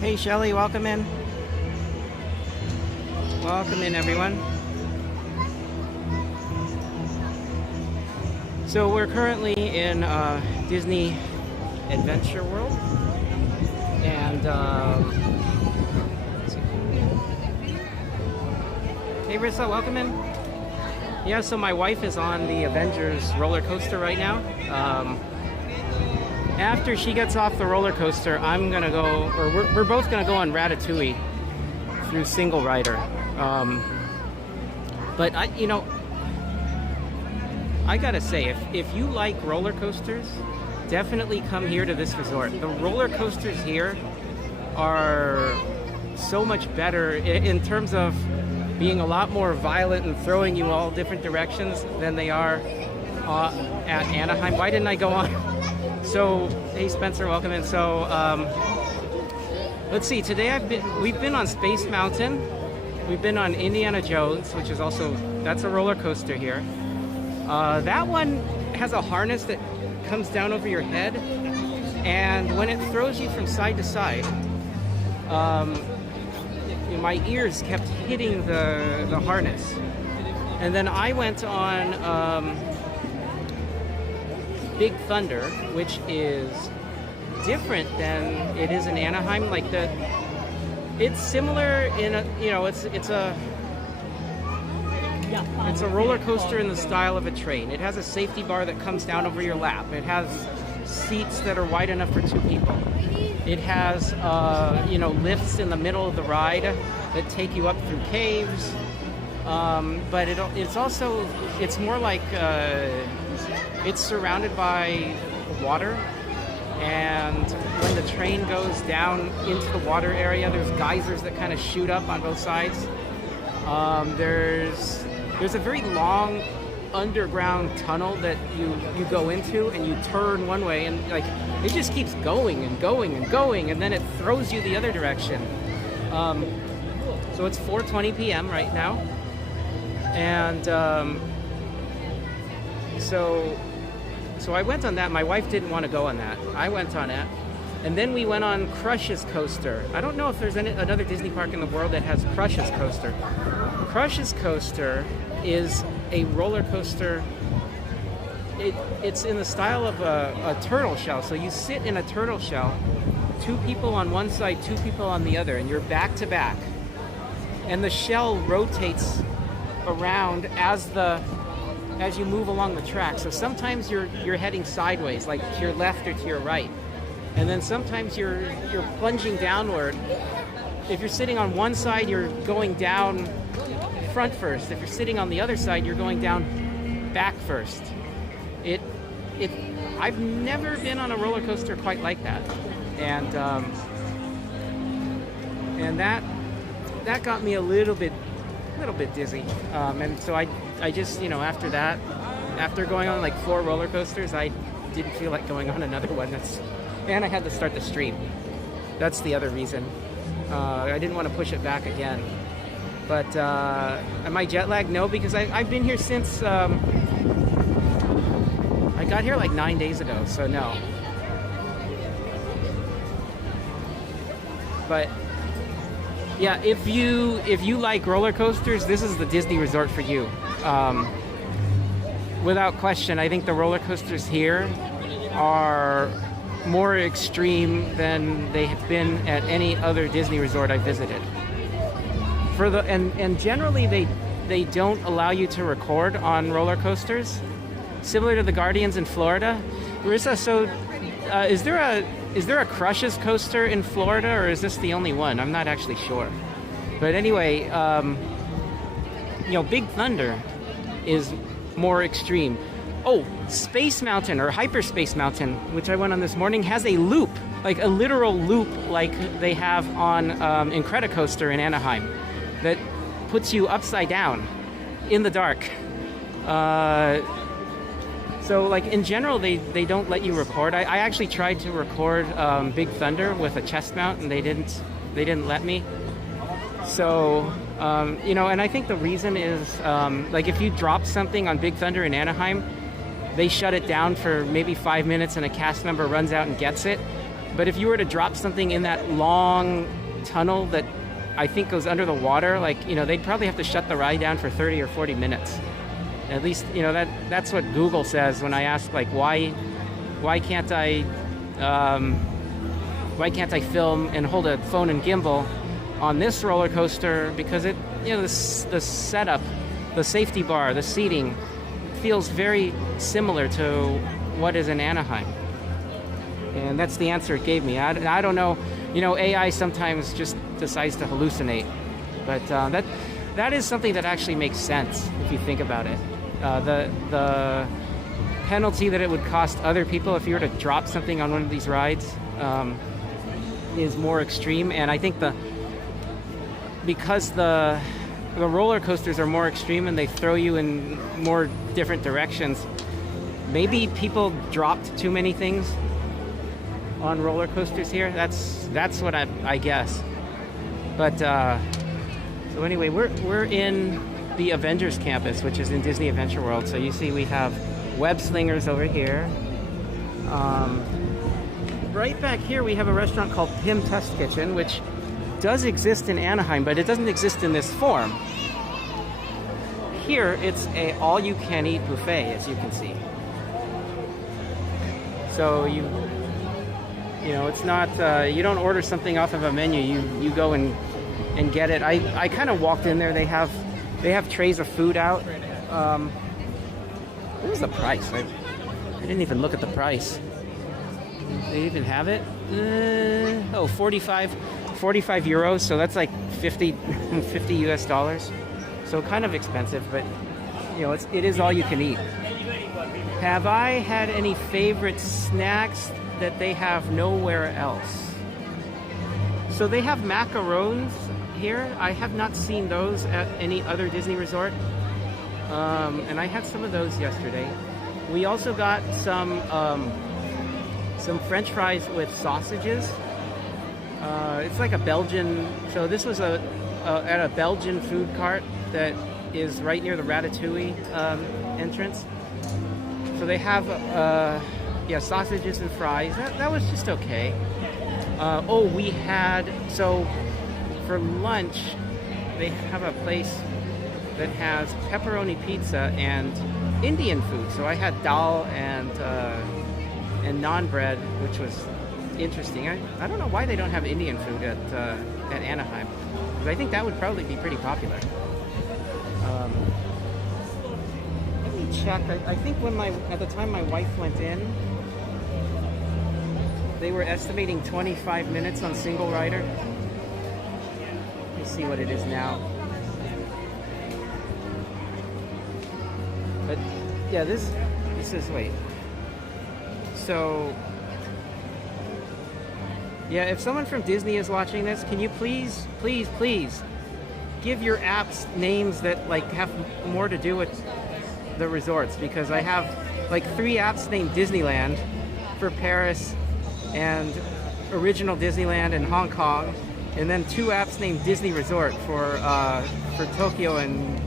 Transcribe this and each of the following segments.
Hey Shelly, welcome in. Welcome in everyone. So we're currently in Disney Adventure World, and hey Rissa, welcome in. Yeah, so my wife is on the Avengers roller coaster right now. After she gets off the roller coaster, I'm gonna go, or we're both gonna go on Ratatouille through single rider. But I gotta say, if you like roller coasters, definitely come here to this resort. The roller coasters here are so much better in terms of being a lot more violent and throwing you all different directions than they are at Anaheim. Why didn't I go on? So, hey Spencer, welcome in. So, let's see. Today we've been on Space Mountain. We've been on Indiana Jones, which is also, that's a roller coaster here. That one has a harness that comes down over your head, and when it throws you from side to side, my ears kept hitting the harness. And then I went on Big Thunder, which is different than it is in Anaheim. Like it's similar in it's a roller coaster in the style of a train. It has a safety bar that comes down over your lap. It has seats that are wide enough for two people. It has lifts in the middle of the ride that take you up through caves. But it's more like it's surrounded by water, and when the train goes down into the water area, there's geysers that kind of shoot up on both sides. There's a very long underground tunnel that you go into, and you turn one way, and like it just keeps going and going and going, and then it throws you the other direction. So it's 4:20 p.m. right now, and so I went on that. My wife didn't want to go on that. I went on it. And then we went on Crush's Coaster. I don't know if there's another Disney park in the world that has Crush's Coaster. Crush's Coaster is a roller coaster. It's in the style of a turtle shell. So you sit in a turtle shell, two people on one side, two people on the other, and you're back to back. And the shell rotates around as you move along the track. So sometimes you're heading sideways, like to your left or to your right. And then sometimes you're plunging downward. If you're sitting on one side, you're going down front first. If you're sitting on the other side, you're going down back first. I've never been on a roller coaster quite like that. And that got me a little bit dizzy. And so I just, after going on like 4 roller coasters, I didn't feel like going on another one. And I had to start the stream. That's the other reason. I didn't want to push it back again. But am I jet lagged? No, because I've been here since I got here like 9 days ago, so no. But yeah, if you like roller coasters, this is the Disney resort for you. Without question, I think the roller coasters here are more extreme than they have been at any other Disney resort I visited. And generally they don't allow you to record on roller coasters, similar to the Guardians in Florida. Marissa, so is there a Crush's coaster in Florida, or is this the only one? I'm not actually sure. But anyway, Big Thunder is more extreme. Oh, Space Mountain or Hyperspace Mountain, which I went on this morning, has a loop, like a literal loop like they have on Incredicoaster in Anaheim, that puts you upside down in the dark. So like in general, they don't let you record. I actually tried to record Big Thunder with a chest mount, and they didn't let me. So and I think the reason is like if you drop something on Big Thunder in Anaheim, they shut it down for maybe 5 minutes, and a cast member runs out and gets it. But if you were to drop something in that long tunnel that I think goes under the water, like, you know, they'd probably have to shut the ride down for 30 or 40 minutes. At least, you know, that's what Google says when I ask, like, why can't I film and hold a phone and gimbal on this roller coaster? Because it, you know, the setup, the safety bar, the seating feels very similar to what is in Anaheim. And that's the answer it gave me. I don't know, you know, AI sometimes just decides to hallucinate, but that is something that actually makes sense if you think about it. The penalty that it would cost other people if you were to drop something on one of these rides is more extreme, and I think because the roller coasters are more extreme and they throw you in more different directions, maybe people dropped too many things on roller coasters here. That's what I guess. But so anyway, we're in the Avengers Campus, which is in Disney Adventure World. So you see we have web slingers over here. Right back here we have a restaurant called Pim Test Kitchen, which does exist in Anaheim, but it doesn't exist in this form. Here it's a all-you-can-eat buffet, as you can see. So you know, it's not you don't order something off of a menu. You go and get it. I kind of walked in there. They have trays of food out. What was the price? I didn't even look at the price. They even have it? 45 euros. So that's like 50 US dollars. So kind of expensive, but you know, it is all you can eat. Have I had any favorite snacks that they have nowhere else? So they have macarons here. I have not seen those at any other Disney resort. And I had some of those yesterday. We also got some French fries with sausages. It's like a Belgian. So this was at a Belgian food cart that is right near the Ratatouille entrance. So they have sausages and fries. That was just okay. We had, so for lunch they have a place that has pepperoni pizza and Indian food. So I had dal and naan bread, which was interesting. I don't know why they don't have Indian food at Anaheim, because I think that would probably be pretty popular. Let me check. I think at the time my wife went in, they were estimating 25 minutes on single rider. Let me see what it is now. But yeah, this is, wait. So yeah, if someone from Disney is watching this, can you please give your apps names that like have more to do with the resorts, because I have like 3 apps named Disneyland for Paris and Original Disneyland in Hong Kong, and then 2 apps named Disney Resort for Tokyo and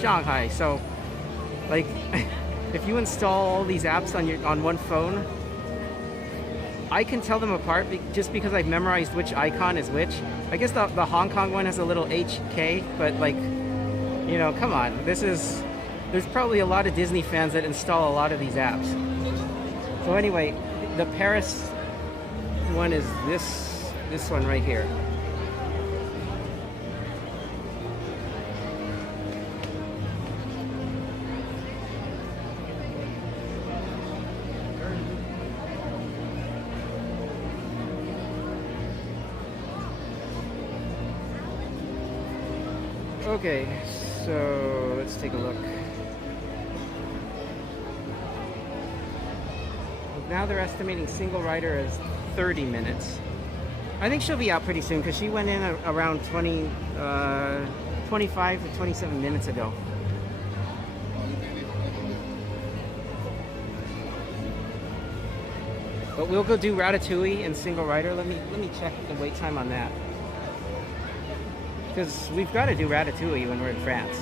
Shanghai. So like if you install all these apps on one phone, I can tell them apart just because I've memorized which icon is which. I guess the Hong Kong one has a little HK, but like, you know, come on. There's probably a lot of Disney fans that install a lot of these apps. So anyway, the Paris one is this one right here. Okay, so let's take a look. Now they're estimating single rider as 30 minutes. I think she'll be out pretty soon because she went in around 25 to 27 minutes ago. But we'll go do Ratatouille and single rider. Let me check the wait time on that, because we've got to do Ratatouille when we're in France.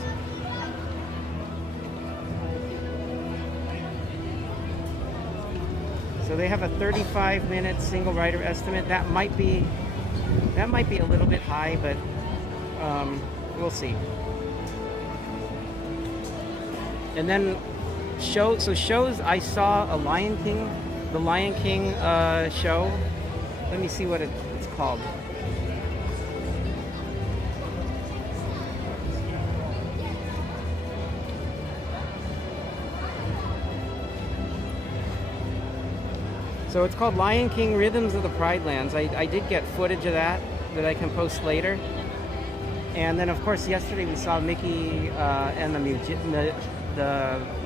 So So they have a 35-minute single rider estimate. That might be a little bit high, but we'll see. And then shows. I saw the Lion King show. Let me see what it's called. So it's called Lion King Rhythms of the Pride Lands. I did get footage of that I can post later. And then, of course, yesterday we saw Mickey and the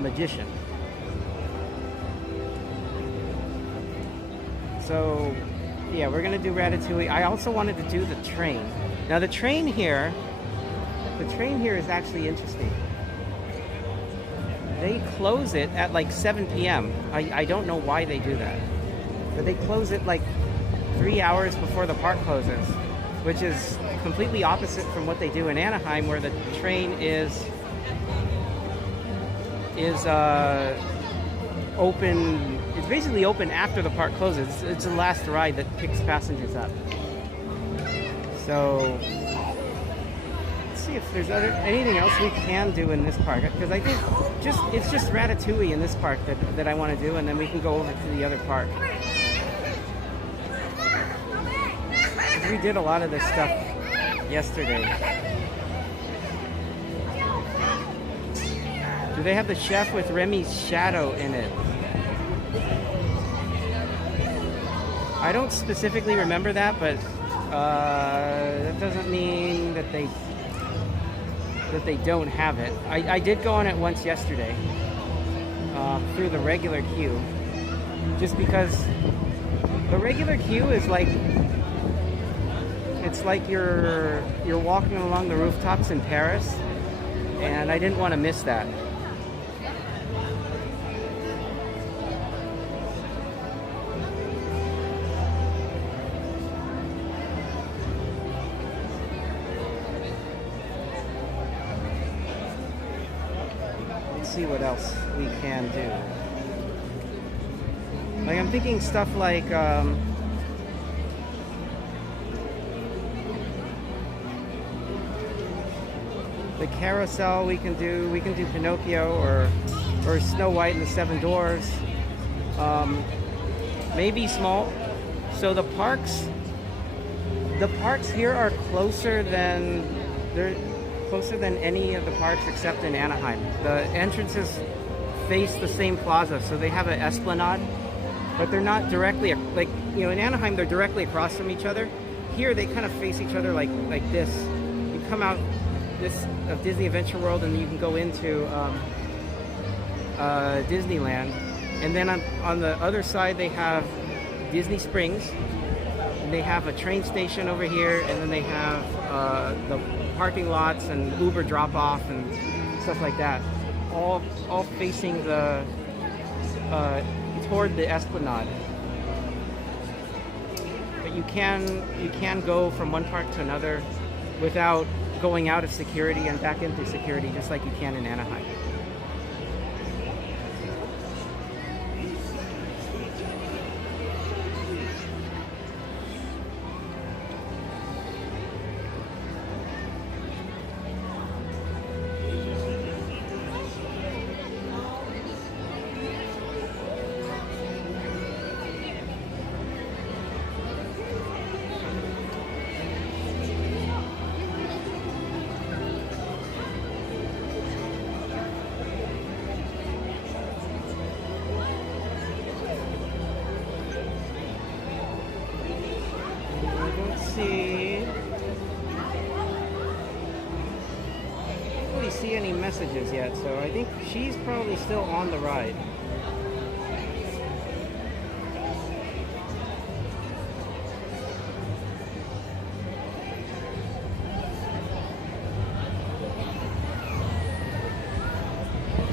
Magician. So, yeah, we're going to do Ratatouille. I also wanted to do the train. Now, the train here is actually interesting. They close it at like 7 p.m. I don't know why they do that. But they close it like 3 hours before the park closes, which is completely opposite from what they do in Anaheim, where the train is open. It's basically open after the park closes. It's the last ride that picks passengers up. So let's see if there's anything else we can do in this park, because I think it's just Ratatouille in this park that I want to do, and then we can go over to the other park. We did a lot of this stuff yesterday. Do they have the chef with Remy's shadow in it? I don't specifically remember that, but that doesn't mean that they don't have it. I did go on it once yesterday through the regular queue, just because the regular queue is like, it's like you're walking along the rooftops in Paris, and I didn't want to miss that. Let's see what else we can do. Like, I'm thinking stuff like the carousel we can do Pinocchio or Snow White and the Seven Dwarfs. Maybe small. So the parks here are closer than any of the parks except in Anaheim. The entrances face the same plaza, so they have an esplanade, but they're not directly, like, in Anaheim they're directly across from each other. Here they kind of face each other like this. You come out this of Disney Adventure World, and you can go into Disneyland, and then on the other side they have Disney Springs, and they have a train station over here, and then they have the parking lots and Uber drop off and stuff like that, all facing the toward the esplanade. But you can go from one park to another without going out of security and back into security, just like you can in Anaheim. See any messages yet, so I think she's probably still on the ride.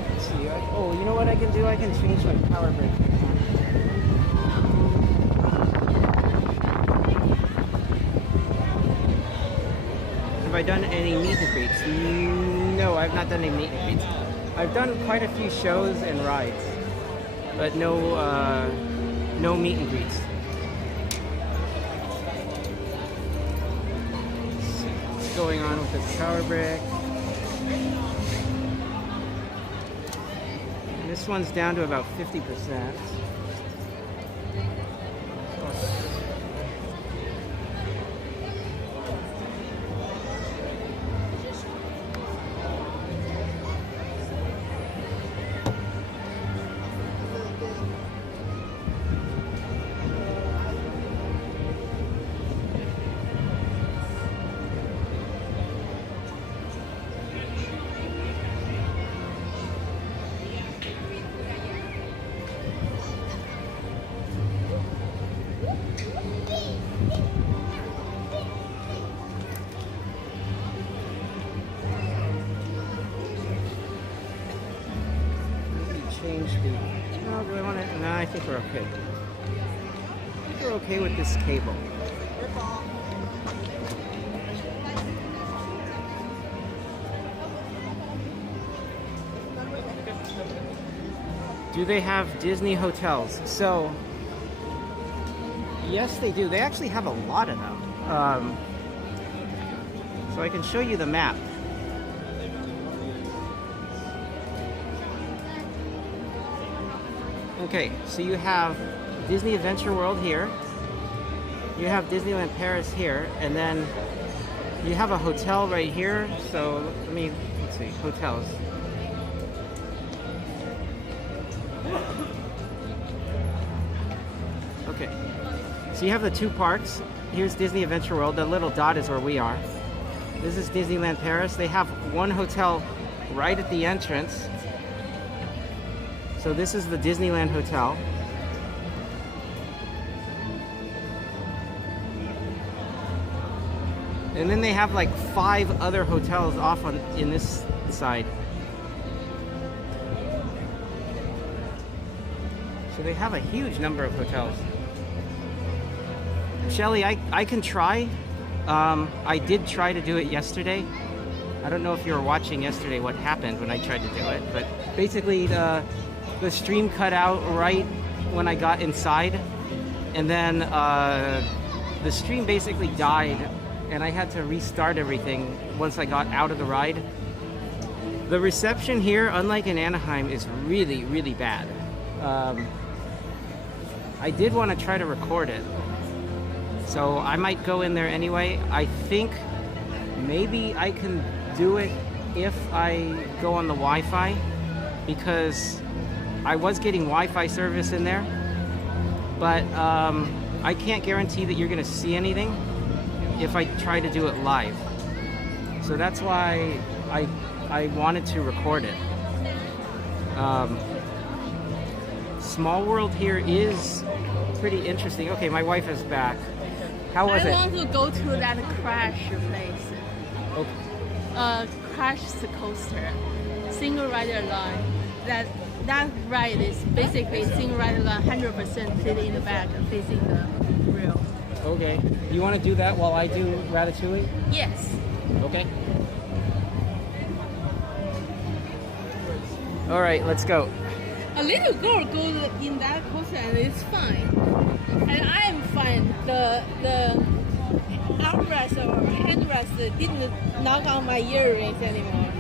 Let's see. Oh, you know what I can do? I can change my power brake. Have I done any meet and greets? No, I've not done any meet and greets. I've done quite a few shows and rides, but no no meet and greets. What's going on with this power brick? This one's down to about 50%. Change the... Oh, do I want to... No, I think we're okay. I think we're okay with this cable. Do they have Disney hotels? So, yes, they do. They actually have a lot of them. So I can show you the map. Okay, so you have Disney Adventure World here, you have Disneyland Paris here, and then you have a hotel right here. So let's see, hotels. Okay, so you have the two parks. Here's Disney Adventure World. The little dot is where we are. This is Disneyland Paris. They have one hotel right at the entrance. So this is the Disneyland Hotel. And then they have like 5 other hotels off in this side. So they have a huge number of hotels. Shelly, I can try. I did try to do it yesterday. I don't know if you were watching yesterday what happened when I tried to do it, but basically the stream cut out right when I got inside, and then the stream basically died, and I had to restart everything once I got out of the ride. The reception here, unlike in Anaheim, is really, really bad. I did want to try to record it, so I might go in there anyway. I think maybe I can do it if I go on the Wi-Fi, because I was getting Wi-Fi service in there, but I can't guarantee that you're going to see anything if I try to do it live. So that's why I wanted to record it. Small World here is pretty interesting. Okay, my wife is back. How was it? I want to go to that crash place. Okay. Crash coaster, single rider line. That ride is basically single rider line, 100% sitting in the back facing the rail. Okay. You want to do that while I do Ratatouille? Yes. Okay. All right, let's go. A little girl goes in that coaster and it's fine, and I am fine. The armrest or handrest didn't knock on my earrings anymore.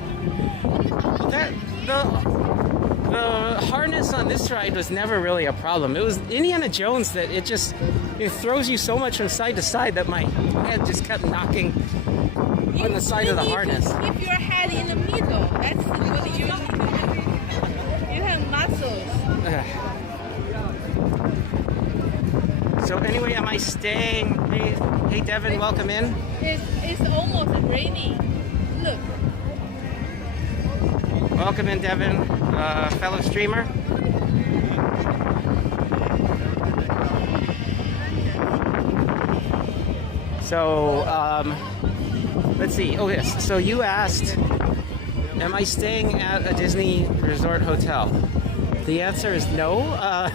The harness on this ride was never really a problem. It was Indiana Jones that it throws you so much from side to side that my head just kept knocking on the side of the harness. Keep your head in the middle. That's what you need to do. You have muscles. So anyway, am I staying? Hey Devin, welcome in. It's almost raining. Look. Welcome in, Devin, fellow streamer. So, let's see. Oh, yes. So you asked, am I staying at a Disney resort hotel? The answer is no.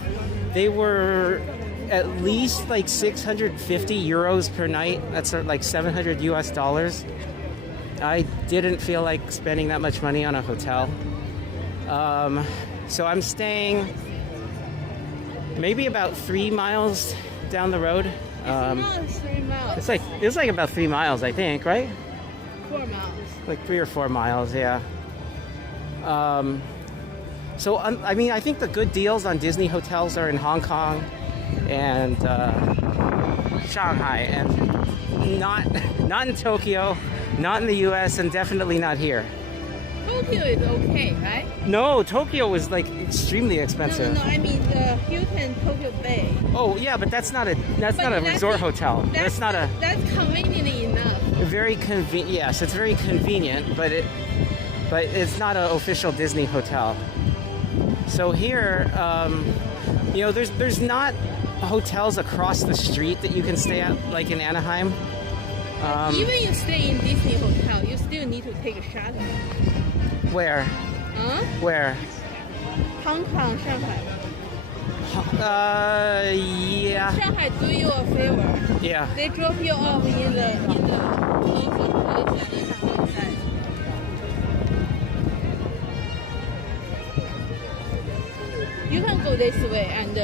They were at least like 650 euros per night. That's like 700 US dollars. I didn't feel like spending that much money on a hotel. So I'm staying maybe about 3 miles down the road. Not 3 miles. It's like about 3 miles, I think, right? 4 miles. Like 3 or 4 miles, yeah. I mean, I think the good deals on Disney hotels are in Hong Kong and Shanghai, and not in Tokyo, not in the U.S., and definitely not here. Tokyo is okay, right? No, Tokyo was like extremely expensive. No, I mean the Hilton Tokyo Bay. Oh yeah, but that's not a resort hotel. That's convenient enough. Very convenient. Yes, it's very convenient, but it's not an official Disney hotel. So here, you know, there's not hotels across the street that you can stay at, like in Anaheim. Even you stay in Disney hotel, you still need to take a shuttle. Where? Huh? Where? Hong Kong, Shanghai. Yeah. Shanghai do you a favor. Yeah. They drop you off in the local place and then go inside. You can go this way and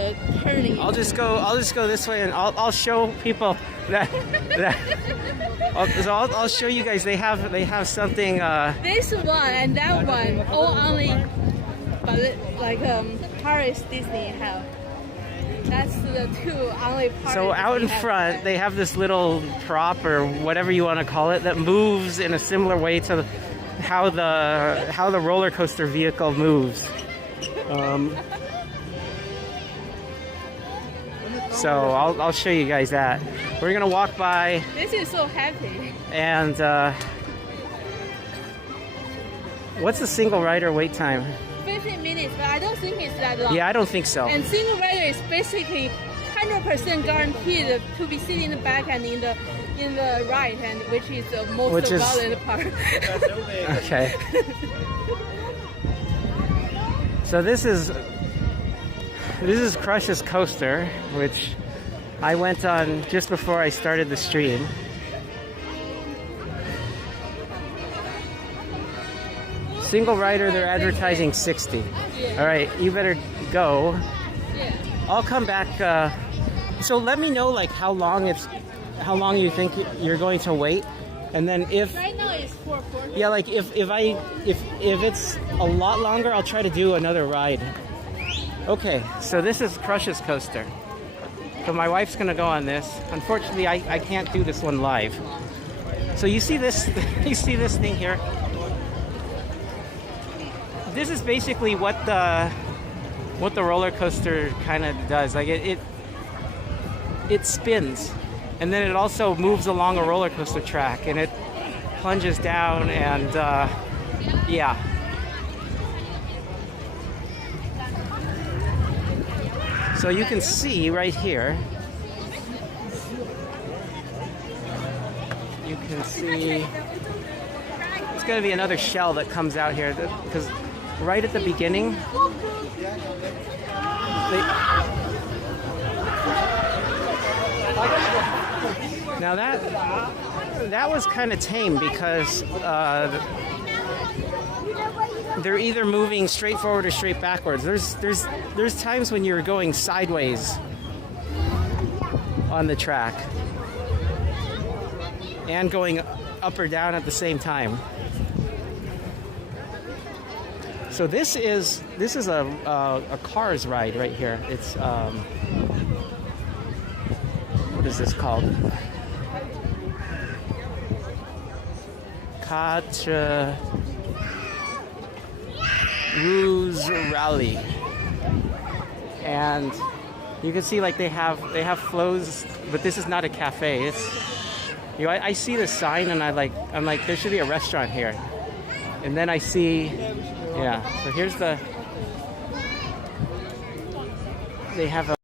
turn. I'll just go this way, and I'll show people that I'll show you guys. They have something. This one and that one all only, but like Paris Disney have. That's the two only parts. So out in front, they have this little prop or whatever you want to call it that moves in a similar way to how the roller coaster vehicle moves. So I'll show you guys that. We're gonna walk by. This is so happy. And what's the single rider wait time? 15 minutes, but I don't think it's that long. Yeah, I don't think so. And single rider is basically 100% guaranteed to be sitting in the back and in the right hand, which is the most violent part. Okay. So this is Crush's coaster, which I went on just before I started the stream. Single rider, they're advertising 60. Yeah. All right, you better go. Yeah. I'll come back. So let me know like how long you think you're going to wait, and then if Right now it's 4:40. yeah, like if it's a lot longer, I'll try to do another ride. Okay, so this is Crush's coaster. So my wife's gonna go on this. Unfortunately, I can't do this one live. So you see this thing here? This is basically what the roller coaster kind of does. Like it spins, and then it also moves along a roller coaster track, and it plunges down, and yeah. So you can see right here. You can see there's going to be another shell that comes out here because right at the beginning, now that was kind of tame because they're either moving straight forward or straight backwards. There's times when you're going sideways on the track and going up or down at the same time. So this is a Cars ride right here. It's what is this called? Quatre Roues Rally, and you can see like they have flows, but this is not a cafe. It's, you know, I see the sign and I'm like there should be a restaurant here, and then I see, yeah. So here's they have a.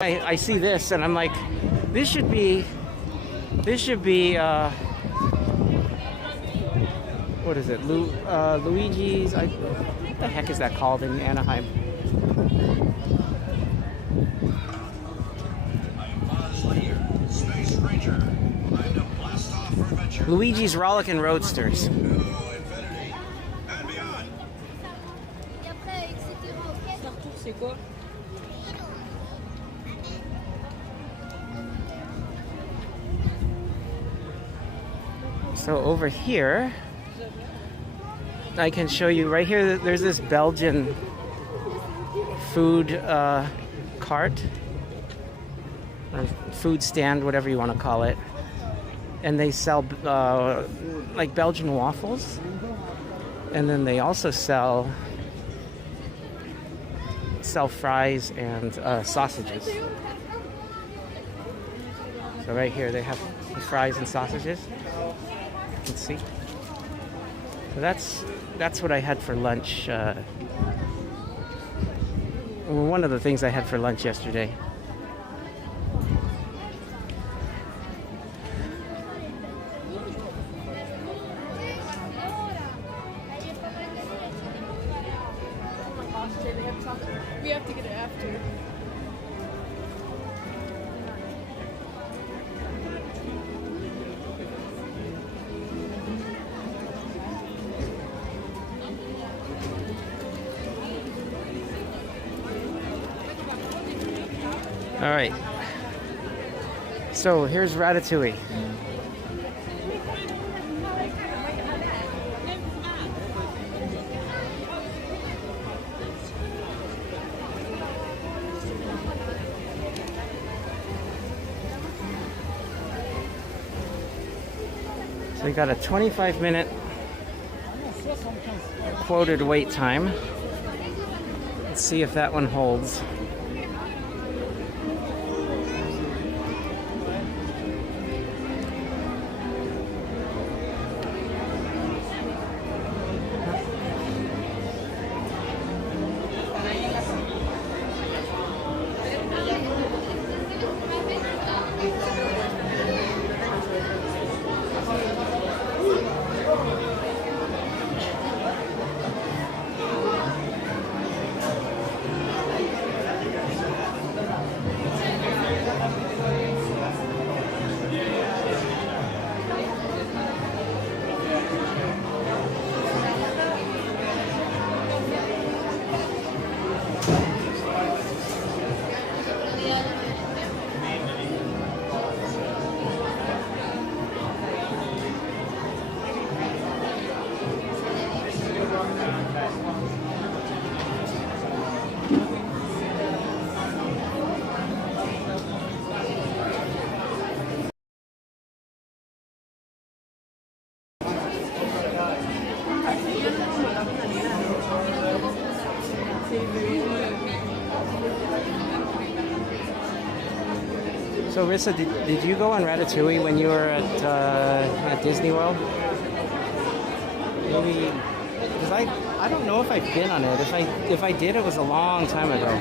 I see this and I'm like, this should be. What is it? Luigi's. What the heck is that called in Anaheim? Luigi's Rollickin' Roadsters. So over here, I can show you right here. There's this Belgian food cart, or food stand, whatever you want to call it, and they sell like Belgian waffles, and then they also sell fries and sausages. So right here they have the fries and sausages. You can see. So that's what I had for lunch. One of the things I had for lunch yesterday. We have to get it after. All right. So here's Ratatouille. So you got a 25-minute quoted wait time. Let's see if that one holds. So Rissa, did you go on Ratatouille when you were at Disney World? Maybe, because I don't know if I've been on it. If I did, it was a long time ago.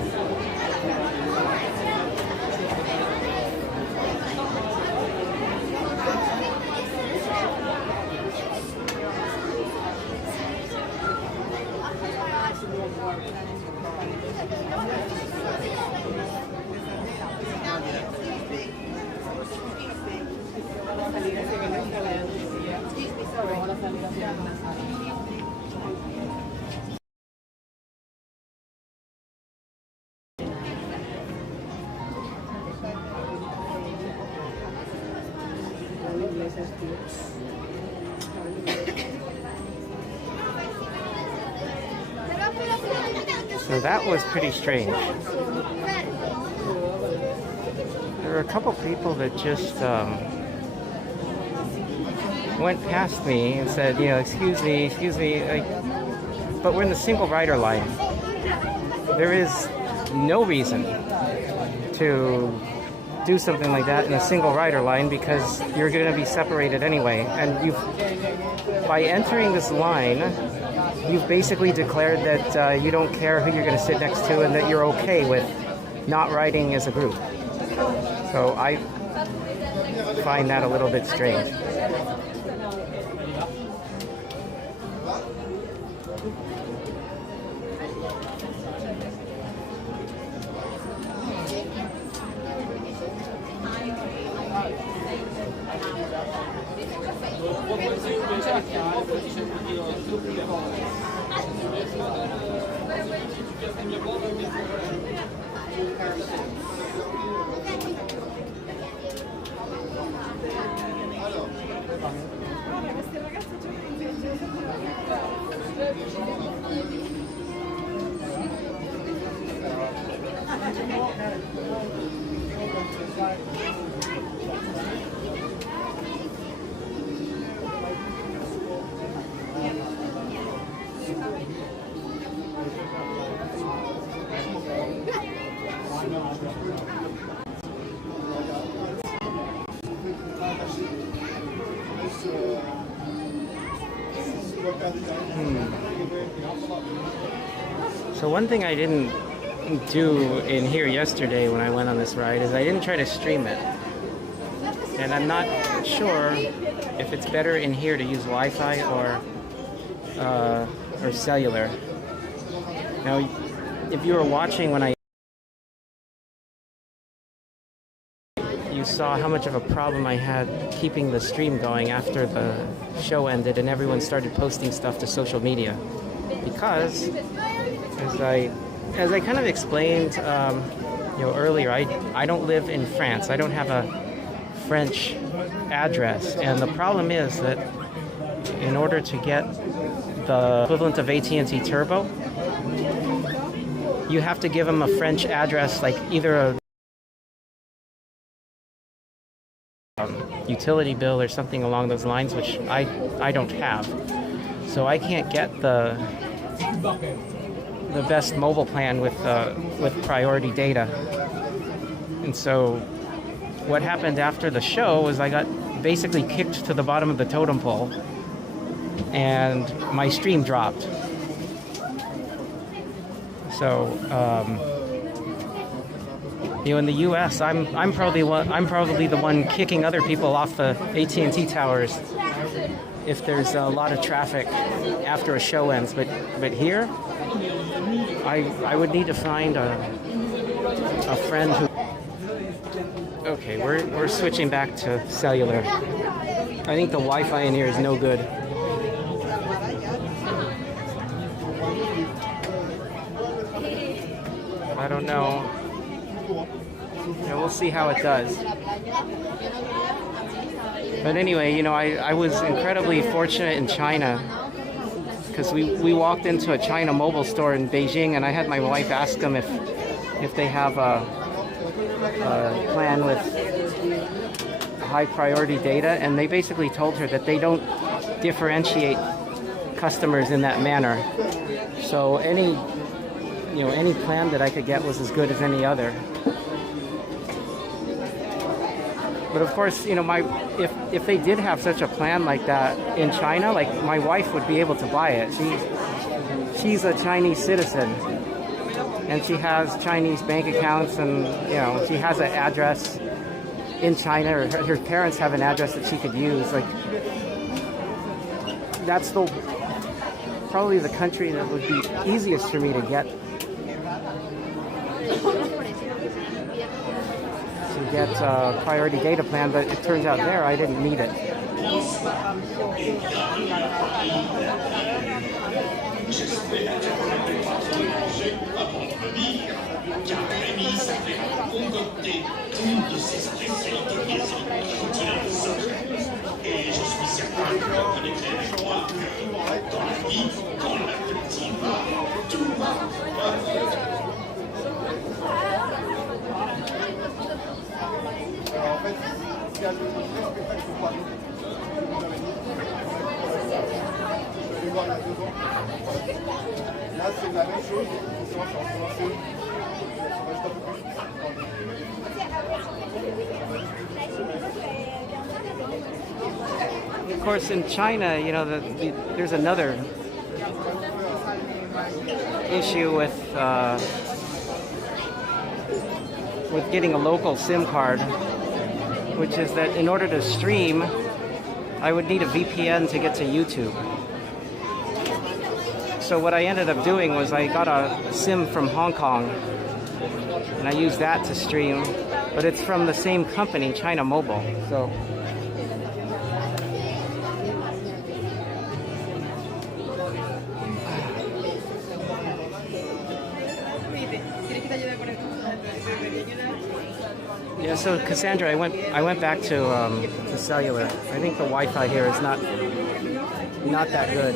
So that was pretty strange. There were a couple people that just went past me and said, you know, excuse me, like, but we're in the single rider line. There is no reason to do something like that in a single rider line because you're going to be separated anyway. And by entering this line, you've basically declared that you don't care who you're going to sit next to and that you're okay with not riding as a group. So I find that a little bit strange. So one thing I didn't do in here yesterday when I went on this ride is I didn't try to stream it. And I'm not sure if it's better in here to use Wi-Fi or cellular. Now, if you were watching when you saw how much of a problem I had keeping the stream going after the show ended and everyone started posting stuff to social media. Because, as I kind of explained earlier, I don't live in France. I don't have a French address. And the problem is that in order to get the equivalent of AT&T Turbo, you have to give them a French address, like either a utility bill or something along those lines, which I don't have. So I can't get the best mobile plan with priority data. And so what happened after the show was I got basically kicked to the bottom of the totem pole and my stream dropped. So in the U.S., I'm probably the one kicking other people off the AT&T towers if there's a lot of traffic after a show ends. But here, I would need to find a friend who. Okay, we're switching back to cellular. I think the Wi-Fi in here is no good. I don't know. Yeah, we'll see how it does. But anyway, I was incredibly fortunate in China because we walked into a China mobile store in Beijing, and I had my wife ask them if they have a plan with high priority data, and they basically told her that they don't differentiate customers in that manner. So any plan that I could get was as good as any other. But of course, if they did have such a plan like that in China, like my wife would be able to buy it. She's a Chinese citizen, and she has Chinese bank accounts, and she has an address in China, or her parents have an address that she could use. Like that's probably the country that would be easiest for me to get priority data plan, but it turns out there I didn't need it. Of course, in China, there's another issue with getting a local SIM card, which is that in order to stream, I would need a VPN to get to YouTube. So what I ended up doing was I got a SIM from Hong Kong, and I used that to stream, but it's from the same company, China Mobile. So yeah, so Cassandra, I went back to cellular. I think the Wi-Fi here is not that good.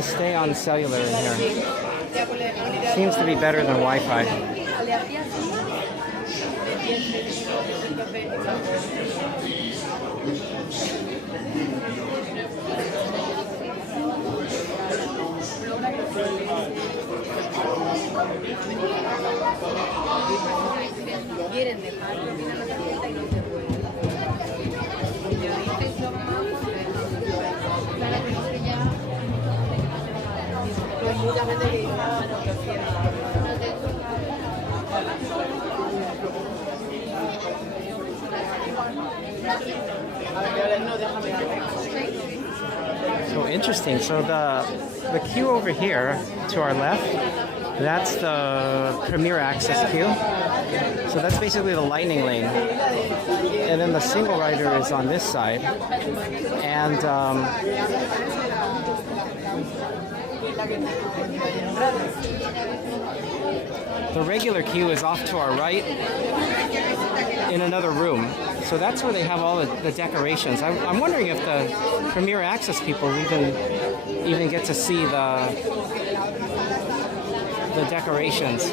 to stay on cellular in here. Seems to be better than Wi-Fi. So interesting. So the queue over here to our left, that's the premier access queue. So that's basically the lightning lane. And then the single rider is on this side. And the regular queue is off to our right in another room. So that's where they have all the decorations. I'm wondering if the premier access people even get to see the decorations.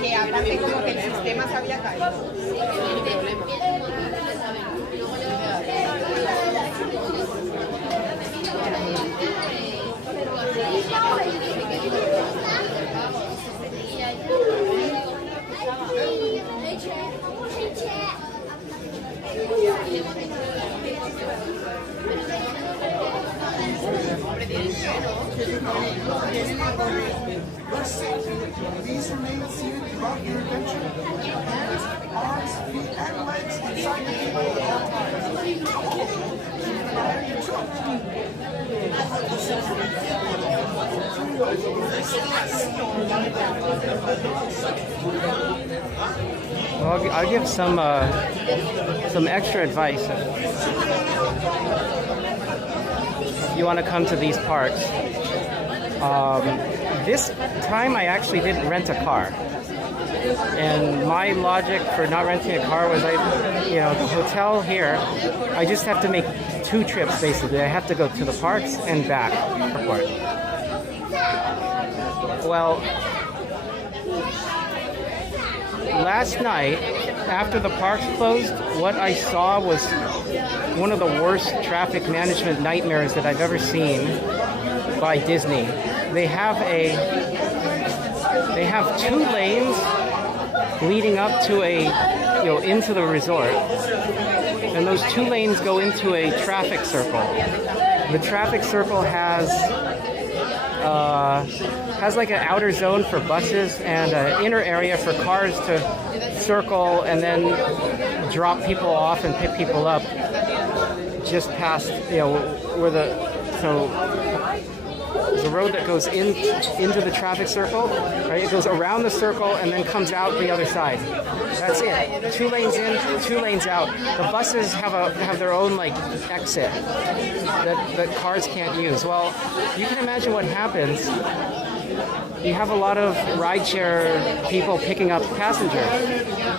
Que aparte como que el sistema se había caído. Please remain seated throughout your adventure. Hands, arms, feet, and legs inside the table at all times. Well, I'll give some extra advice if you want to come to these parks. This time I actually didn't rent a car. And my logic for not renting a car was the hotel here, I just have to make 2 trips basically. I have to go to the parks and back. Well, last night, after the parks closed, what I saw was one of the worst traffic management nightmares that I've ever seen by Disney. They have 2 lanes leading up to into the resort, and those 2 lanes go into a traffic circle. The traffic circle has like an outer zone for buses and an inner area for cars to circle and then drop people off and pick people up just past where there's a road that goes into the traffic circle, right? It goes around the circle and then comes out the other side. That's it. 2 lanes in, 2 lanes out. The buses have their own exit that cars can't use. Well, you can imagine what happens. You have a lot of rideshare people picking up passengers,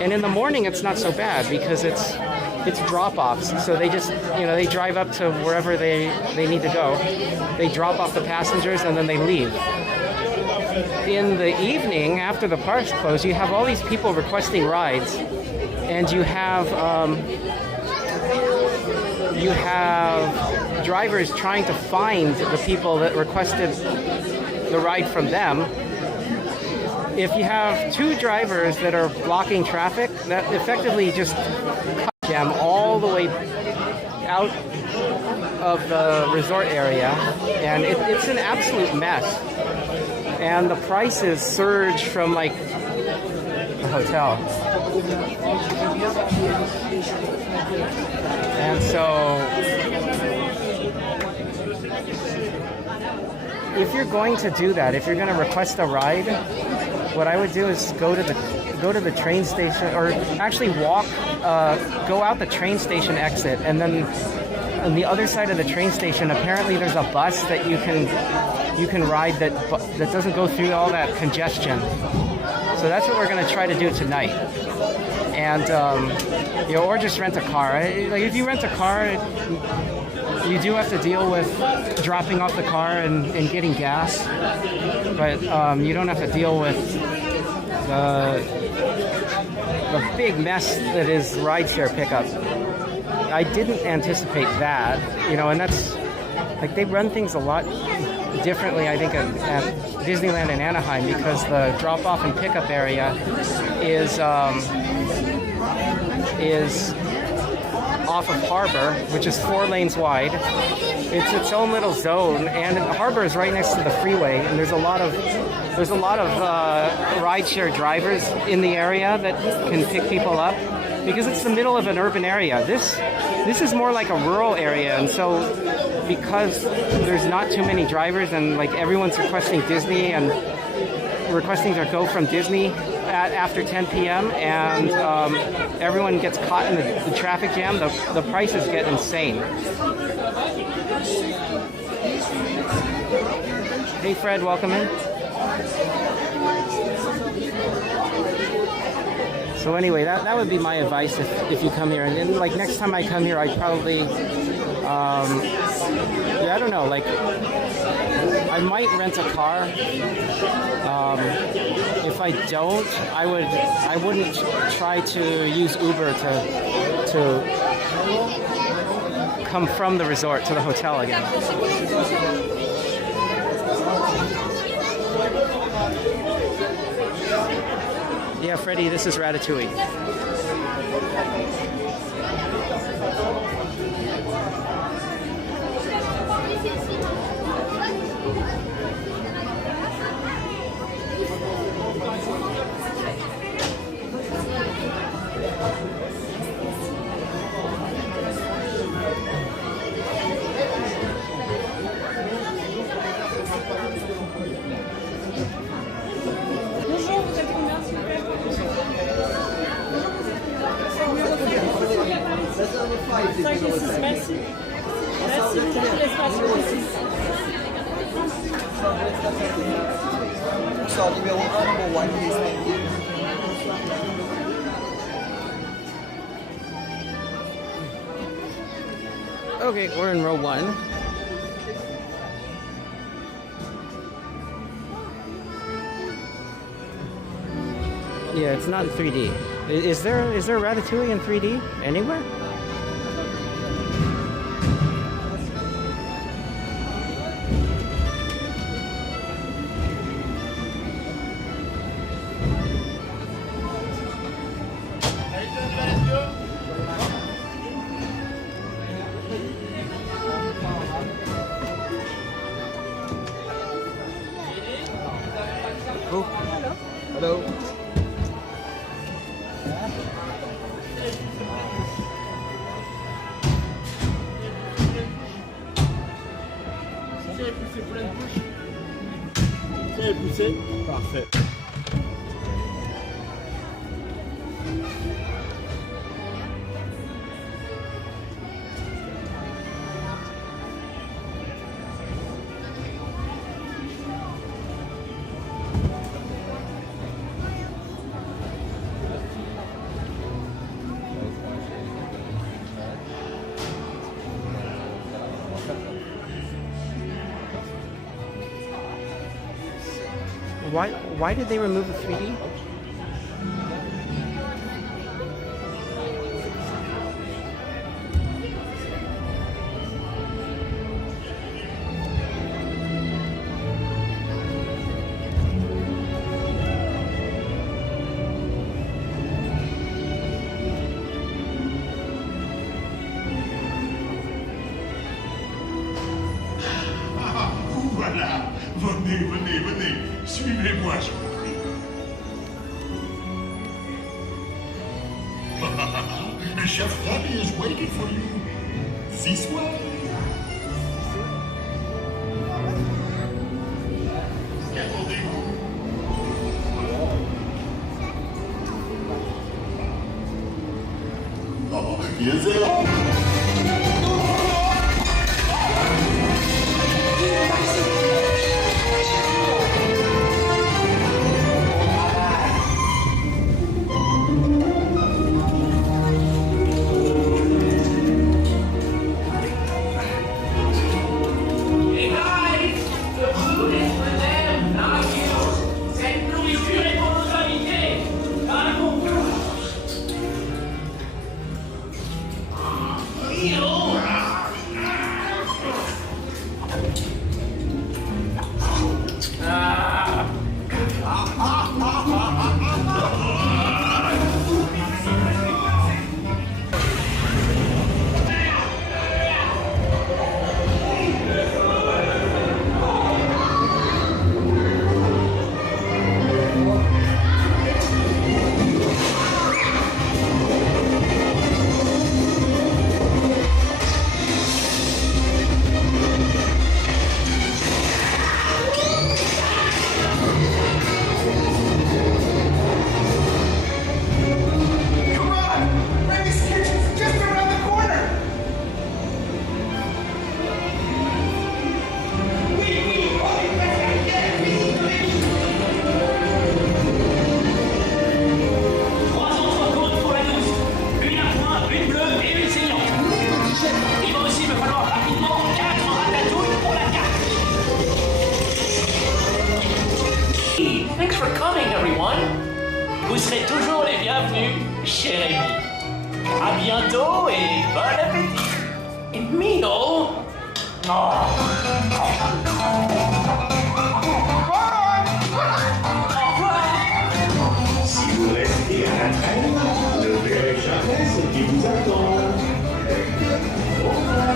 and in the morning it's not so bad because it's drop-offs. So they just they drive up to wherever they need to go. They drop off the passengers and then they leave. In the evening, after the parks close, you have all these people requesting rides, and you have drivers trying to find the people that requested the ride from them. If you have 2 drivers that are blocking traffic, that effectively just cut them all the way out of the resort area, and it's an absolute mess. And the prices surge from like the hotel. And so if you're going to do that, if you're going to request a ride, what I would do is go to the train station, or actually walk, go out the train station exit, and then on the other side of the train station, apparently there's a bus that you can ride that doesn't go through all that congestion. So that's what we're going to try to do tonight. And or just rent a car. Like if you rent a car, you do have to deal with dropping off the car and getting gas, but you don't have to deal with the big mess that is rideshare pickup. I didn't anticipate that, and that's like they run things a lot differently, I think, at Disneyland and Anaheim, because the drop-off and pickup area is off of Harbor, which is 4 lanes wide. It's its own little zone, and Harbor is right next to the freeway, and there's a lot of rideshare drivers in the area that can pick people up, because it's the middle of an urban area. This is more like a rural area, and so because there's not too many drivers, and like everyone's requesting Disney and requesting to go from Disney after 10 p.m. and everyone gets caught in the traffic jam, the prices get insane. Hey Fred, welcome in. So anyway, that would be my advice if you come here. And then, like, next time I come here, I'd probably, I don't know, like, I might rent a car. If I don't, I wouldn't try to use Uber to come from the resort to the hotel again. Yeah, Freddie, this is Ratatouille. Merci. Merci beaucoup, l'espace aussi. So, numéro 1, number 1, please. Thank you. Okay, we're in row 1. Yeah, it's not in 3D. Is there Ratatouille in 3D anywhere? Oh. Hello. Poussé. Parfait. Why did they remove the 3D? Venez, venez, venez. Suivez-moi, je vous prie. Chef Rabbi is waiting for you. This way. Qu'attendez-vous? Oh, viens là. Thanks for coming, everyone. Vous serez toujours les bienvenus chez Rémi. À bientôt et bon appétit. Et Mino. Oh. Au revoir. Si vous restez à la traîne, ne verrez jamais ce qui vous attend. Au revoir.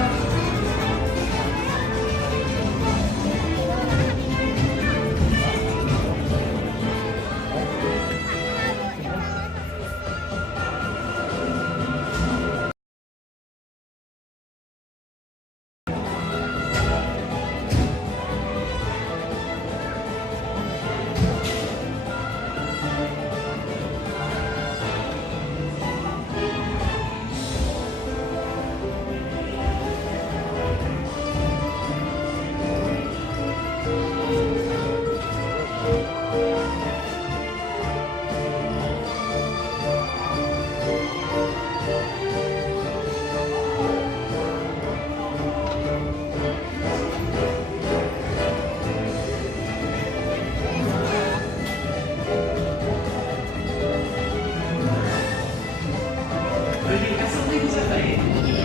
Veuillez rassembler vos affaires et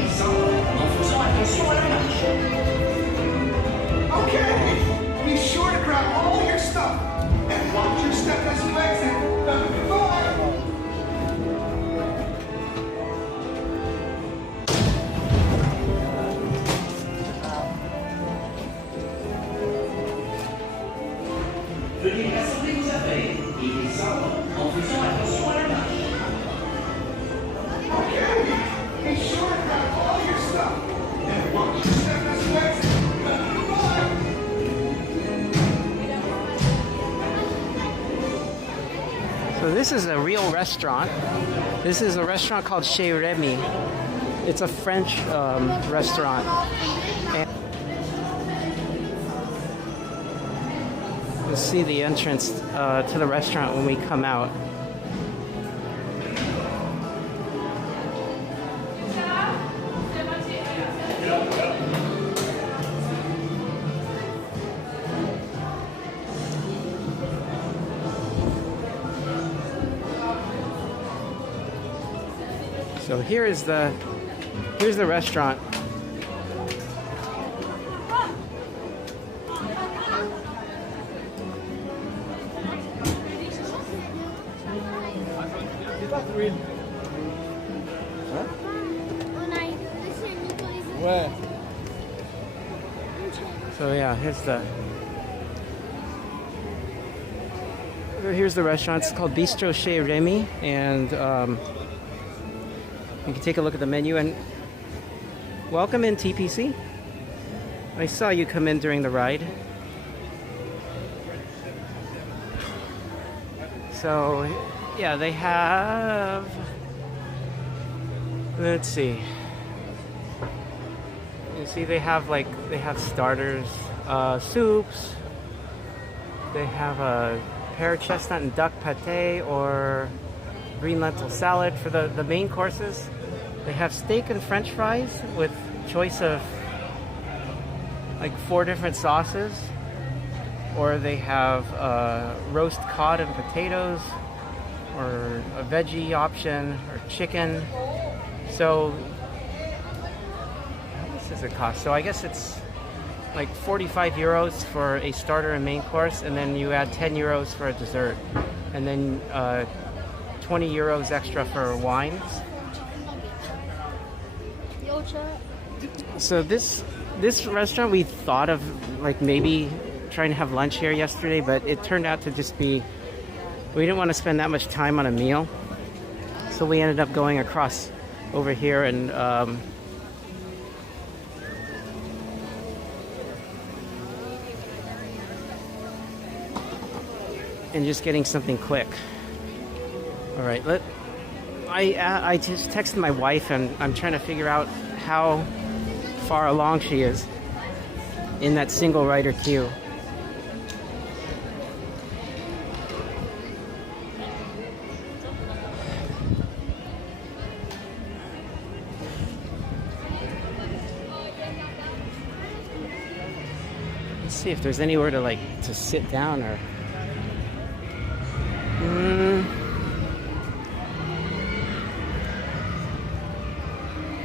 descendre en faisant attention à la marche. Okay, be sure to grab all your stuff. And watch your step as you exit. Goodbye. So this is a real restaurant. This is a restaurant called Chez Remy. It's a French restaurant. And you'll see the entrance to the restaurant when we come out. So here's the restaurant. So yeah, here's the Here's the restaurant. It's called Bistro Chez Remy, and you can take a look at the menu. And welcome in, TPC. I saw you come in during the ride. So, yeah, they have... Let's see. You see, they have starters, soups. They have a pear, chestnut, and duck pate or green lentil salad for the main courses. They have steak and French fries with choice of like 4 different sauces, or they have roast cod and potatoes, or a veggie option, or chicken. So how much does it cost? So I guess it's like 45 euros for a starter and main course, and then you add 10 euros for a dessert, and then 20 euros extra for wines. So this restaurant, we thought of like maybe trying to have lunch here yesterday, but it turned out to just be, we didn't want to spend that much time on a meal, so we ended up going across over here and just getting something quick. All right, I just texted my wife, and I'm trying to figure out how far along she is in that single rider queue. Let's see if there's anywhere to sit down or.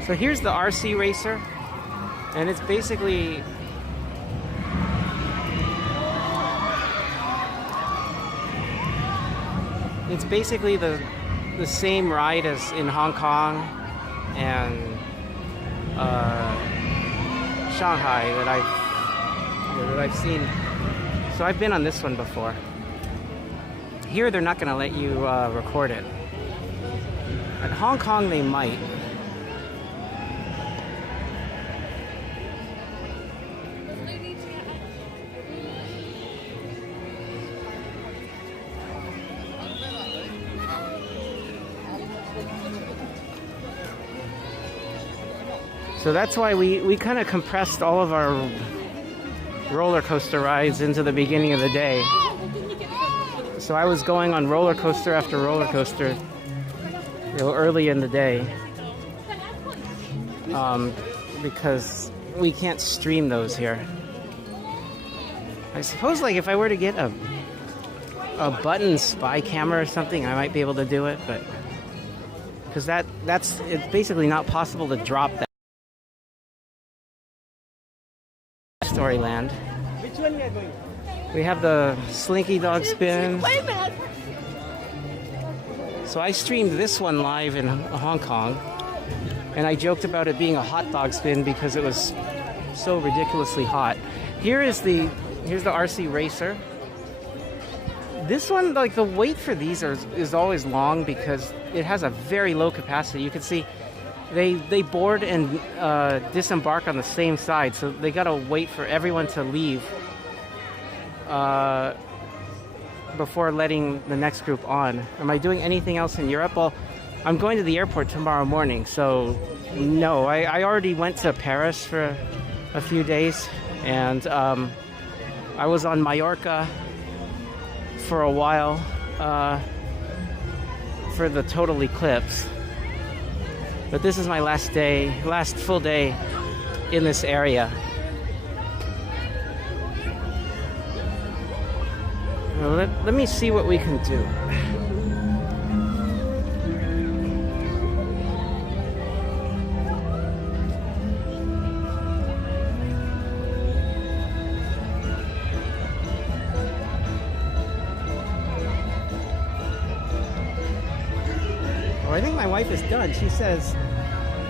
So here's the RC Racer, and it's basically the same ride as in Hong Kong and Shanghai that I've seen. So I've been on this one before. Here they're not going to let you record it. At Hong Kong they might. So that's why we kind of compressed all of our roller coaster rides into the beginning of the day. So I was going on roller coaster after roller coaster early in the day, because we can't stream those here. I suppose like if I were to get a button spy camera or something, I might be able to do it, but because it's basically not possible to drop that. Storyland. Which one we are going? We have the Slinky Dog spin. Wait a minute. So I streamed this one live in Hong Kong, and I joked about it being a hot dog spin because it was so ridiculously hot. Here's the RC Racer. This one, like the wait for these is always long because it has a very low capacity. You can see they board and disembark on the same side, so they gotta wait for everyone to leave before letting the next group on. Am I doing anything else in Europe? Well, I'm going to the airport tomorrow morning, so no. I already went to Paris for a few days, and I was on Mallorca for a while for the total eclipse. But this is my last full day in this area. Well, let me see what we can do. Oh, I think my wife is done. She says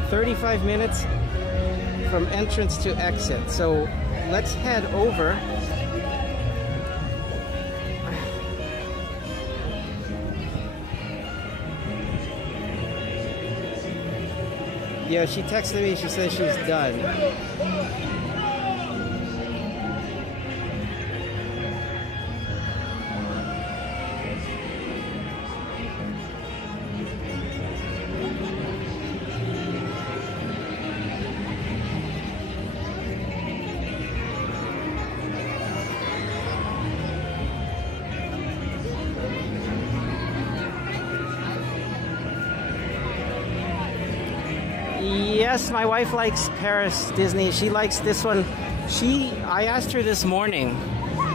35 minutes from entrance to exit. So let's head over. Yeah, she texted me. She says she's done. Yes, my wife likes Paris Disney. She likes this one. I asked her this morning.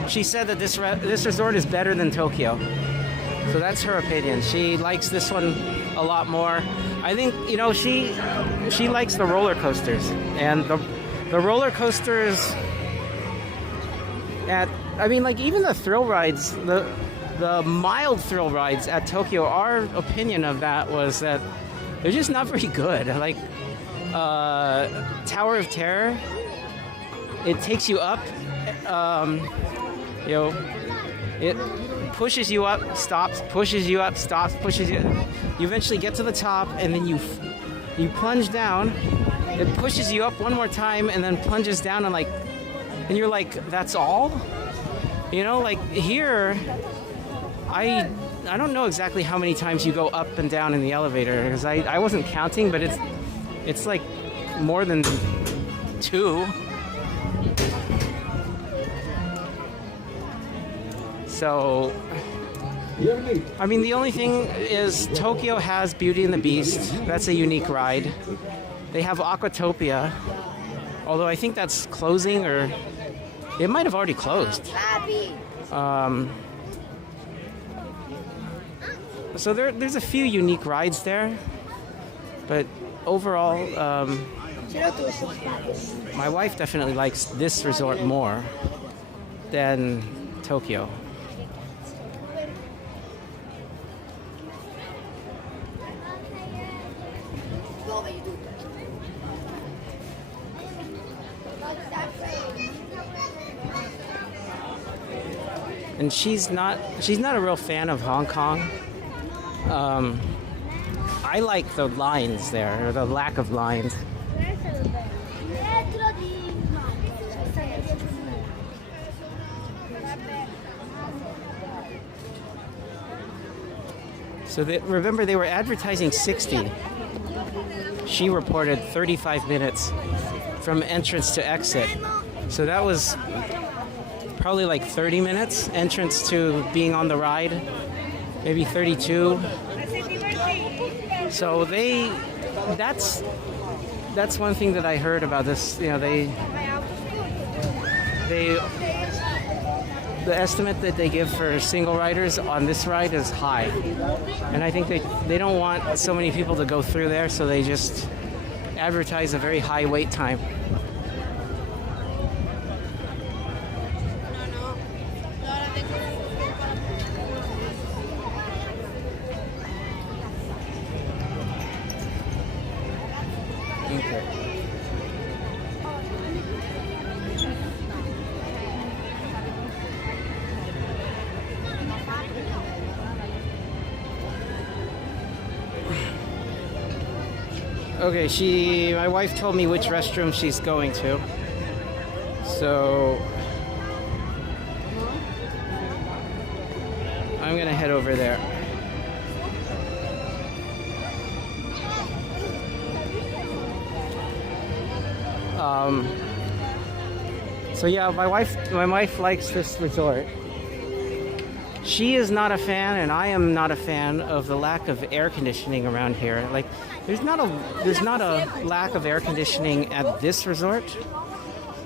She said that this resort is better than Tokyo. So that's her opinion. She likes this one a lot more. I think, you know, she likes the roller coasters. And the roller coasters even the thrill rides, the mild thrill rides at Tokyo, our opinion of that was that they're just not very good. Like Tower of Terror, it takes you up, it pushes you up, stops, pushes you up, stops, pushes you. You eventually get to the top, and then you plunge down. It pushes you up one more time, and then plunges down, and you're like, that's all? You know, like here, I don't know exactly how many times you go up and down in the elevator, because I wasn't counting, but it's like more than 2. So, I mean, the only thing is Tokyo has Beauty and the Beast. That's a unique ride. They have Aquatopia, although I think that's closing, or it might have already closed. So there's a few unique rides there, but overall, my wife definitely likes this resort more than Tokyo. And she's not a real fan of Hong Kong. I like the lines there, or the lack of lines. So remember, they were advertising 60. She reported 35 minutes from entrance to exit. So that was probably like 30 minutes entrance to being on the ride, maybe 32. So that's one thing that I heard about this. You know, the estimate that they give for single riders on this ride is high, and I think they don't want so many people to go through there, so they just advertise a very high wait time. Okay, my wife told me which restroom she's going to. So I'm gonna head over there. So yeah, my wife likes this resort. She is not a fan, and I am not a fan of the lack of air conditioning around here. Like, there's not a lack of air conditioning at this resort.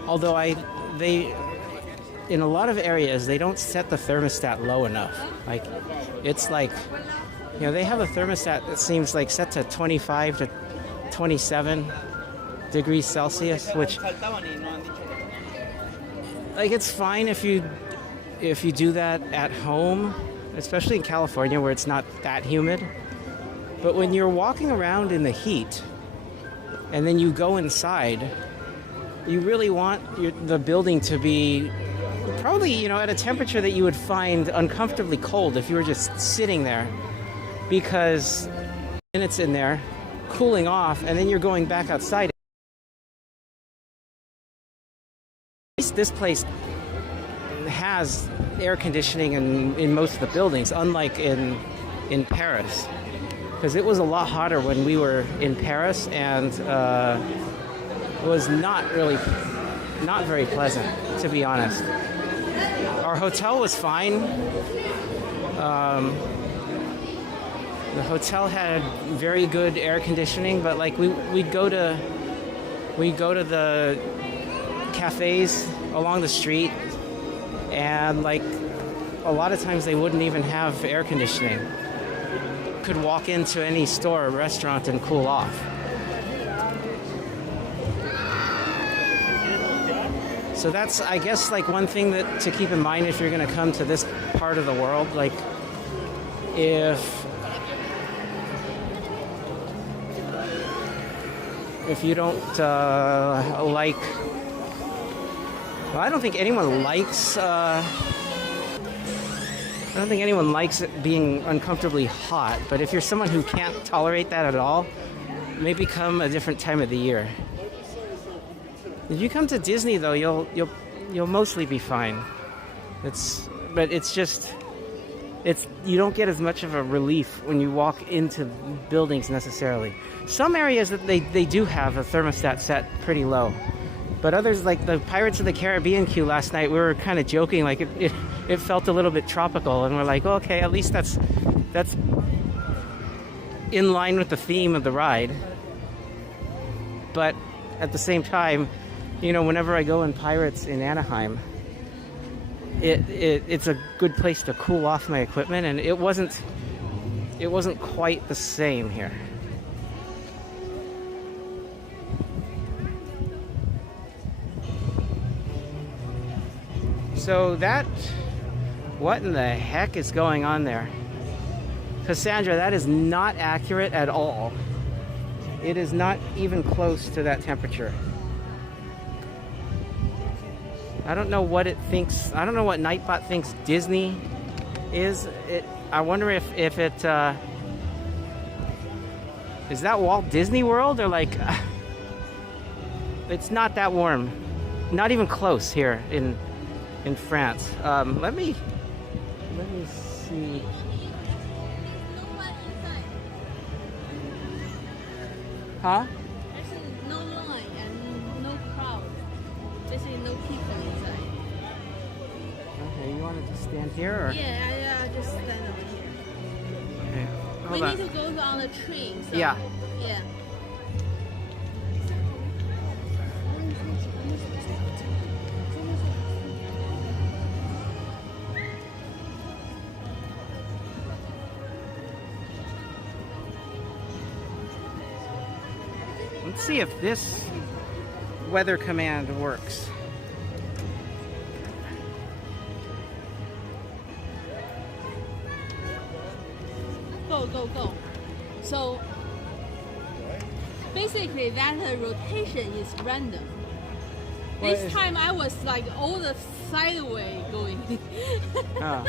Although in a lot of areas they don't set the thermostat low enough. Like, it's like, you know, they have a thermostat that seems like set to 25 to 27 degrees Celsius, which, like, it's fine if you do that at home, especially in California where it's not that humid. But when you're walking around in the heat and then you go inside, you really want the building to be probably, you know, at a temperature that you would find uncomfortably cold if you were just sitting there. Because minutes in there, cooling off, and then you're going back outside. This place has air conditioning in most of the buildings, unlike in Paris, because it was a lot hotter when we were in Paris, and it was not very pleasant, to be honest. Our hotel was fine. The hotel had very good air conditioning, but like we'd go to the cafes along the street, and like a lot of times they wouldn't even have air conditioning. Could walk into any store or restaurant and cool off. So that's, I guess, like one thing that to keep in mind if you're going to come to this part of the world. Like if you don't like, well, I don't think anyone likes it being uncomfortably hot, but if you're someone who can't tolerate that at all, maybe come a different time of the year. If you come to Disney, though, you'll mostly be fine. But it's you don't get as much of a relief when you walk into buildings necessarily. Some areas that they do have a thermostat set pretty low, but others, like the Pirates of the Caribbean queue last night, we were kind of joking, like it felt a little bit tropical, and we're like, oh, okay, at least that's in line with the theme of the ride. But at the same time, you know, whenever I go in Pirates in Anaheim, it's a good place to cool off my equipment, and it wasn't quite the same here. So what in the heck is going on there? Cassandra, that is not accurate at all. It is not even close to that temperature. I don't know what it thinks. I don't know what Nightbot thinks Disney is. I wonder if it is that Walt Disney World, or like it's not that warm, not even close here in France. Let me see. Huh? There's no line and no crowd. Basically, no people inside. Okay, you wanted to stand here, or? Yeah, I just stand over here. Okay, We hold on. need to go on the train. So, Yeah. Yeah. Let's see if this weather command works. Go. So basically that rotation is random. This time I was like all the sideways going. Oh.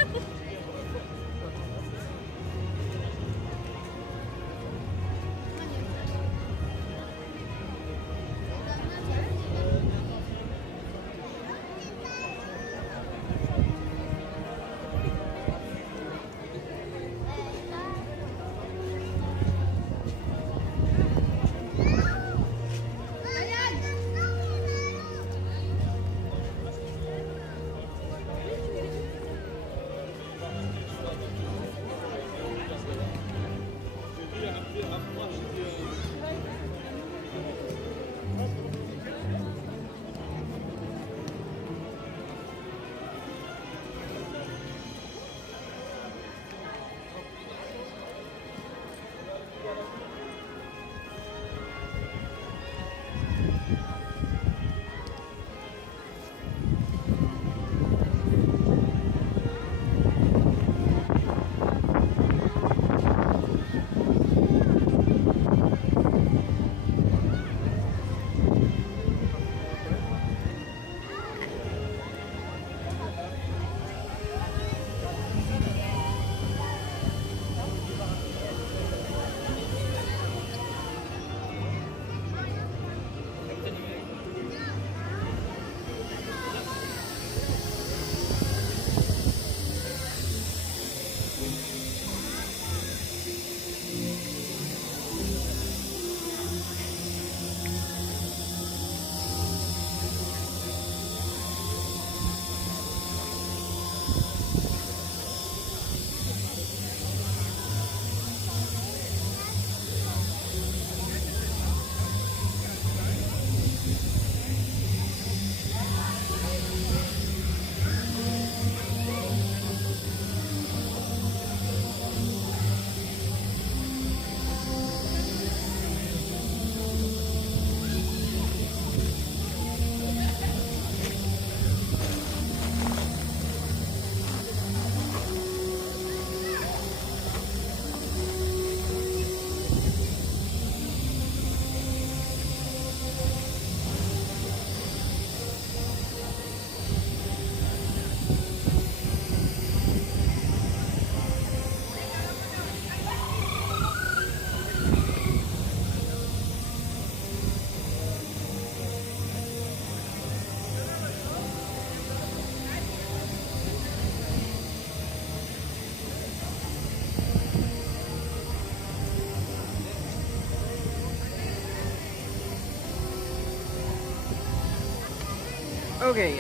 Okay,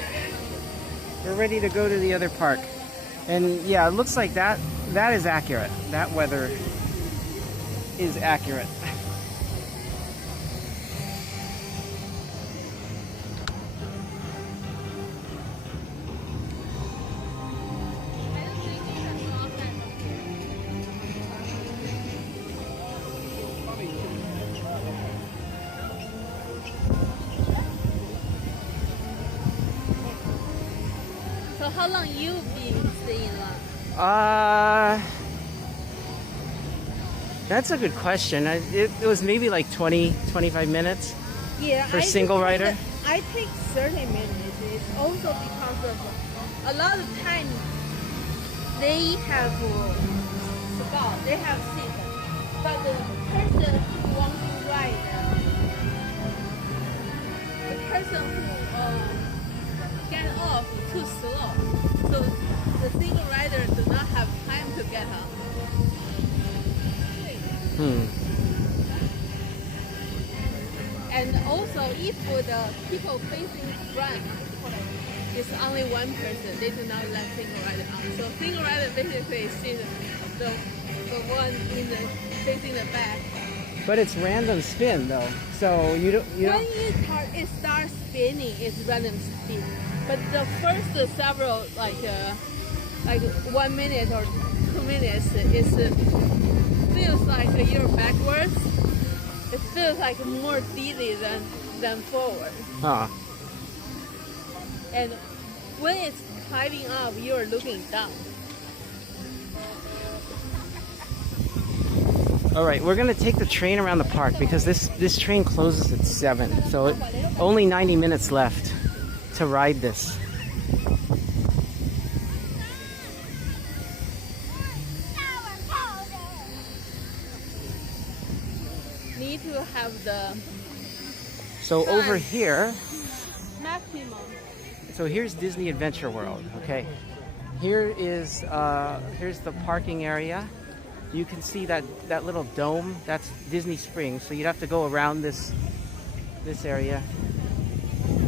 we're ready to go to the other park. And yeah, it looks like that is accurate. That weather is accurate. So how long you been staying in That's a good question. It was maybe like 20, 25 minutes Yeah, for single rider. I take 30 minutes. It's also because of a lot of times they have spot, they have seat, but the person who wants to ride, the person who get off too slow, so the single rider does not have time to get off. And also, if the people facing front is only one person, they do not let single rider on. So single rider basically is the one in the facing the back. But it's random spin though, so you don't. When it starts spinning, it's random spin. But the first several like 1 minute or 2 minutes, it feels like you're backwards. It feels like more dizzy than forward. And when it's climbing up, you're looking down. All right, we're gonna take the train around the park because this train closes at 7, so only 90 minutes left to ride this. Need to have the So over here, maximum. so here's Disney Adventure World. Okay, here's the parking area. You can see that little dome. That's Disney Springs. So you'd have to go around this area.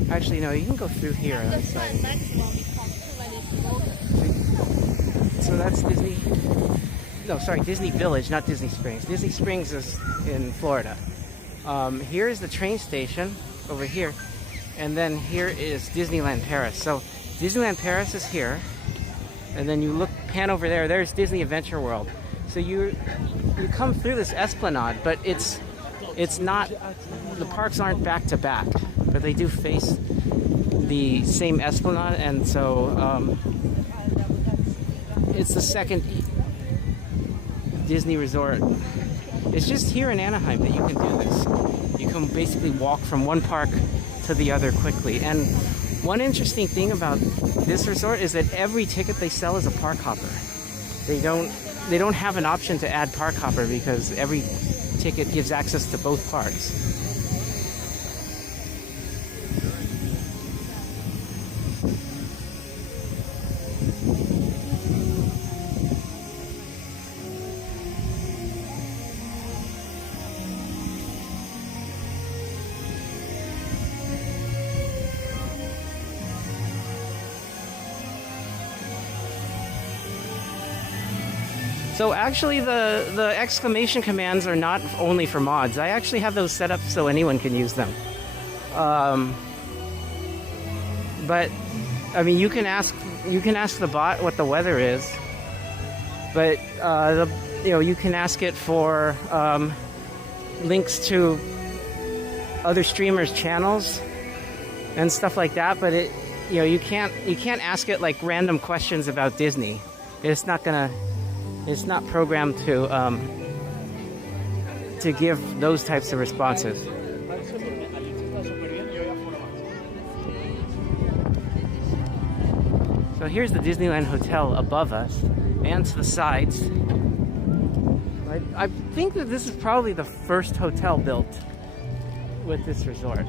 Actually, no, you can go through here on this side. Maximum becomes too many smokers. So that's Disney. No, sorry, Disney Village, not Disney Springs. Disney Springs is in Florida. Here is the train station over here, and then here is Disneyland Paris. So Disneyland Paris is here, and then you pan over there. There's Disney Adventure World. So you come through this esplanade, but it's not. The parks aren't back to back, but they do face the same esplanade, and so it's the second Disney resort. It's just here in Anaheim that you can do this. You can basically walk from one park to the other quickly. And one interesting thing about this resort is that every ticket they sell is a park hopper. They don't have an option to add park hopper because every ticket gives access to both parks. So actually the exclamation commands are not only for mods. I actually have those set up so anyone can use them. But I mean, you can ask the bot what the weather is, but you can ask it for links to other streamers' channels and stuff like that. But you can't ask it like random questions about Disney. It's not programmed to give those types of responses. So here's the Disneyland Hotel above us and to the sides. I think that this is probably the first hotel built with this resort.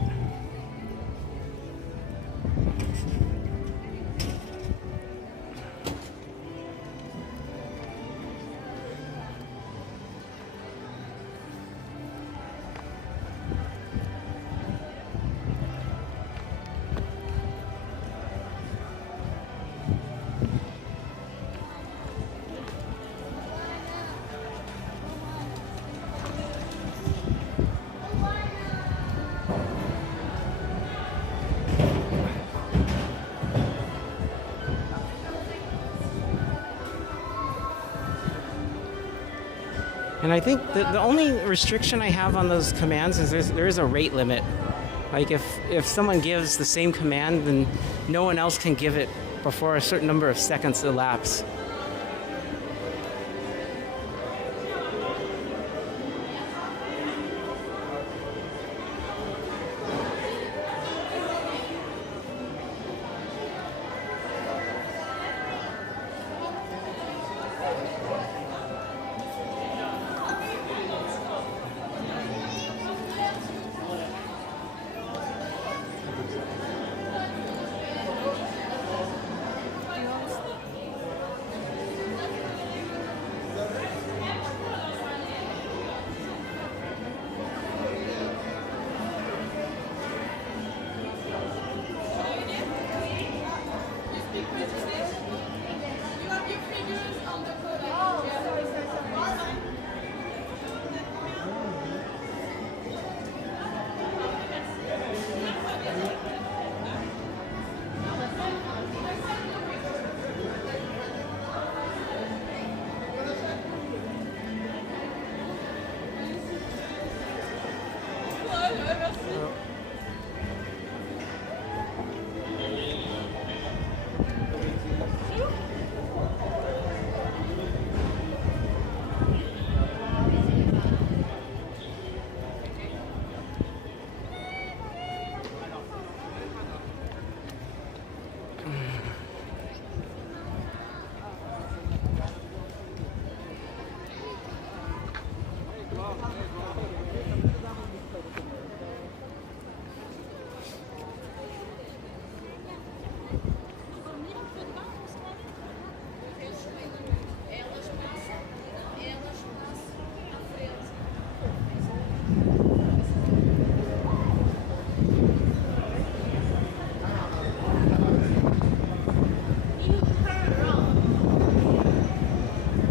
And I think the only restriction I have on those commands is there is a rate limit. Like if someone gives the same command, then no one else can give it before a certain number of seconds elapse.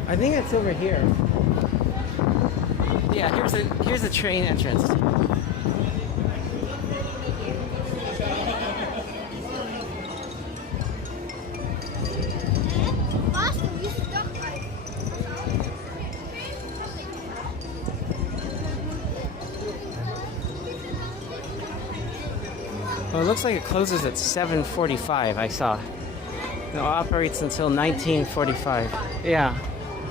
I think it's over here. Yeah, here's the train entrance. Well, it looks like it closes at 7:45, I saw. It operates until 1945. Yeah.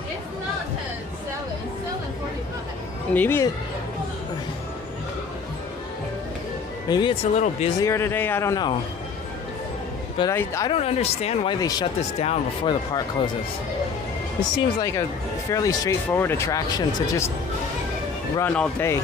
It's not 7:45. Maybe it's a little busier today, I don't know. But I don't understand why they shut this down before the park closes. This seems like a fairly straightforward attraction to just run all day.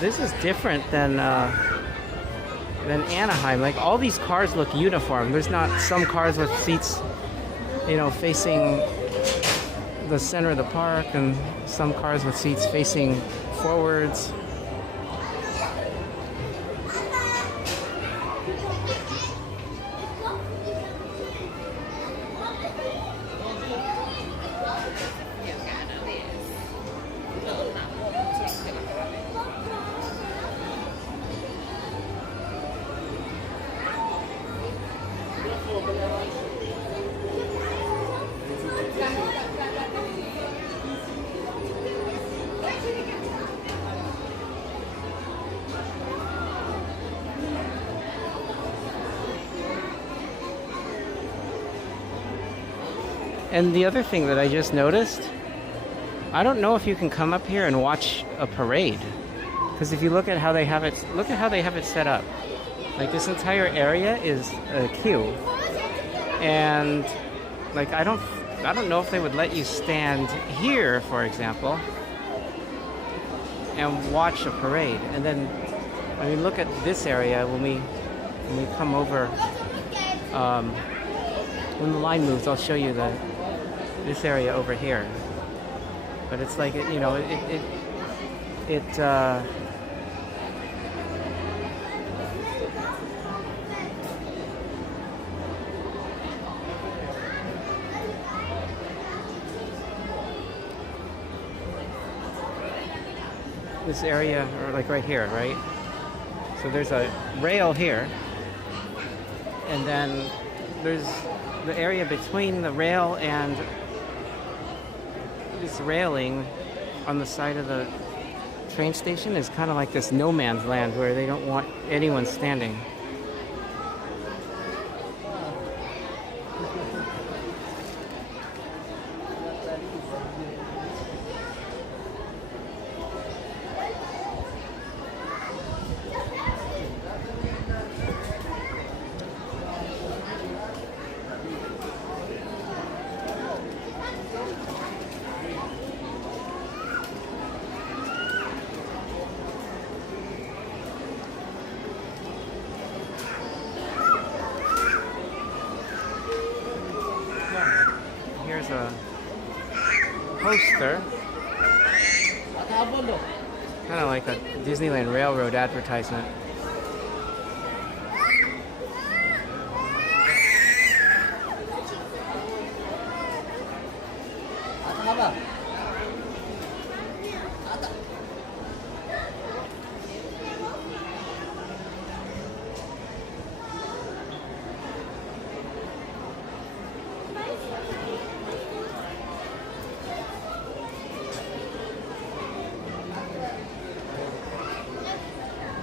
This is different than Anaheim. Like, all these cars look uniform. There's not some cars with seats, facing the center of the park, and some cars with seats facing forwards. And the other thing that I just noticed, I don't know if you can come up here and watch a parade, because if you look at how they have it, set up. Like, this entire area is a queue, and like I don't know if they would let you stand here, for example, and watch a parade. And then, I mean, look at this area when we come over When the line moves, I'll show you this area over here. But it's like, you know, this area, or like right here, right? So there's a rail here, and then there's the area between the rail and this railing on the side of the train station is kind of like this no man's land where they don't want anyone standing. Here's a poster, kind of like a Disneyland Railroad advertisement.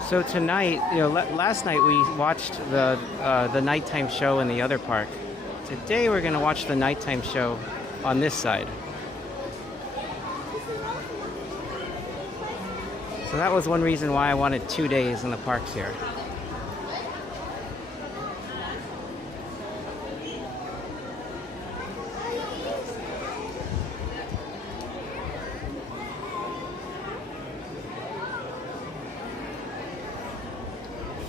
So tonight, you know, last night we watched the nighttime show in the other park. Today we're going to watch the nighttime show on this side. So that was one reason why I wanted 2 days in the parks here.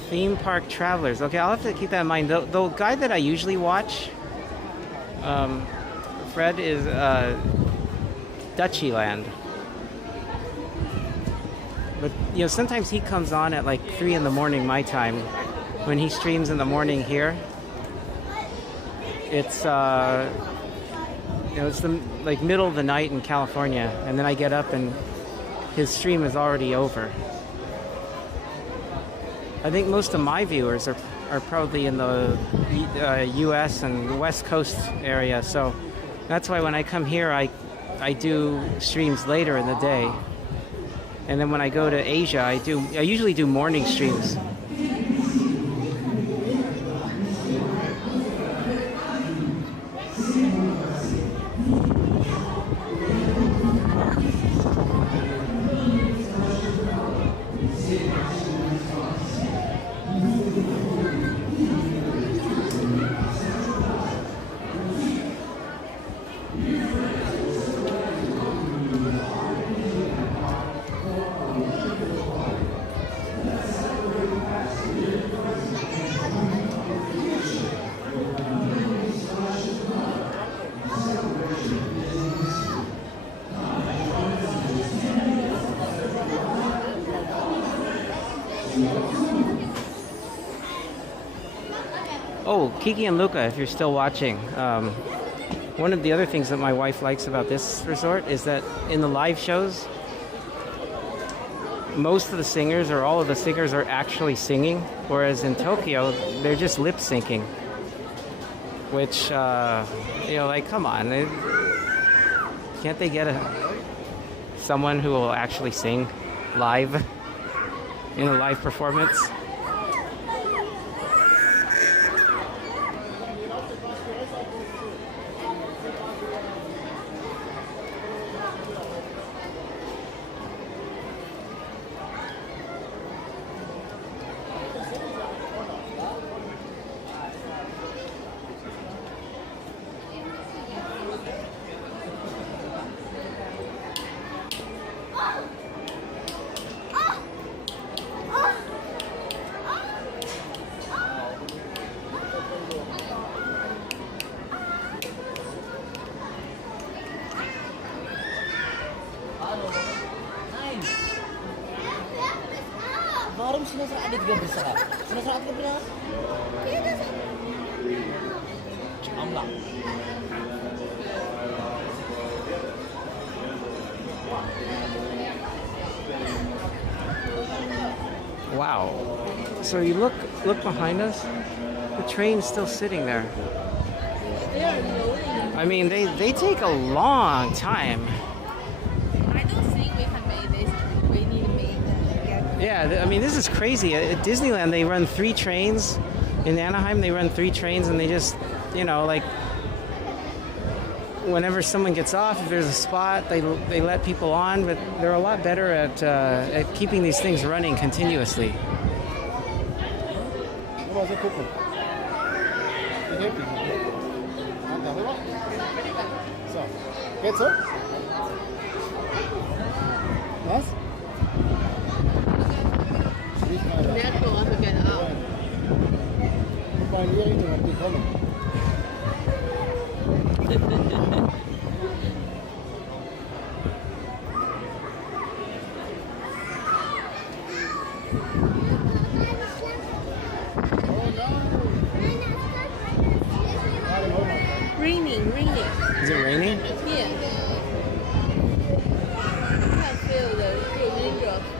Theme park travelers. Okay, I'll have to keep that in mind. The guy that I usually watch, Fred, is Dutchyland. But you know, sometimes he comes on at like 3 in the morning my time. When he streams in the morning here, it's you know, it's the like middle of the night in California, and then I get up and his stream is already over. I think most of my viewers are probably in the U.S. and the West Coast area, so that's why when I come here, I do streams later in the day, and then when I go to Asia, I usually do morning streams. Oh, Kiki and Luca, if you're still watching, one of the other things that my wife likes about this resort is that in the live shows, most of the singers or all of the singers are actually singing, whereas in Tokyo, they're just lip syncing. Which, you know, like, come on. Can't they get someone who will actually sing live in a live performance? Harus sini ada juga bersama. Sini ada berapa? Amlah. Wow. So you look behind us. The train's still sitting there. They are loading. I mean, they take a long time. I don't think we can make this. We need to make that. Yeah, I mean, this is crazy. At Disneyland, they run 3 trains. In Anaheim, they run 3 trains, and they just, you know, like, whenever someone gets off, if there's a spot, they let people on, but they're a lot better at keeping these things running continuously. So, geht's so? Was? Natural to get out. Guck mal in die Richtung, ob die kommen. Raining. Is it raining? Yeah. You can feel the raindrops.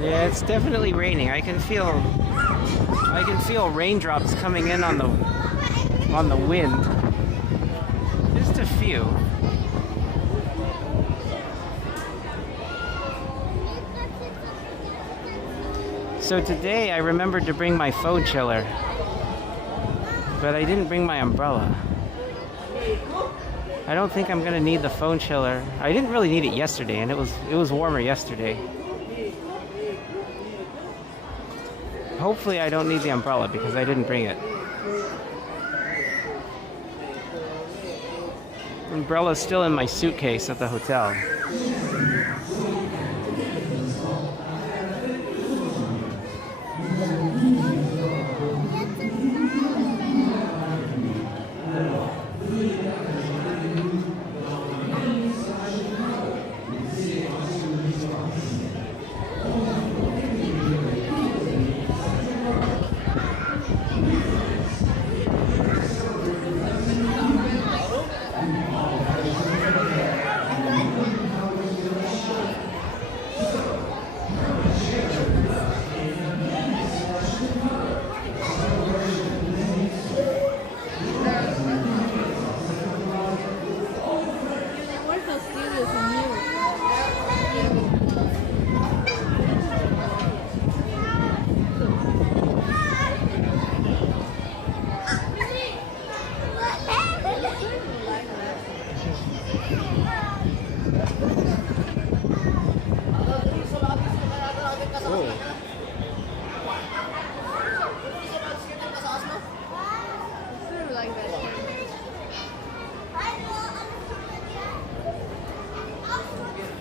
Yeah, it's definitely raining. I can feel raindrops coming in on the wind. Just a few. So today I remembered to bring my phone chiller, but I didn't bring my umbrella. I don't think I'm gonna need the phone chiller. I didn't really need it yesterday, and it was warmer yesterday. Hopefully I don't need the umbrella because I didn't bring it. Umbrella's still in my suitcase at the hotel.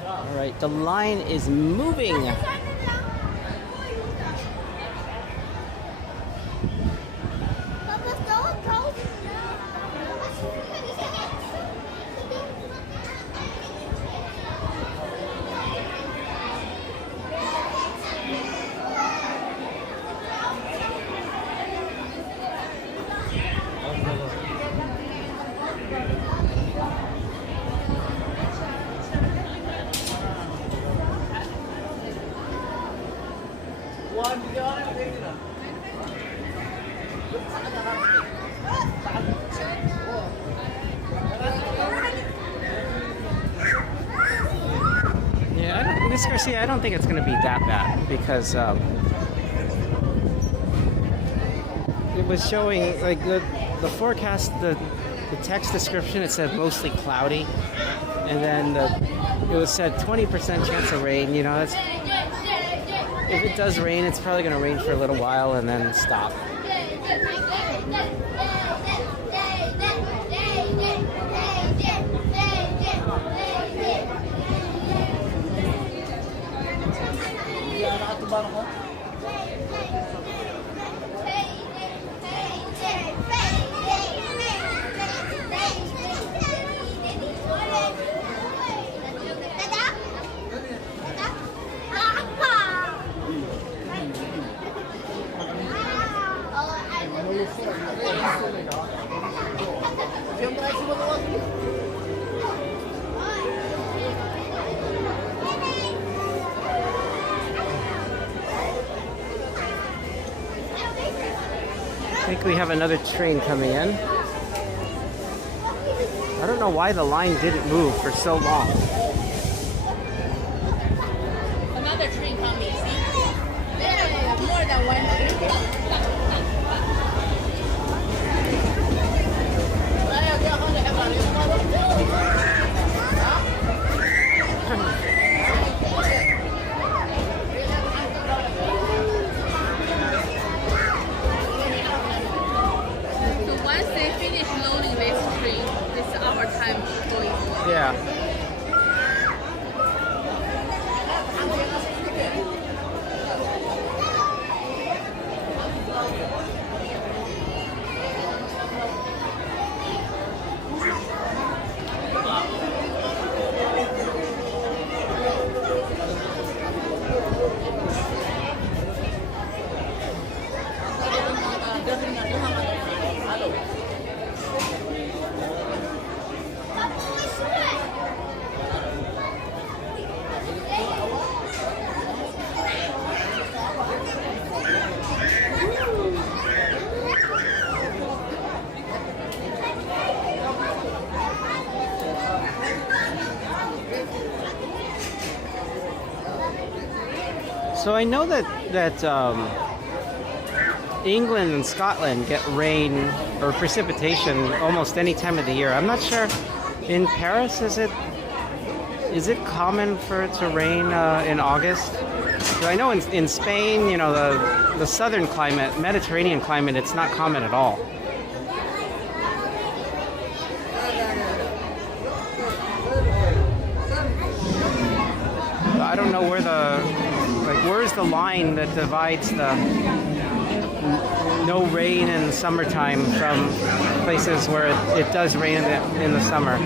All right, the line is moving. Miss Garcia, I don't think it's going to be that bad because it was showing like the forecast, the text description. It said mostly cloudy, and then it was said 20% chance of rain. You know, that's, if it does rain, it's probably going to rain for a little while and then stop. I think we have another train coming in. I don't know why the line didn't move for so long. Another train coming, see? Yeah, more than one train. So once they finish loading this train, it's our time going on. Yeah. So I know that England and Scotland get rain or precipitation almost any time of the year. I'm not sure. In Paris, is it common for it to rain in August? So I know in Spain, you know, the southern climate, Mediterranean climate, it's not common at all. I don't know where where's the line that divides the no rain in the summertime from places where it does rain in the summer.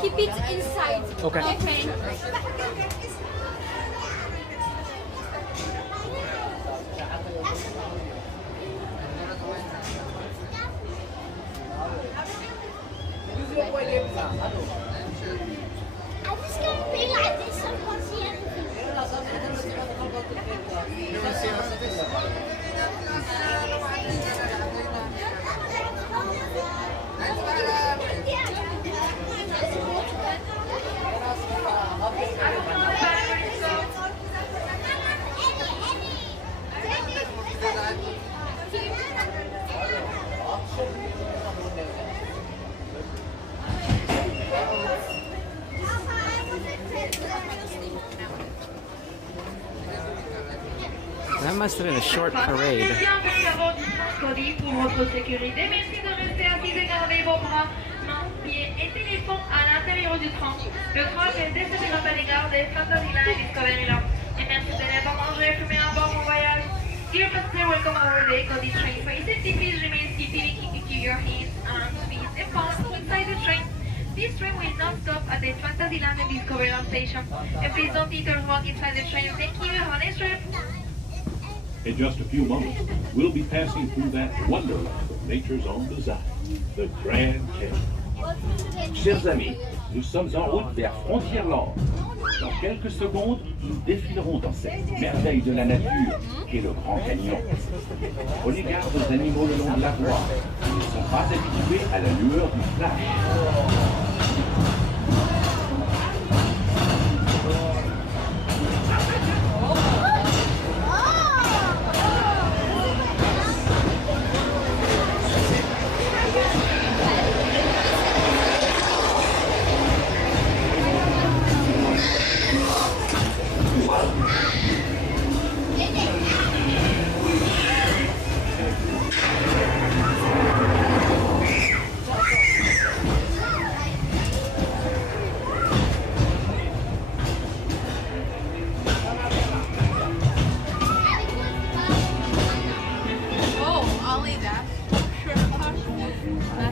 keep it inside. Okay. Okay. I'm just gonna be like this so I can't see anything. That must have been a short parade. Pour votre sécurité, merci de rester assis et garder vos bras, mains, pieds et téléphones à l'intérieur du train. Le train est descendu dans la gare de Fantasyland et Discoveryland. Et merci de ne pas manger et fumer à bord mon voyage. Dear passenger, welcome aboard the Cody train. For your safety, please remain seated and keep your hands, arms, feet, and palms inside the train. This train will not stop at the Fantasyland and Discoveryland station. And please don't eat or walk inside the train. Thank you. Have a nice trip. In just a few moments, we'll be passing through that wonderland of nature's own design, the Grand Canyon. Chers amis, nous sommes en route vers Frontierland. Dans quelques secondes, nous défilerons dans cette merveille de la nature qu'est le Grand Canyon. Prenez garde aux animaux le long de la voie. Ils ne sont pas habitués à la lueur du flash.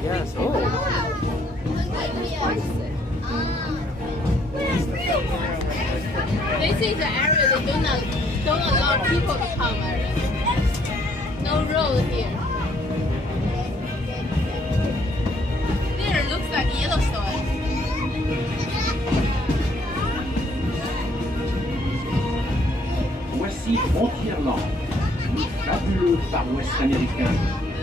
Yes. Oh. This is the area they don't allow people to come. No road here. There looks like Yellowstone. Voici Frontierland, le fabuleux Far West américain,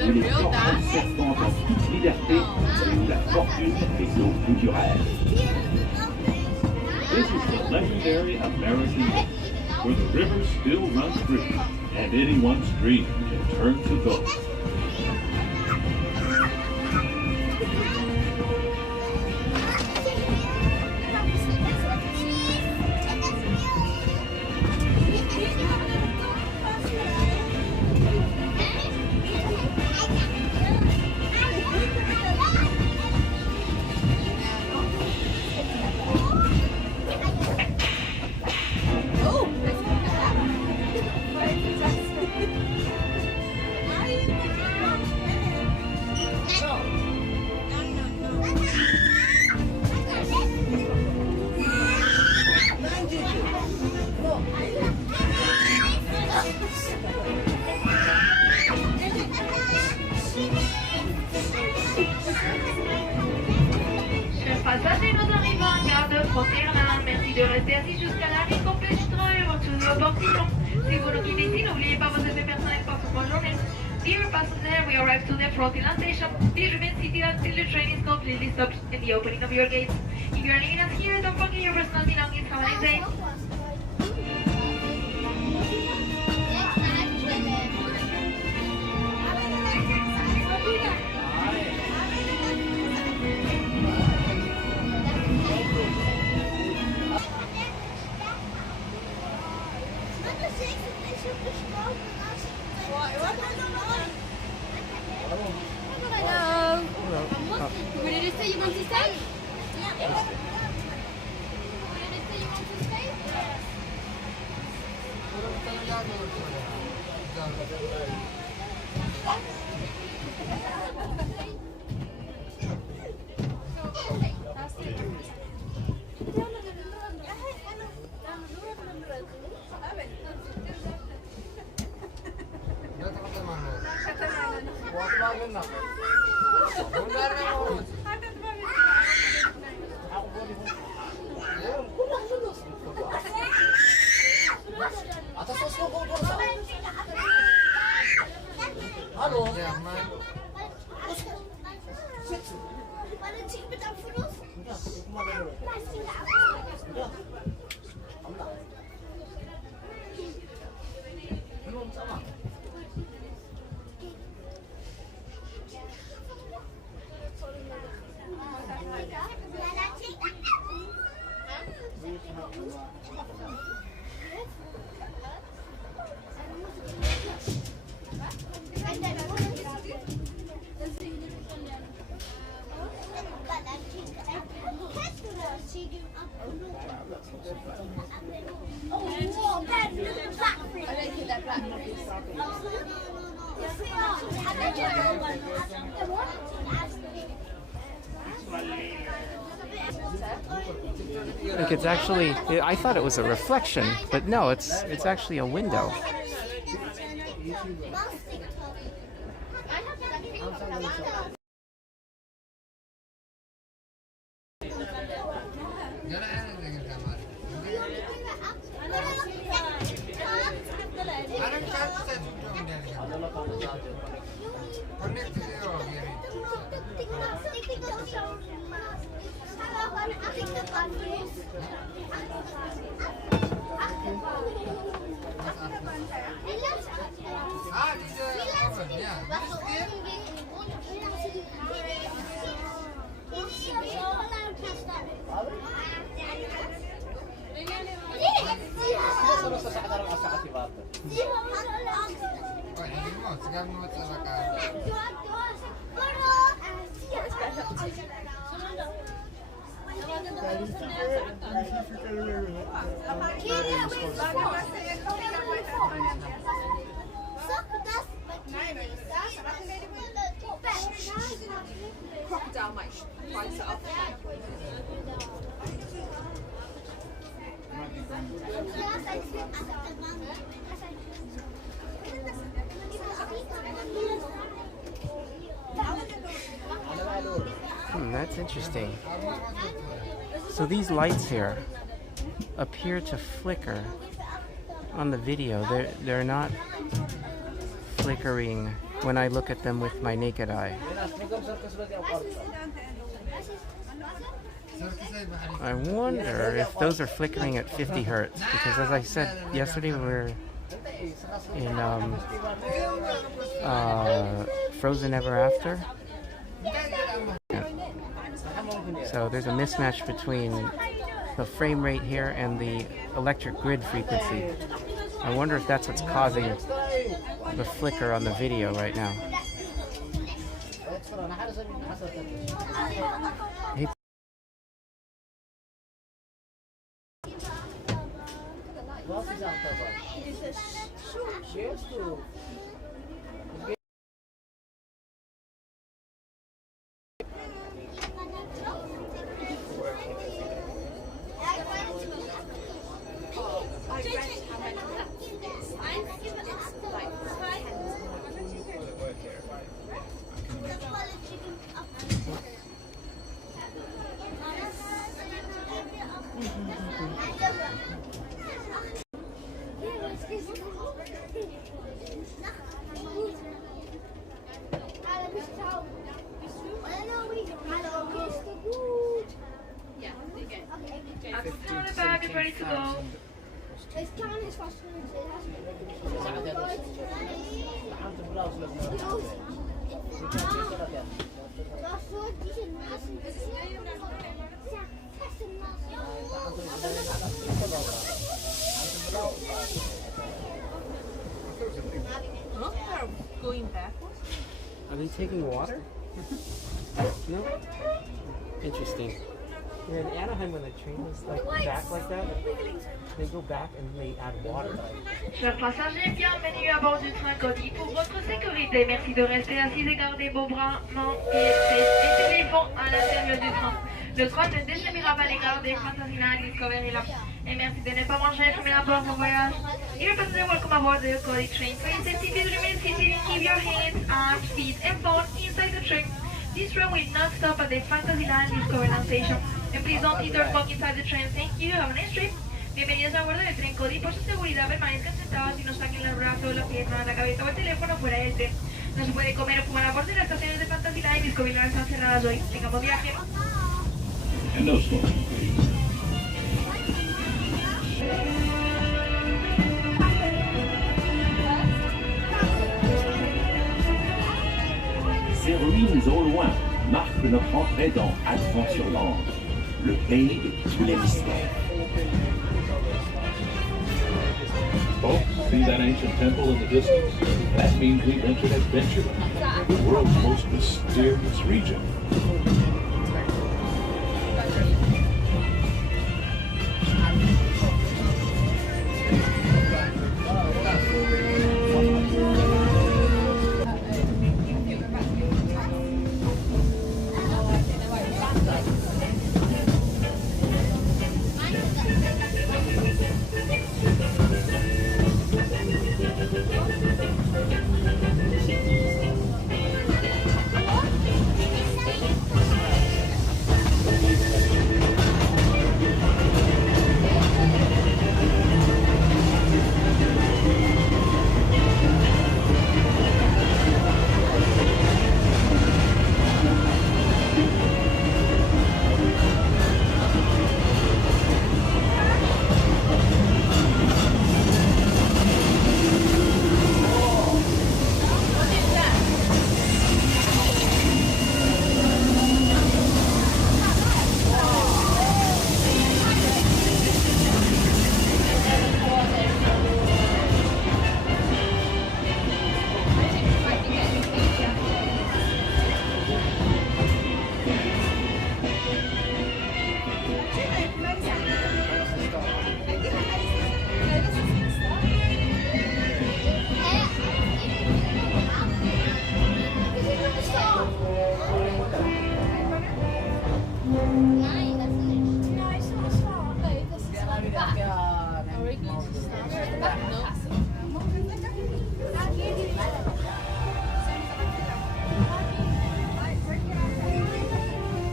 où les torrents serpentent en toute liberté, où la fortune est au bout du rêve. This is the legendary American Notte, where the river still runs free, and anyone's dream can turn to gold. Passagers, nous arrivons en gare de Frontierland. Merci de rester assis jusqu'à l'arrivée complète du train et retourner au portillon. Si vous nous quittez ici, n'oubliez pas vos effets personnels pour cette bonne journée. Dear passengers, we arrived to the Frontierland station. Please remain seated until the train is completely stopped and the opening of your gates. If you are leaving us here, don't forget your personal belongings. Have a nice day. Hello. You ready to say you want to stay? Yeah. You ready to say you want to stay? So, that's it. Like it's actually, I thought it was a reflection, but no, it's actually a window. Crocodile might rise it up. That's interesting. So these lights here appear to flicker on the video. They're not flickering when I look at them with my naked eye. I wonder if those are flickering at 50 hertz, because as I said yesterday, we were in Frozen Ever After. So there's a mismatch between the frame rate here and the electric grid frequency. I wonder if that's what's causing the flicker on the video right now. Going backwards? Are they taking water? No? Interesting. Yeah, in Anaheim, when the train is like back like that, they go back and they add water. Chers passagers, bienvenue à bord du train Contes. Pour votre sécurité, merci de rester assis et garder vos bras, mains, pieds, fesses et téléphones à l'intérieur du train. Le train ne déchirera pas les gardes des Fantasyland Discovery. Et merci de ne pas manger et fumer à bord de voyage. Dear passengers, welcome aboard the Contes train. For your safety, please remain seated and keep your hands snacks, feet, and phone inside the train. This train will not stop at the Fantasyland Discoveryland station. And please don't eat or smoke inside the train. Thank you. Have a nice trip. Bienvenidos a bordo del tren Cody. Por su seguridad permanezcan sentados y no saquen los brazos, la pierna, la cabeza o el teléfono fuera del tren. No se puede comer o fumar a bordo de las estaciones de Fantasyland y Discoveryland están cerradas hoy. Tengamos viaje. And no smoking, please. Ces ruines au loin marquent notre entrée dans Adventureland, le pays de tous les mystères. Folks, see that ancient temple in the distance? That means we've entered Adventureland, the world's most mysterious region.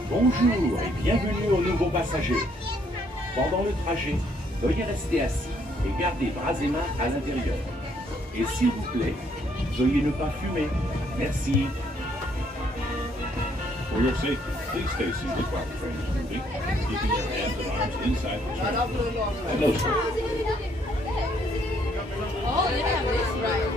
Bonjour et bienvenue aux nouveaux passagers. Pendant le trajet, veuillez rester assis et garder bras et mains à l'intérieur. Et s'il vous plaît, veuillez ne pas fumer. Merci. For your safety, please stay seated while the train is moving, keeping your hands and arms inside the train. And no smoking. Oh, they have this right.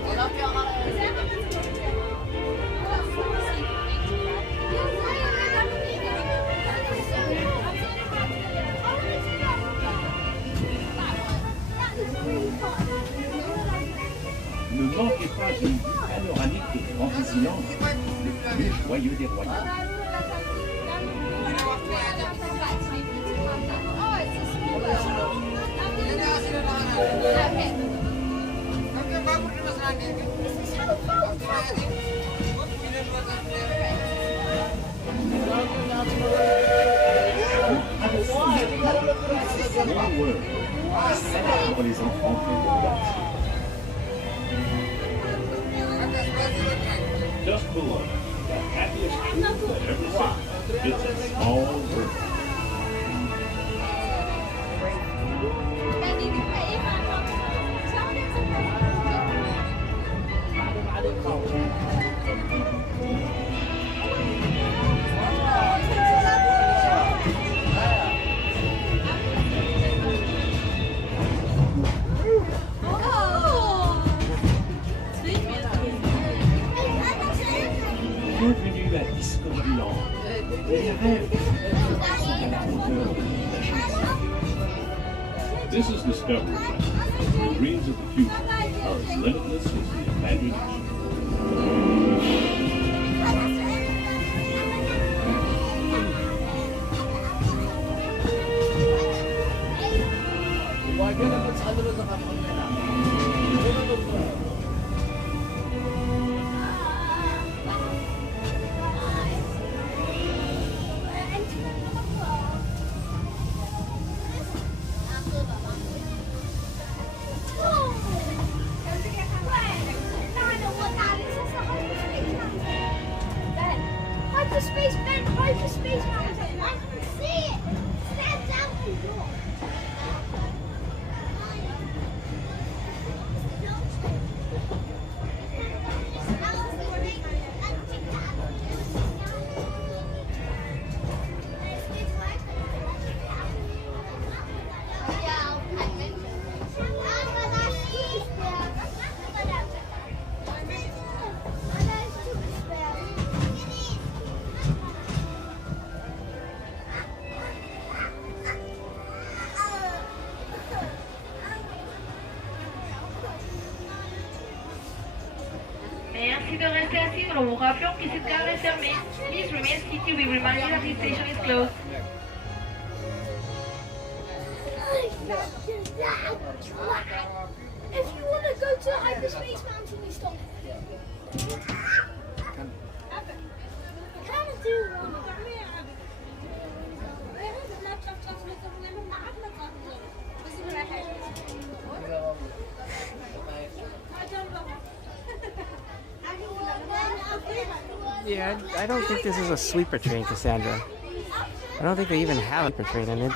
Ne manquez pas une vue panoramique de Fantasyland, le plus joyeux des royaumes. Pour les enfants just below, the happiest truth that ever seen. It's a small world. Bienvenue à Discoveryland. Les rêves sont à la hauteur de l'imagination. This is Discoveryland. The dreams of the future are as limitless as the imagination. Hyperspace Mountain, Hyperspace Mountain. I can see it. Stand down and walk. Merci de rester assis. Nous vous rappelons que cette gare est fermée. Please remain seated. We remind you that this station is closed. If you want to go to Hyperspace Mountain, you stop. Can I do one? Yeah, I don't think this is a sleeper train, Cassandra. I don't think they even have a sleeper train in it.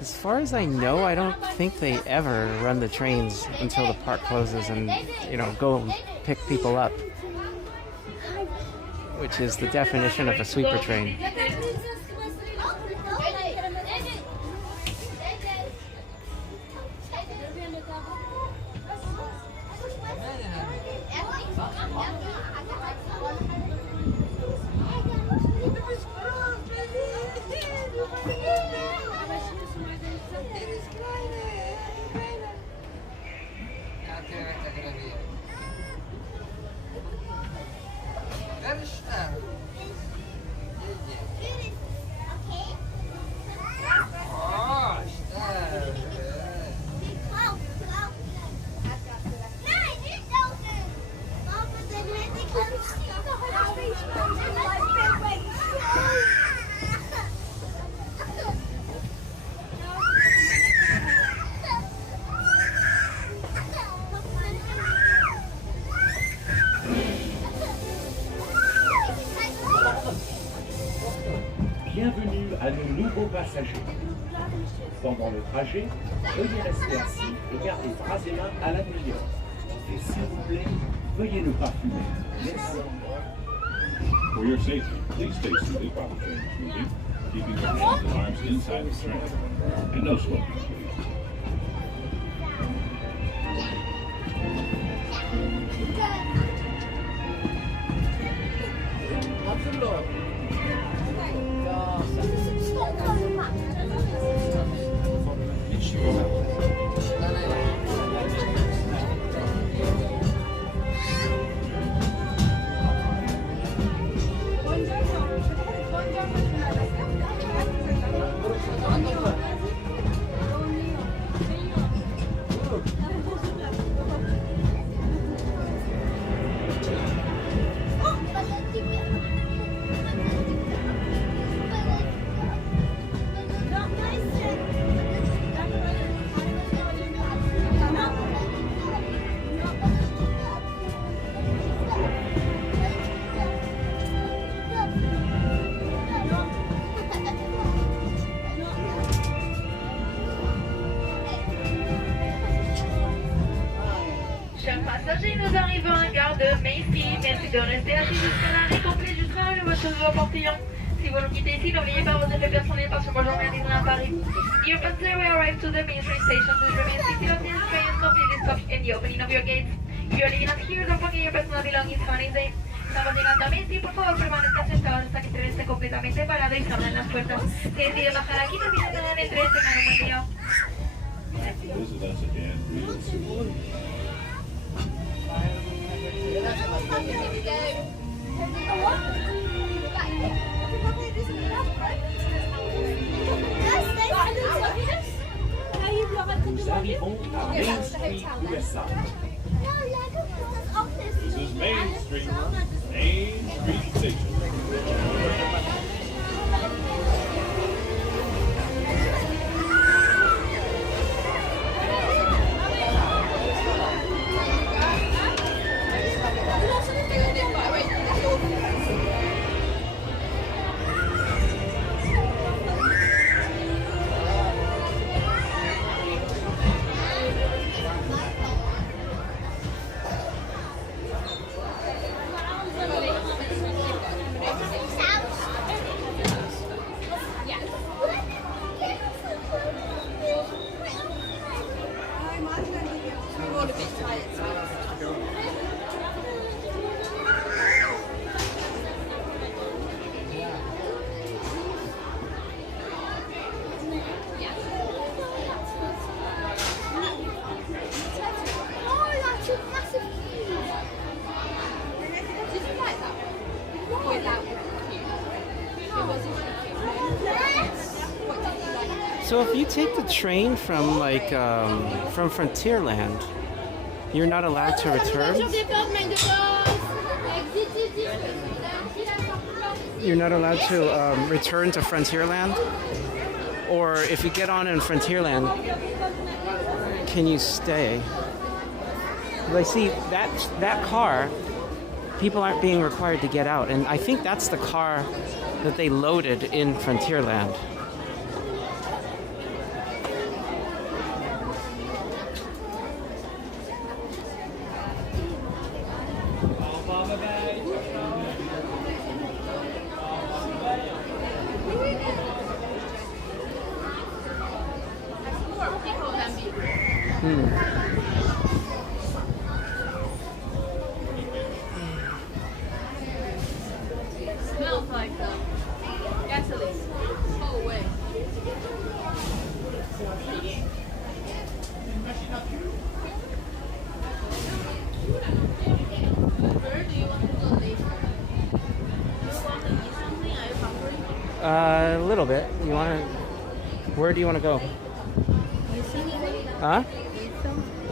As far as I know, I don't think they ever run the trains until the park closes and, you know, go and pick people up. Which is the definition of a sleeper train. Bienvenue à nos nouveaux passagers. Pendant le trajet, veuillez rester assis et garder bras et mains à l'intérieur. Et s'il vous plaît, veuillez ne pas fumer. Merci. For your safety, please stay seated while the train is moving, keeping your hands and arms inside the train. And no smoking, please. Nous arrivons à la gare de Main Street. Merci de rester assis jusqu'à l'arrêt complet du train et votre nouveau portillon. Si vous nous quittez ici, n'oubliez pas vos effets personnels parce que moi j'en ai à Disneyland Paris. Dear passengers, we arrived to the Main Street station. Please remain seated until this train is completely stopped and the opening of your gates. If you are leaving us here, don't forget your personal belongings. Have a nice day. Estamos llegando a Main Street, por favor permanezcan sentados hasta que el tren esté completamente parado y se abran las puertas. Si deciden bajar aquí, terminen en el tren, tengan un buen día. Visit us again real soon. Nous arrivons à Main Street, USA. This is Main Street Station. So if you take the train from like from Frontierland, you're not allowed to return? You're not allowed to return to Frontierland? Or if you get on in Frontierland, can you stay? I see that car, people aren't being required to get out, and I think that's the car that they loaded in Frontierland. Smells like gasoline. Oh wait. Where do you want to go later? Do you want to eat something? Are you hungry? A little bit. You want to? Where do you want to go? Huh?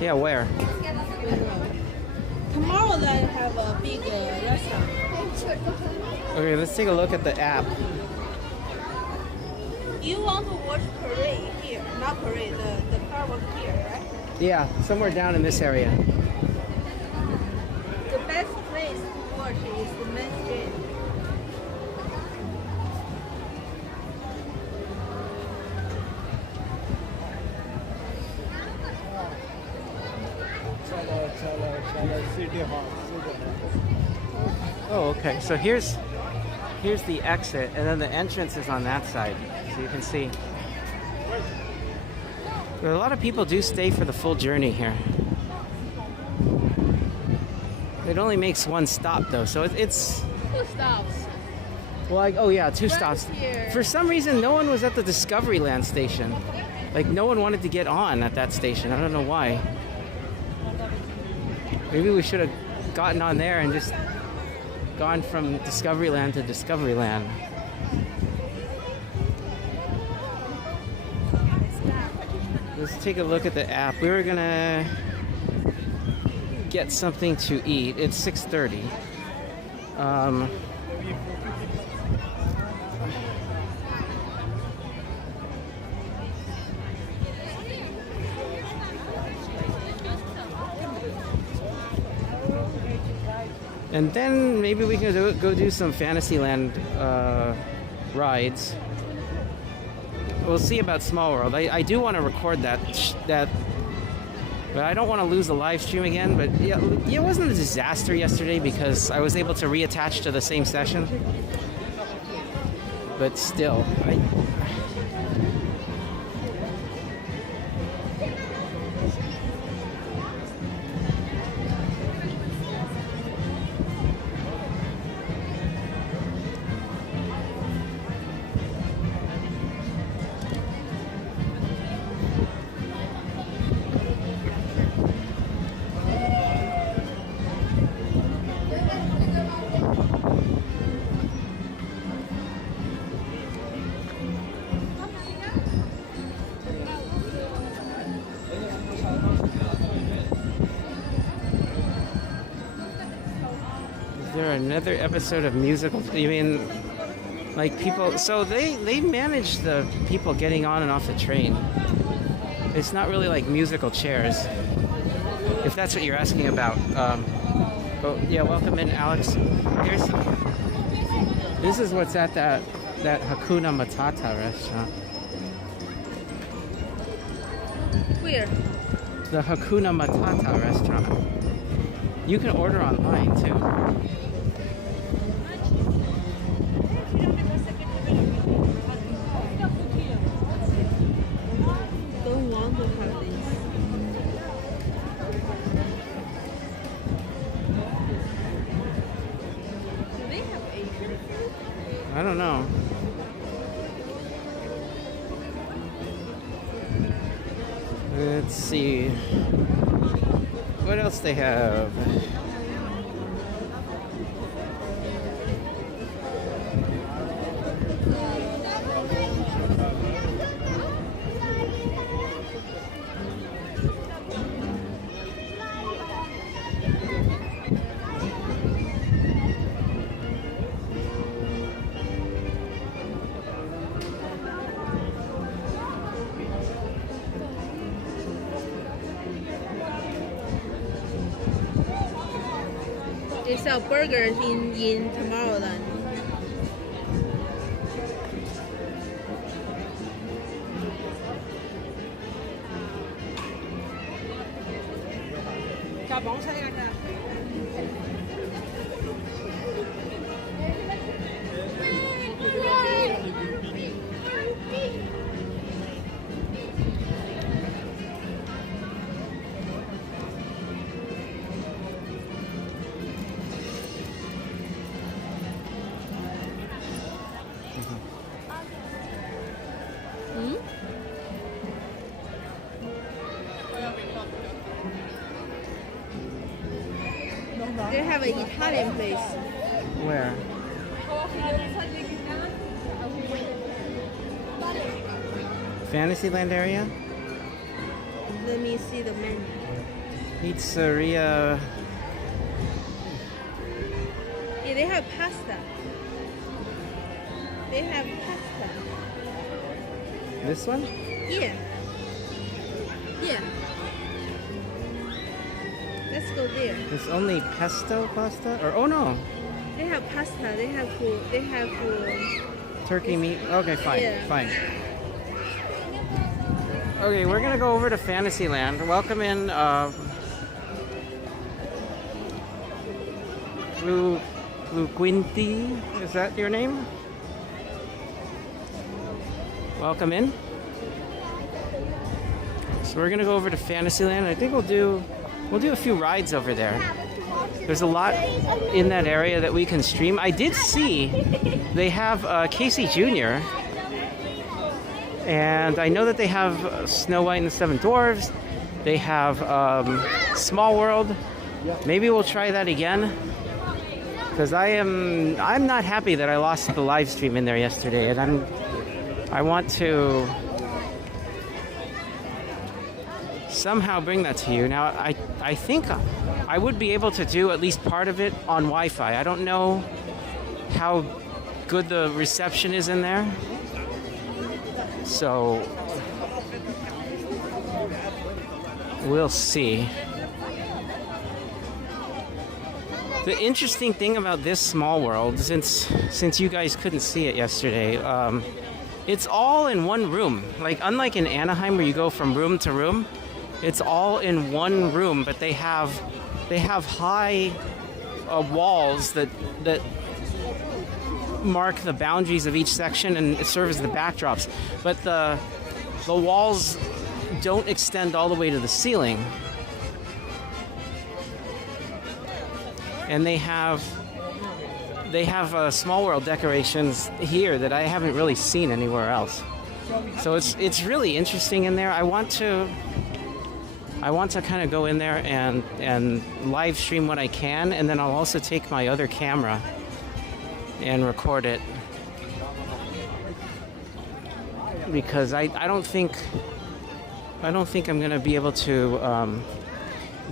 Yeah, where? Tomorrow they have a big restaurant. Okay, let's take a look at the app. You want to watch parade here, not parade, the fireworks here, right? Yeah, somewhere down in this area. The best place to watch is the main street. City Hall. Oh, okay. So here's the exit, and then the entrance is on that side, so you can see. But a lot of people do stay for the full journey here. It only makes one stop though, so it's 2 stops. well, oh yeah, 2 stops. Here. For some reason, no one was at the Discoveryland station. Like no one wanted to get on at that station. I don't know why. Maybe we should have gotten on there and just gone from Discoveryland to Discoveryland. Let's take a look at the app. We were gonna get something to eat. It's 6:30. And then maybe we can go do some Fantasyland rides. We'll see about Small World. I do want to record that, but I don't want to lose the live stream again. But yeah, it wasn't a disaster yesterday because I was able to reattach to the same session. But still, another episode of musical. You mean like people? So they manage the people getting on and off the train. It's not really like musical chairs, if that's what you're asking about. Oh yeah, welcome in, Alex. This is what's at that Hakuna Matata restaurant. Where? The Hakuna Matata restaurant. You can order online too. Don't want to have this. Do they have Asian food? I don't know. Let's see. What else they have? sell burgers in Tomorrowland. They have an Italian place. Where? Fantasyland area? Let me see the menu. Pizzeria. Yeah, they have pasta. They have pasta. This one? Yeah. Yeah. Let's go there. There's only pesto pasta? Or oh no. They have pasta. They have food. They have Turkey meat. Okay, fine. Yeah. Fine. Okay, we're gonna go over to Fantasyland. Welcome in Quinty. Is that your name? Welcome in. So we're gonna go over to Fantasyland. I think we'll do a few rides over there. There's a lot in that area that we can stream. I did see they have Casey Jr. And I know that they have Snow White and the Seven Dwarfs. They have Small World. Maybe we'll try that again. Because I'm not happy that I lost the live stream in there yesterday, and I want to somehow bring that to you. Now, I think I would be able to do at least part of it on Wi-Fi. I don't know how good the reception is in there. So we'll see. The interesting thing about this Small World, since you guys couldn't see it yesterday, it's all in one room. Like unlike in Anaheim where you go from room to room, it's all in one room. But they have high walls that mark the boundaries of each section and it serves as the backdrops. But the walls don't extend all the way to the ceiling. And they have Small World decorations here that I haven't really seen anywhere else. So it's really interesting in there. I want to kind of go in there and live stream what I can, and then I'll also take my other camera and record it, because I don't think I'm gonna be able to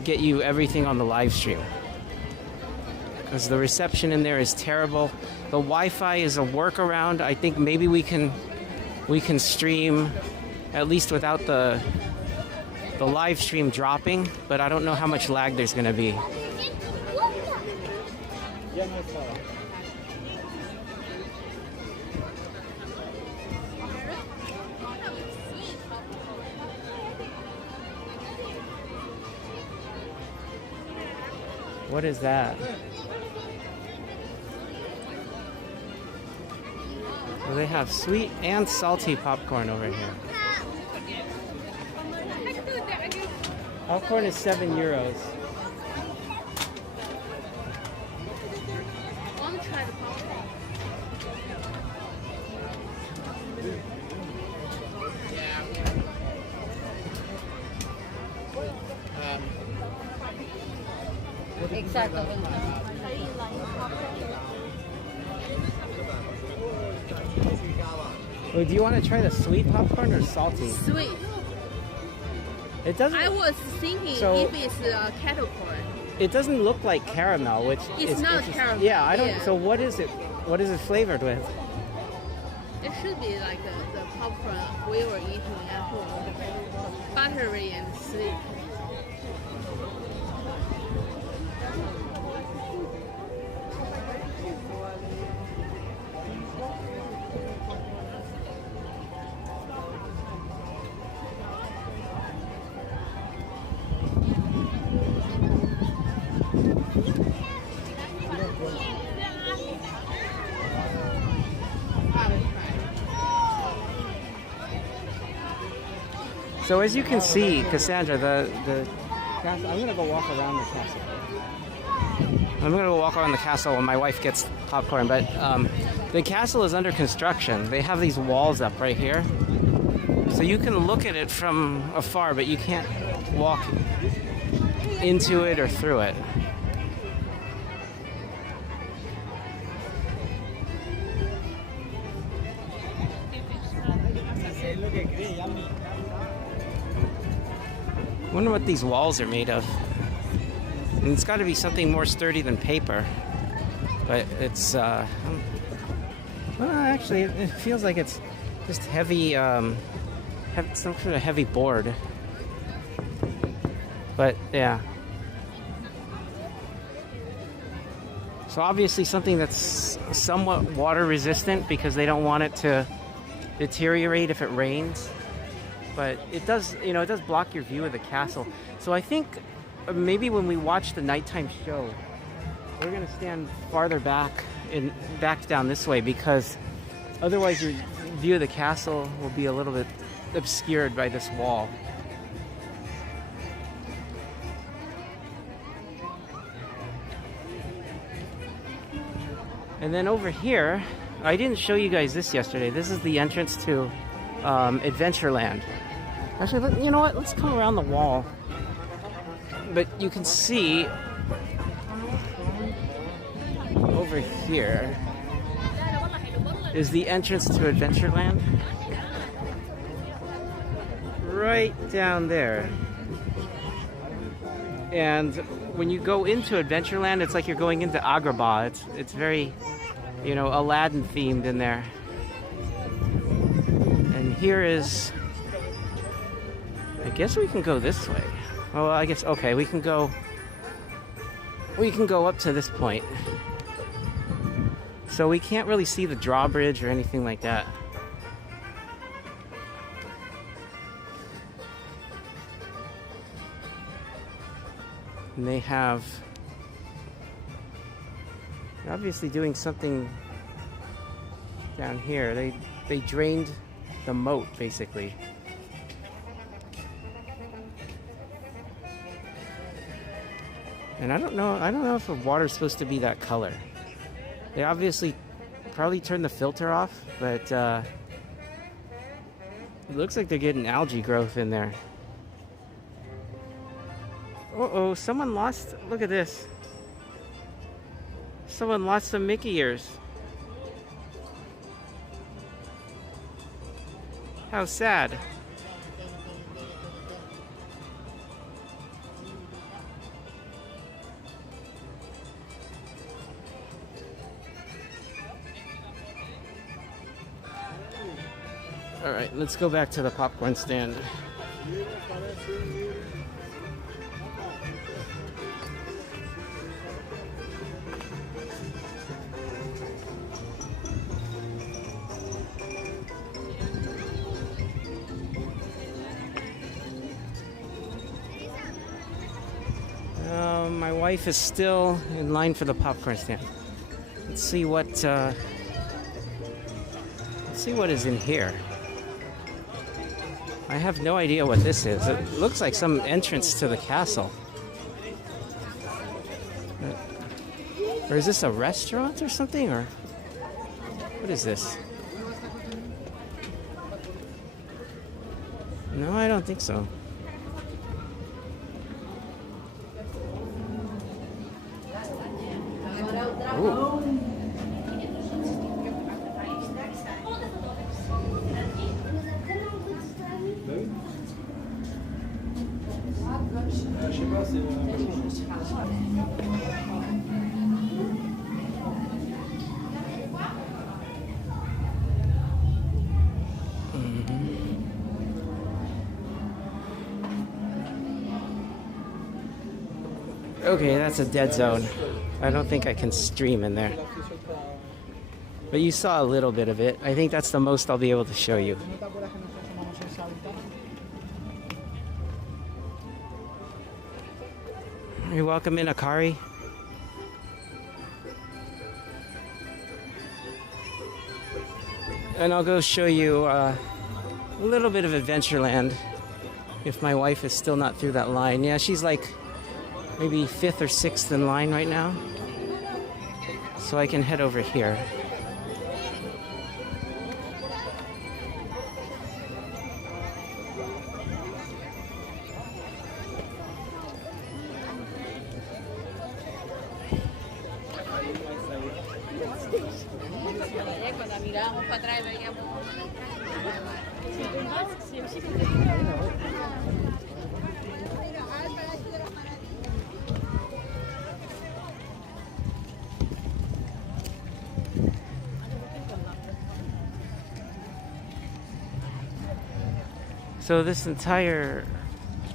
get you everything on the live stream, because the reception in there is terrible. The Wi-Fi is a workaround. I think maybe we can stream at least without the live stream dropping, but I don't know how much lag there's gonna be. What is that? Well, they have sweet and salty popcorn over here. Popcorn is €7. I want to try the popcorn. Exacto. Oh, do you want to try the sweet popcorn or salty? Sweet. It doesn't. I was thinking if it's kettle corn. It doesn't look like caramel, which it's not caramel. Yeah, I don't. Yeah. So what is it? What is it flavored with? It should be like the popcorn we were eating at home, buttery and sweet. So as you can see, Cassandra, the castle, I'm gonna go walk around the castle. I'm gonna go walk around the castle when my wife gets popcorn, but the castle is under construction. They have these walls up right here. So you can look at it from afar, but you can't walk into it or through it. I wonder what these walls are made of. And it's got to be something more sturdy than paper. But it's, well, actually, it feels like it's just heavy, some sort of heavy board. But, yeah. So obviously something that's somewhat water resistant because they don't want it to deteriorate if it rains. But it does, you know, it does block your view of the castle. So I think maybe when we watch the nighttime show, we're gonna stand farther back down this way, because otherwise your view of the castle will be a little bit obscured by this wall. And then over here, I didn't show you guys this yesterday. This is the entrance to Adventureland. Actually, you know what? Let's come around the wall. But you can see over here is the entrance to Adventureland. Right down there. And when you go into Adventureland, it's like you're going into Agrabah. It's very, you know, Aladdin themed in there. And here is, I guess we can go this way. Oh, I guess, okay, we can go up to this point. So we can't really see the drawbridge or anything like that. And they're obviously doing something down here. They drained the moat, basically. And I don't know if the water's supposed to be that color. They obviously probably turned the filter off, but it looks like they're getting algae growth in there. Uh-oh, someone lost, look at this. Someone lost some Mickey ears. How sad. All right, let's go back to the popcorn stand. My wife is still in line for the popcorn stand. Let's see what is in here. I have no idea what this is. It looks like some entrance to the castle. Or is this a restaurant or something? Or what is this? No, I don't think so. Ooh. Okay, that's a dead zone. I don't think I can stream in there. But you saw a little bit of it. I think that's the most I'll be able to show you. You're welcome in, Akari. And I'll go show you a little bit of Adventureland if my wife is still not through that line. Yeah, she's like maybe 5th or 6th in line right now. So I can head over here. So this entire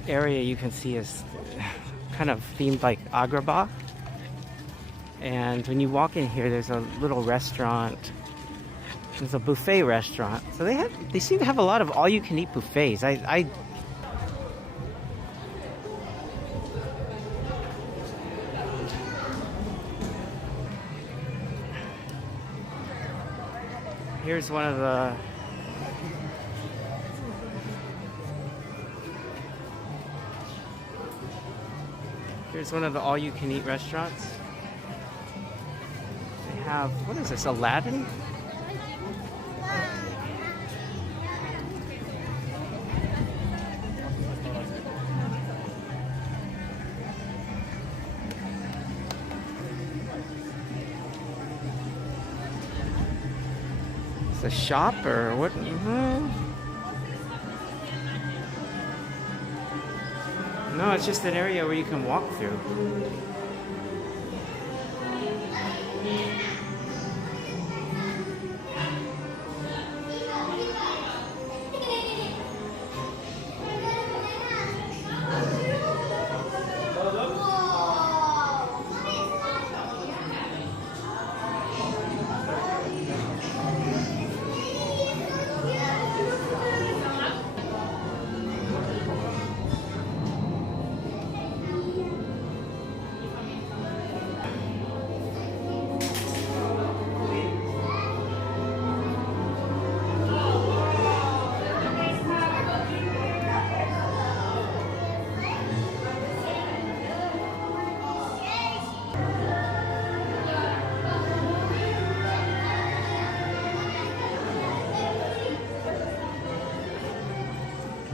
area you can see is kind of themed like Agrabah. And when you walk in here, there's a little restaurant. There's a buffet restaurant. So they seem to have a lot of all-you-can-eat buffets. Here's one of the all-you-can-eat restaurants. They have, what is this, Aladdin? It's a shop or what? No, it's just an area where you can walk through.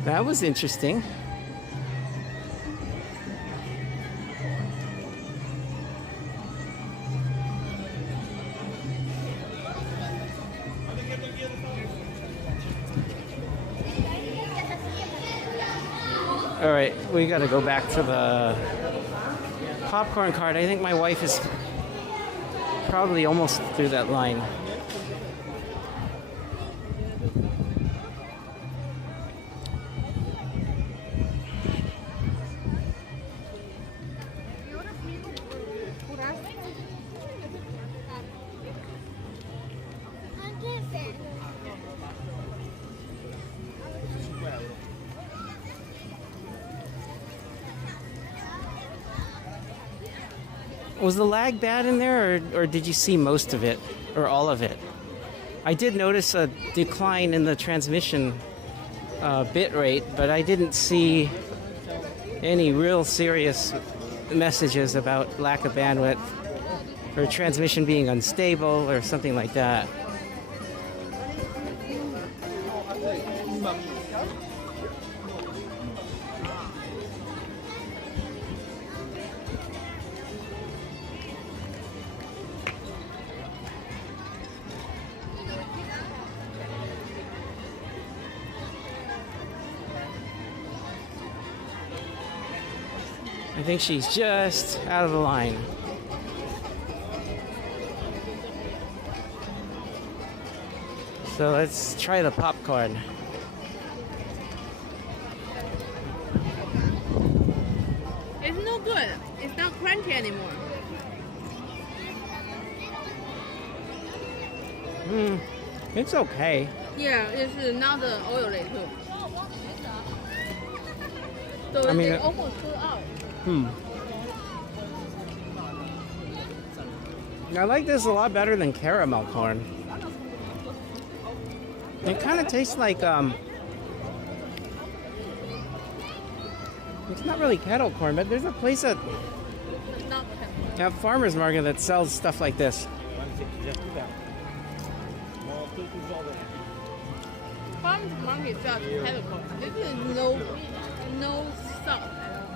That was interesting. All right, we got to go back to the popcorn cart. I think my wife is probably almost through that line. Was the lag bad in there, or did you see most of it, or all of it? I did notice a decline in the transmission bit rate, but I didn't see any real serious messages about lack of bandwidth or transmission being unstable or something like that. I think she's just out of the line. So let's try the popcorn. It's no good. It's not crunchy anymore. It's okay. Yeah, it's not oily too. So I mean, it's almost full out. I like this a lot better than caramel corn. It kind of tastes like It's not really kettle corn, but there's a place at a farmer's market that sells stuff like this. Farmers market sells kettle corn. This is no salt at all.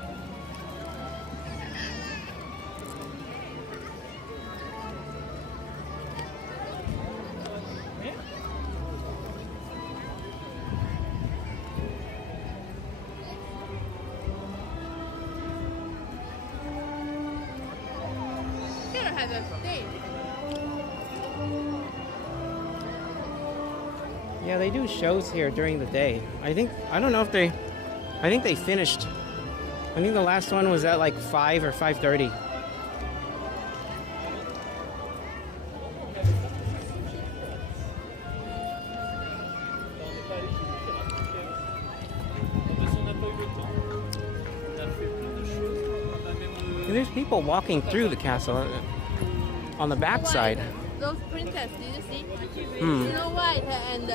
Here has a stage. Yeah, they do shows here during the day. I think they finished. I think the last one was at like 5 or 5:30. And there's people walking through the castle on the back side. Those princesses, did you see? Hmm. Snow White and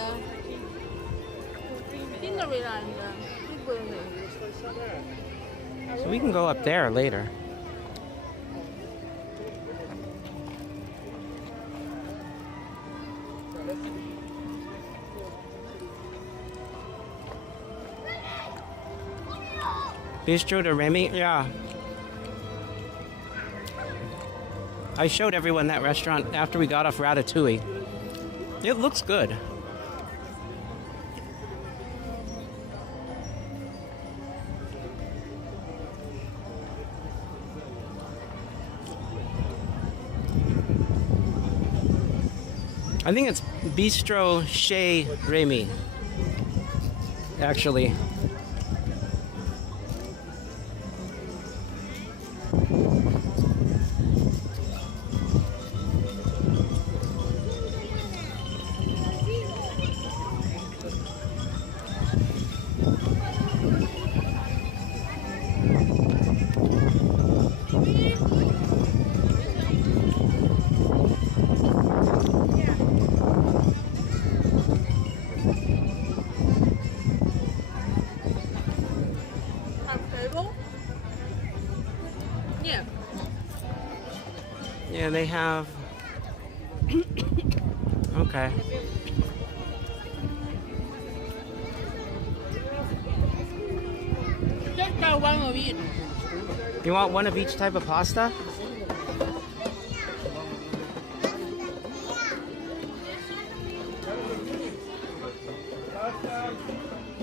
Cinderella and Blanche-Neige. So we can go up there later. Bistro de Remy? Yeah. I showed everyone that restaurant after we got off Ratatouille. It looks good. I think it's Bistro Chez Remy, actually. Yeah. Yeah, they have. Okay. Just got one of each. You want one of each type of pasta?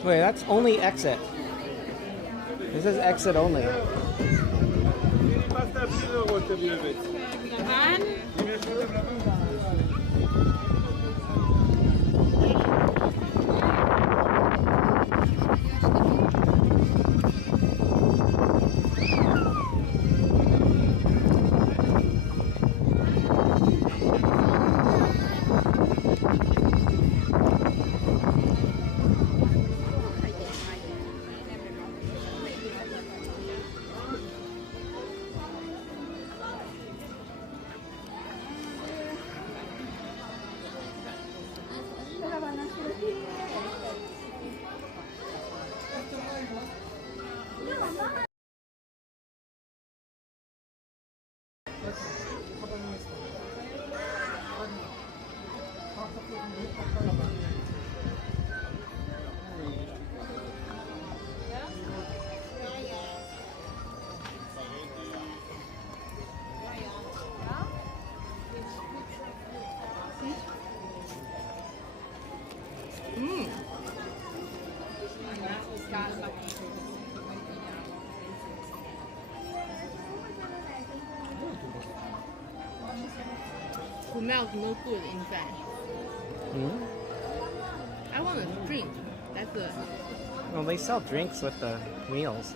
Wait, that's only exit. This is exit only. Smells no good inside. Hmm? I want a drink. That's a. Well, they sell drinks with the meals.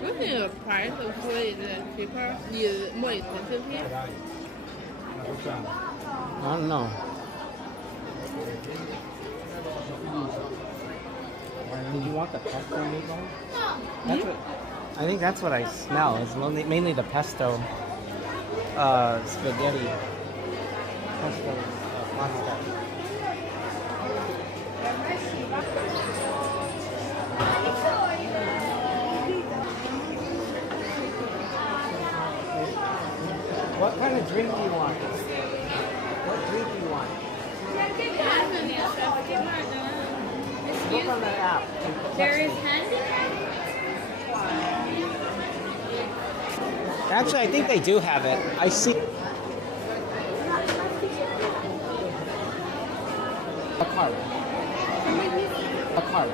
What is the price of food is cheaper? Is more expensive here? I don't know. Do you want the pesto meatball? That's what, I think that's what I smell. It's mainly the pesto spaghetti. What kind of drink do you want? What drink do you want? Look on the app. There is handicap. Actually, I think they do have it. I see. A card. A card.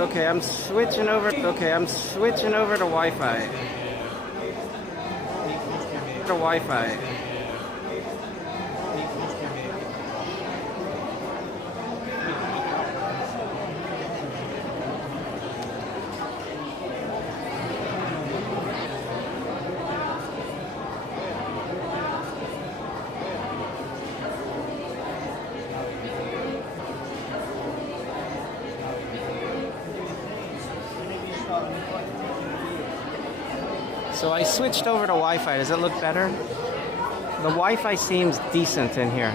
Okay, I'm switching over. Okay, I'm switching over to Wi-Fi. To Wi-Fi. So I switched over to Wi-Fi. Does it look better? The Wi-Fi seems decent in here.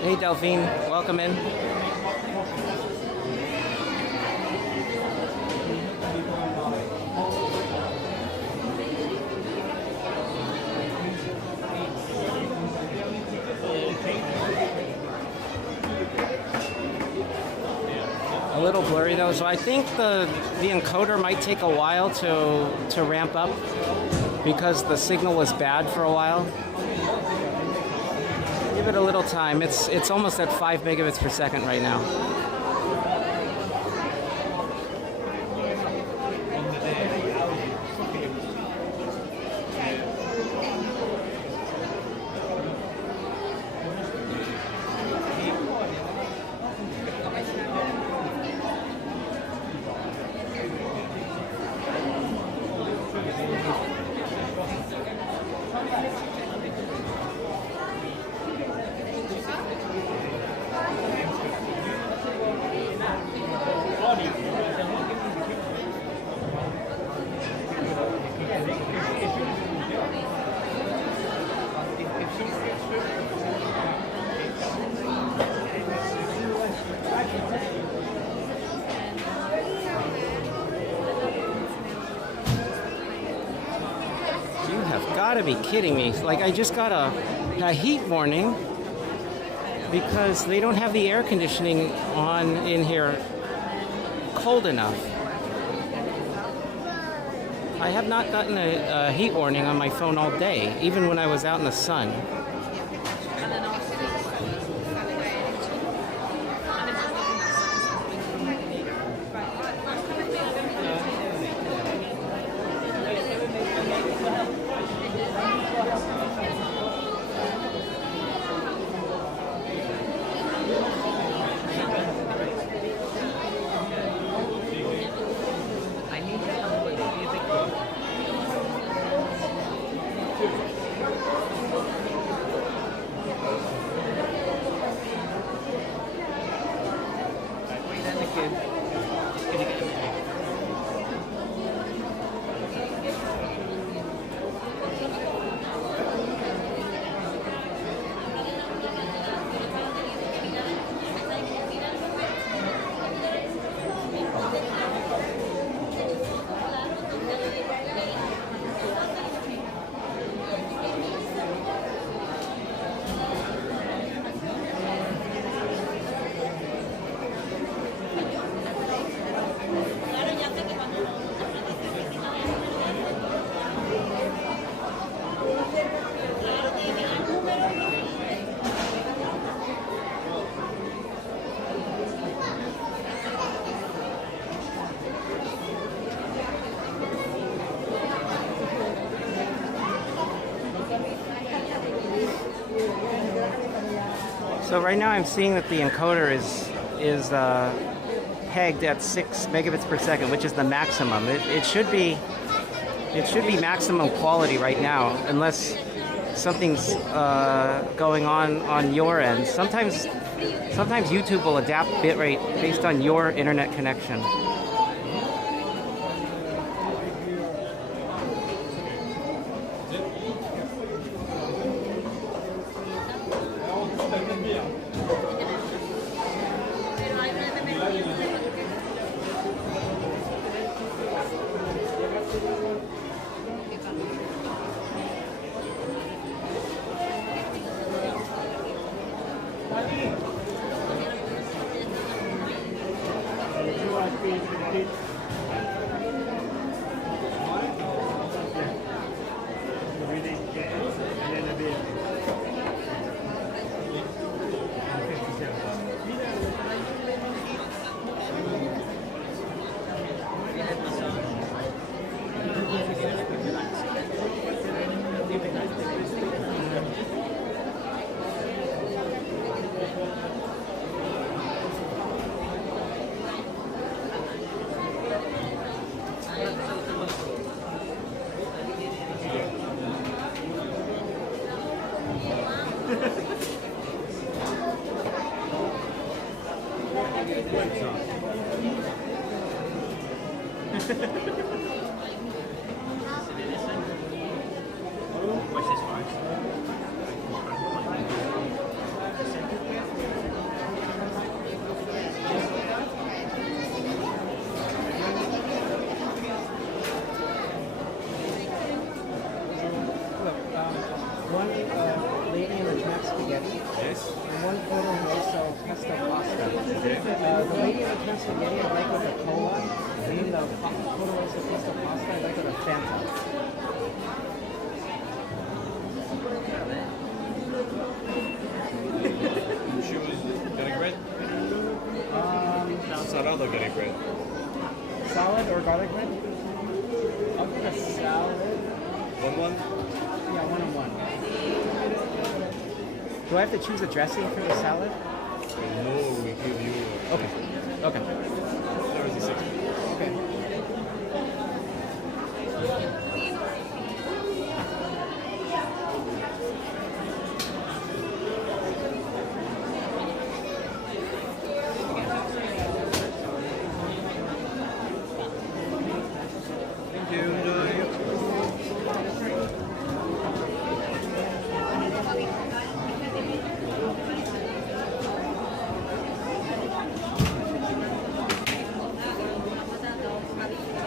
Hey Delphine, welcome in. A little blurry though, so I think the encoder might take a while to ramp up because the signal was bad for a while. Give it a little time. It's almost at 5 megabits per second right now. Gotta be kidding me. Like, I just got a heat warning because they don't have the air conditioning on in here cold enough. I have not gotten a heat warning on my phone all day, even when I was out in the sun. So right now I'm seeing that the encoder is pegged at 6 megabits per second, which is the maximum. It should be maximum quality right now, unless something's going on your end. Sometimes YouTube will adapt bitrate based on your internet connection. Salad or garlic bread? I'll get a salad. One? Yeah, one. Do I have to choose a dressing for the salad? No, we give you. Okay. There is a 6. Okay.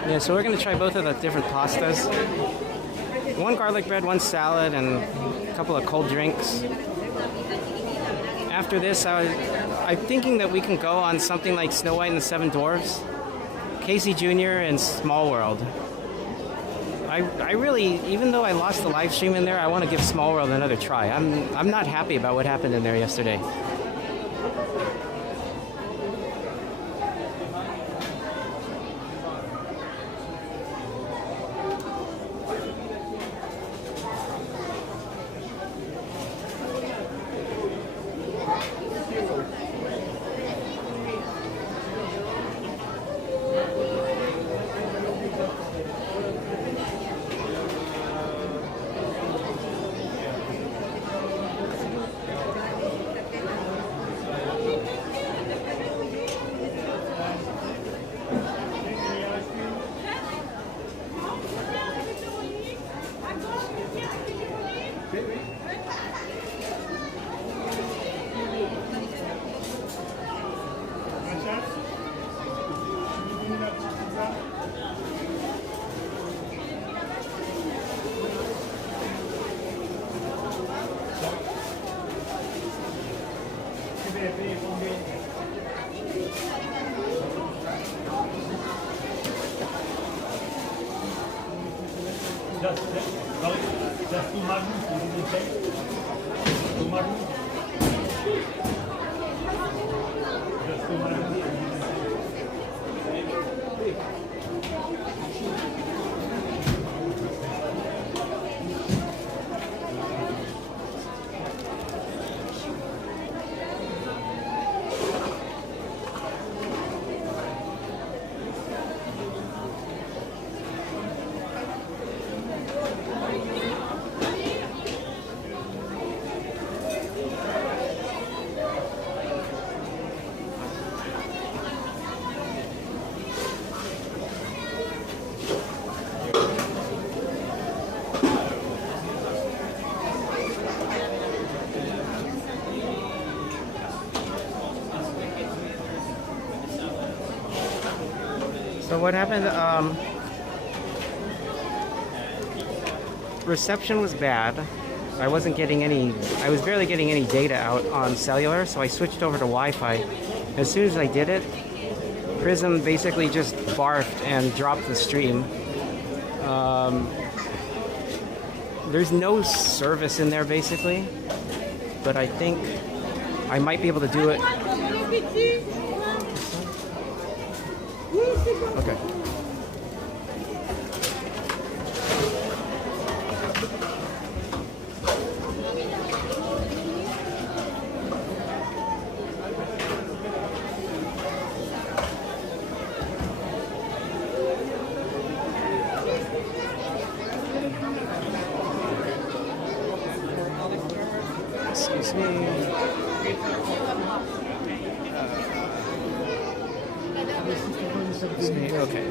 Yeah, so we're going to try both of the different pastas. One garlic bread, one salad, and a couple of cold drinks. After this, I'm thinking that we can go on something like Snow White and the Seven Dwarfs, Casey Jr., and Small World. I really, even though I lost the live stream in there, I want to give Small World another try. I'm not happy about what happened in there yesterday. So what happened? Reception was bad. I was barely getting any data out on cellular, so I switched over to Wi-Fi. As soon as I did it, Prism basically just barfed and dropped the stream. There's no service in there basically, but I think I might be able to do it. Okay. Excuse me. Okay.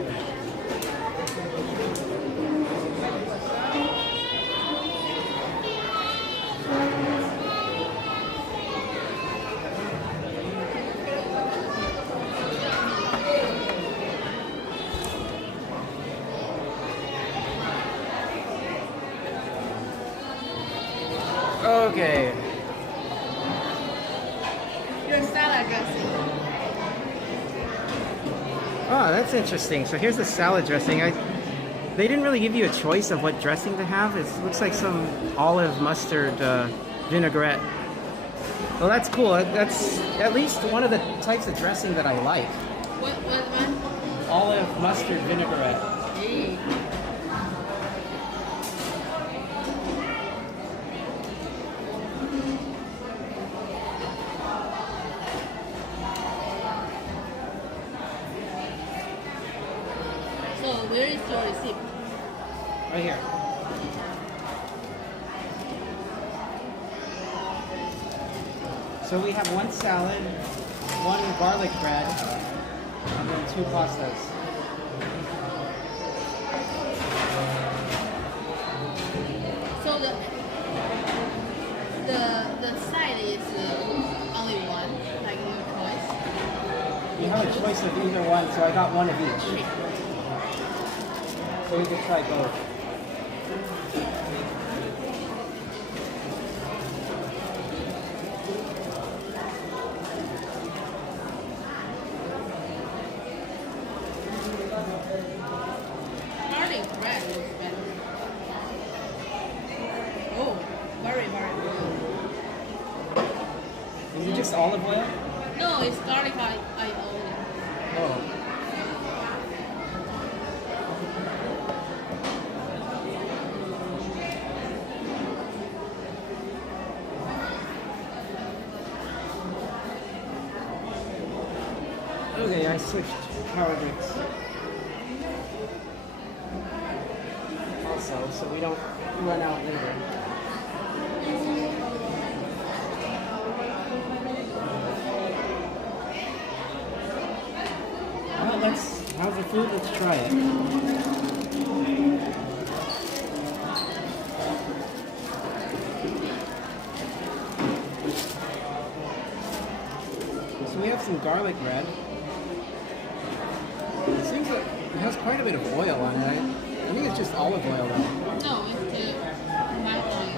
Okay. Your salad dressing. Oh, that's interesting. So here's the salad dressing. They didn't really give you a choice of what dressing to have. It looks like some olive mustard vinaigrette. Well, that's cool. That's at least one of the types of dressing that I like. What? Olive mustard vinaigrette. Hey. So where is your receipt? Right here. So we have one salad, one garlic bread, and then 2 pastas. So the side is only one, like your choice. You have a choice of either one, so I got one of each. So we can try both. Garlic bread looks better. Oh, very, very good. Is it just olive oil? No, it's garlic oil. Oh. Okay, I switched power drinks. Also, so we don't run out later. Well, how's the food? Let's try it. So we have some garlic bread. It seems like it has quite a bit of oil on it. I think it's just olive oil though. No, it's mayonnaise.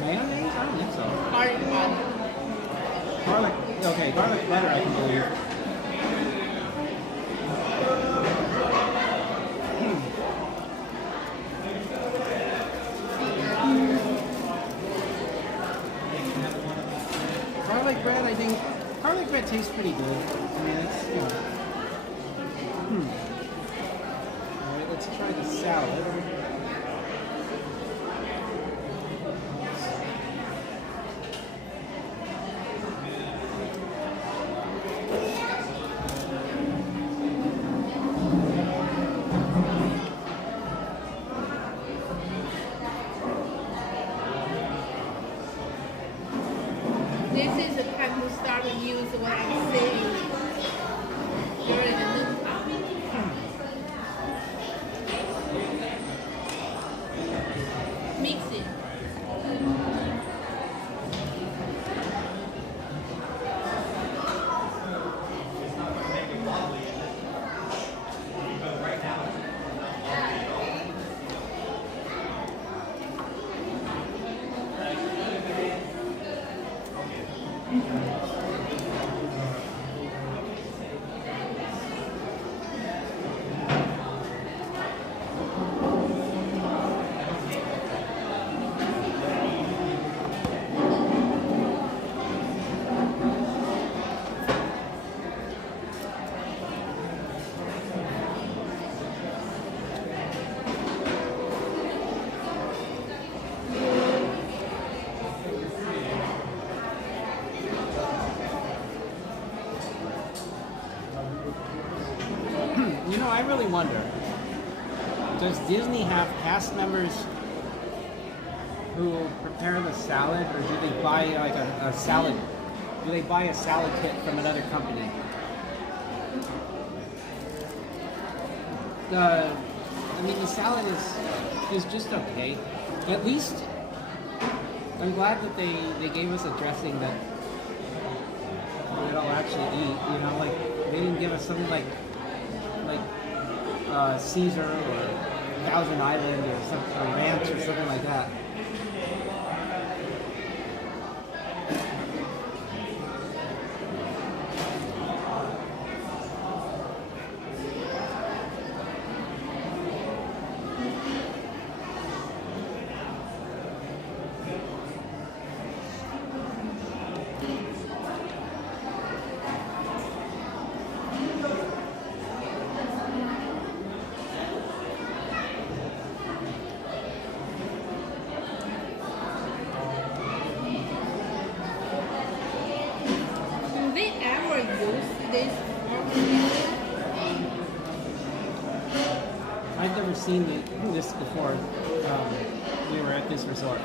Mayonnaise? I don't think so. Garlic butter. Garlic, okay, garlic butter I can believe. Garlic bread, I think, garlic bread tastes pretty good. I mean, it's, you know. Alright, let's try the salad. This is the time to start to use what I'm saying during the noontime. You know, I really wonder, does Disney have cast members who prepare the salad, or do they buy like a salad? Do they buy a salad kit from another company? I mean, the salad is just okay. At least, I'm glad that they gave us a dressing that we'd all actually eat. You know, like they didn't give us something like Caesar or Thousand Island or something, or Ranch or something like that. I've never seen this before. We were at this resort.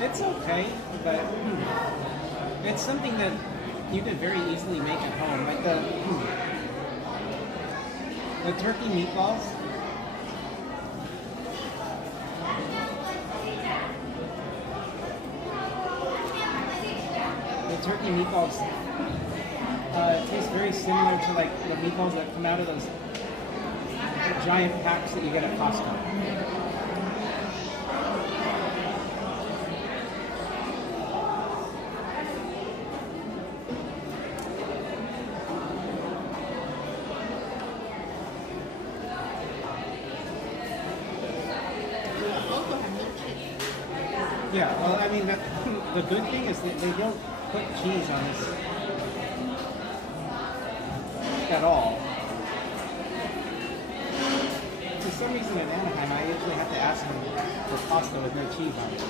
It's okay, but it's something that you could very easily make at home. Like the turkey meatballs. The turkey meatballs taste very similar to like the meatballs that come out of those giant packs that you get at Costco. Yeah, well, I mean, the good thing is that they don't put cheese on this at all. For some reason in Anaheim, I usually have to ask them for pasta with no cheese on it.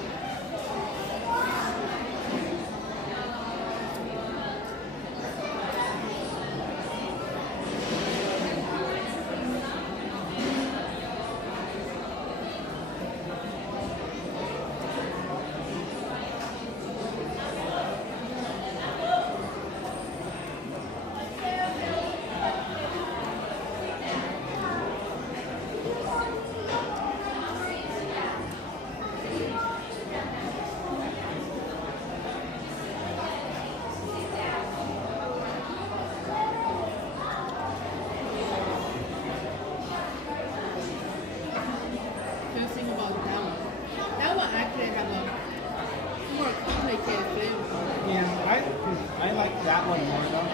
I like that one more though,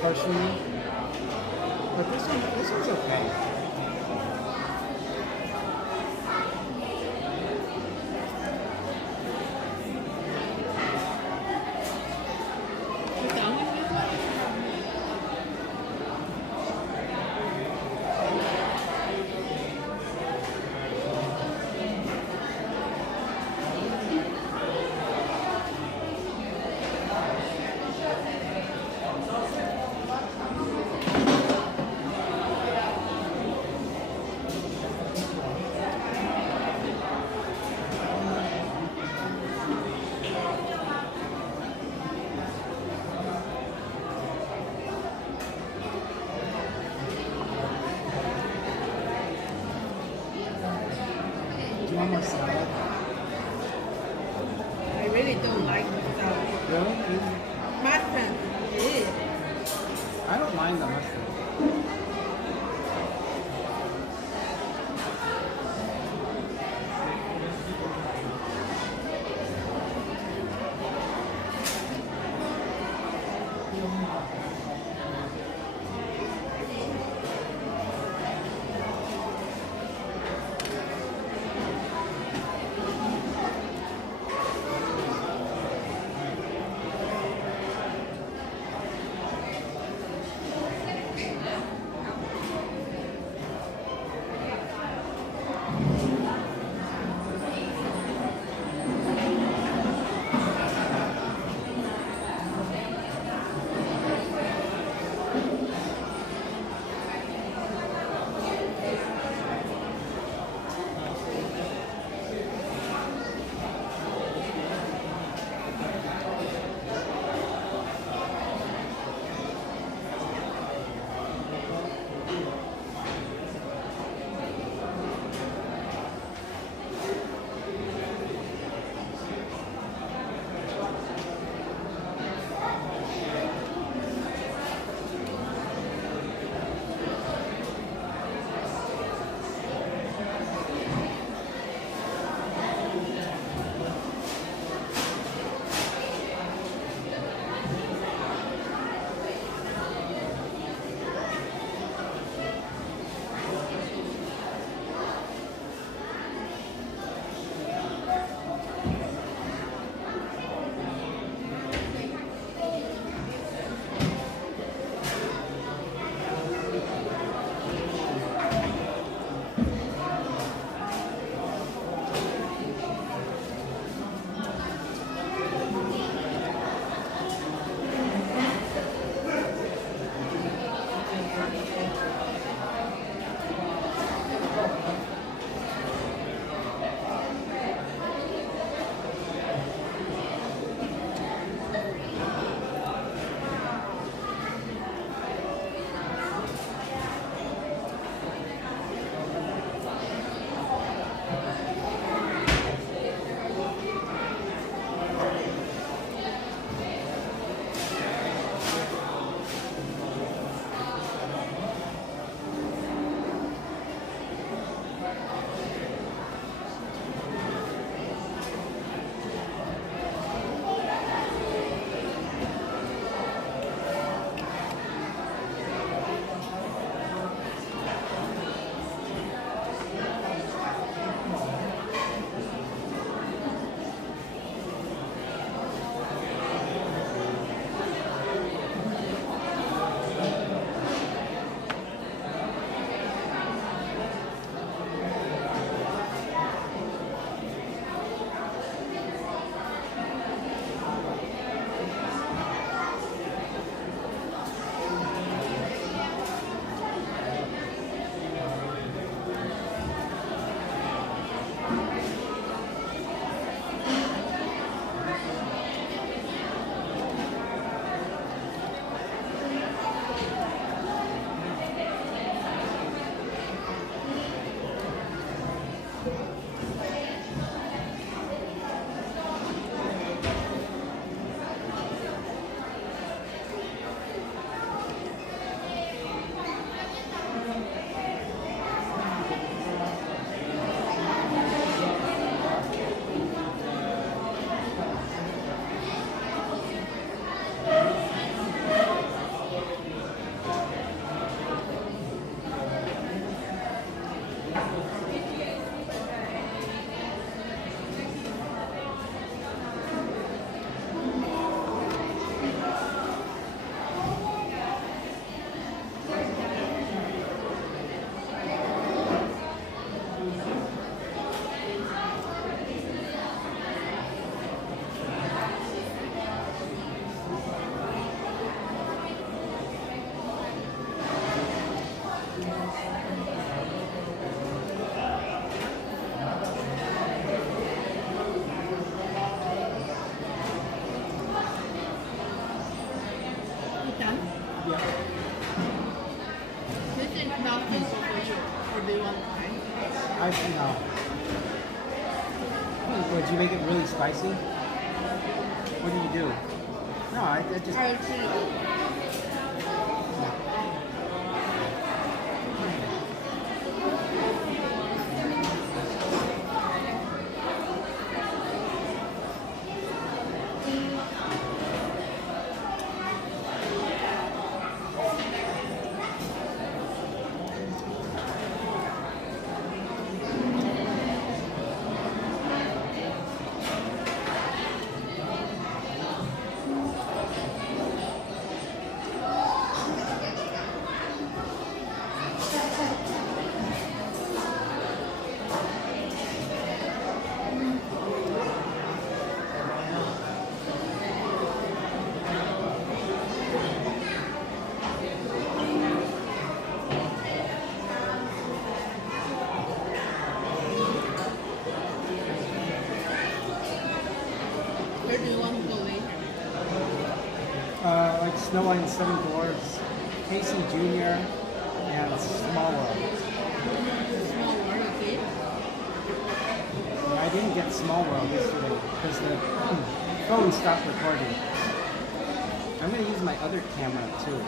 personally. But this one's okay. you want more salad? I really don't like the salad. Really? Mushroom. Ew. I don't mind the mushroom. This is not suitable for you, or do you want to try? I see now. Would you make it really spicy? What do you do? No, I just... Where do you want to go later? Like Snow White and Seven Dwarfs, Casey Jr., and Small World. Small World, okay? I didn't get Small World yesterday because the phone stopped recording. I'm going to use my other camera too.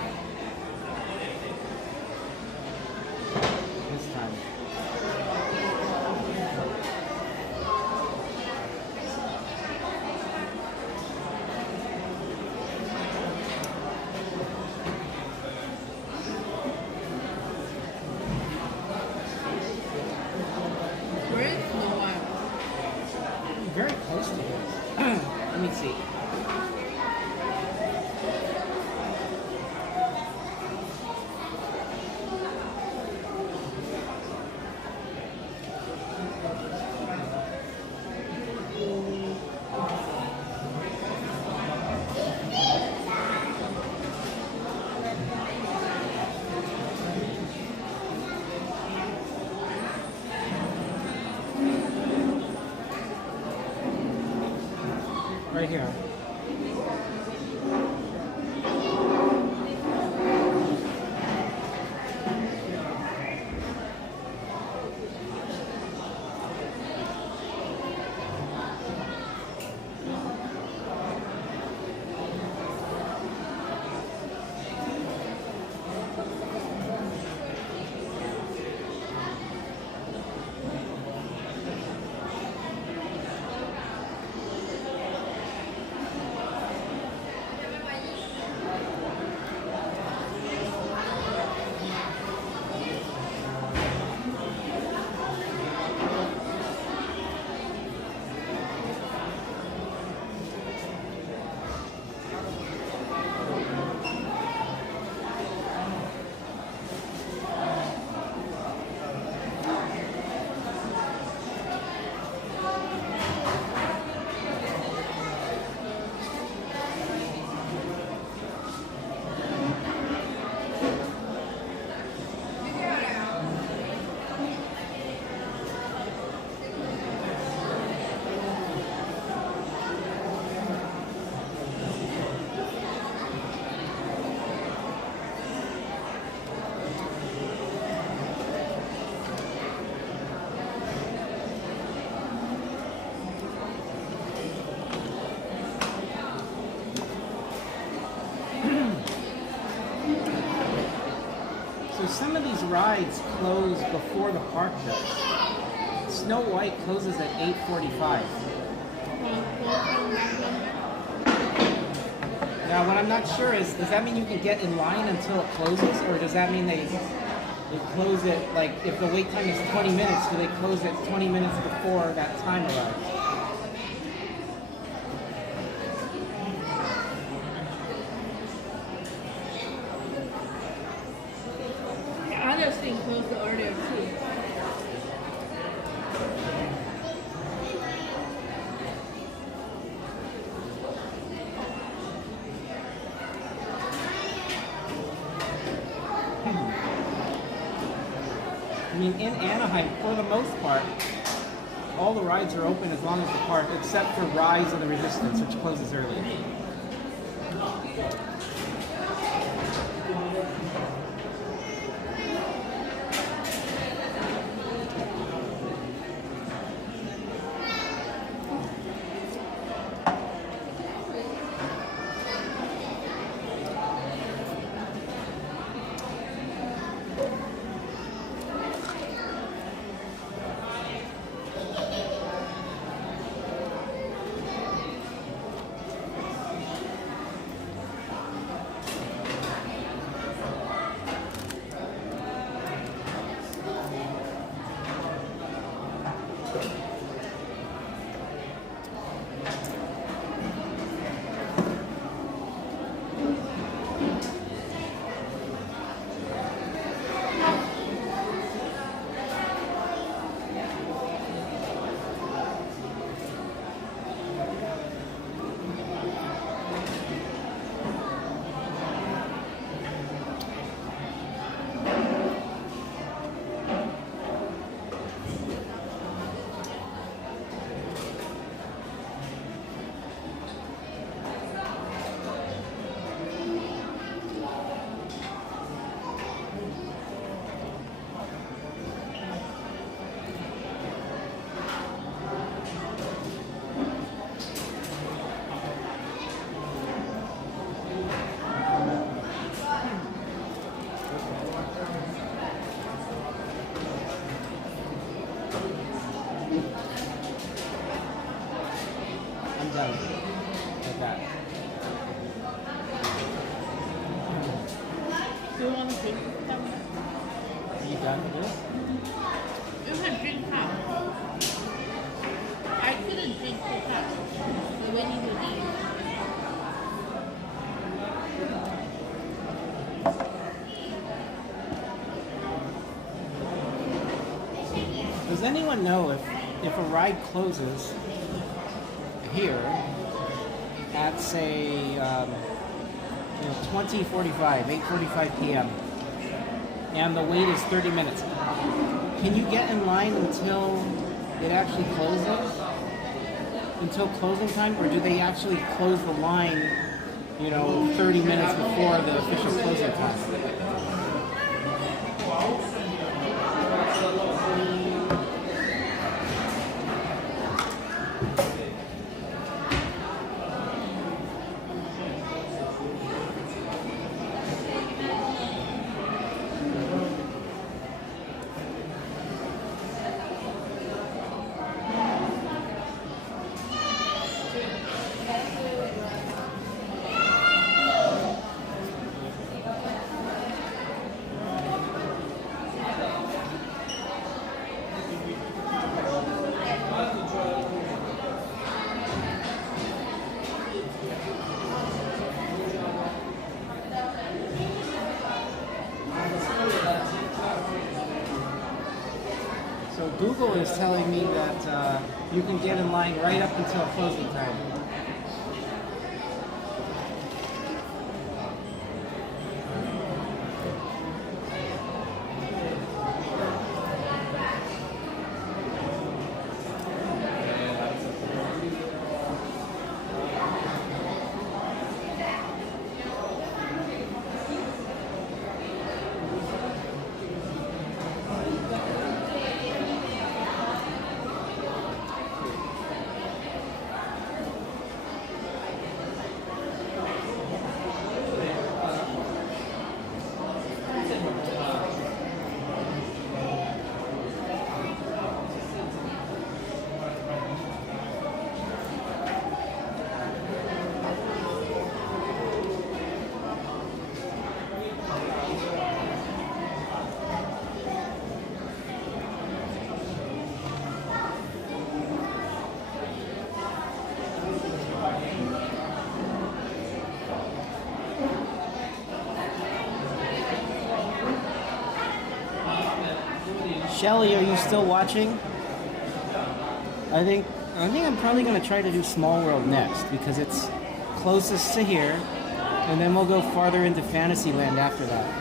This time. Where is Snow White? Very close to it. Let me see. Right here. Some of these rides close before the park does. Snow White closes at 8:45. Now, what I'm not sure is, does that mean you can get in line until it closes, or does that mean they close it, like, if the wait time is 20 minutes, do they close it 20 minutes before that time arrives? Other thing closed earlier too. I mean, in Anaheim, for the most part, all the rides are open as long as the park, except for Rise of the Resistance, which closes early. I'm done with that. Do you want to drink some? Are you done with this? You can drink half. I couldn't drink too fast. So we need to eat. Does anyone know if a ride closes here at say 20:45, 8:45 p.m. and the wait is 30 minutes? Can you get in line until it actually closes? Until closing time, or do they actually close the line, 30 minutes before the official closing time? So Google is telling me that you can get in line right up until closing time. Shelly, are you still watching? I think I'm probably going to try to do Small World next because it's closest to here, and then we'll go farther into Fantasyland after that.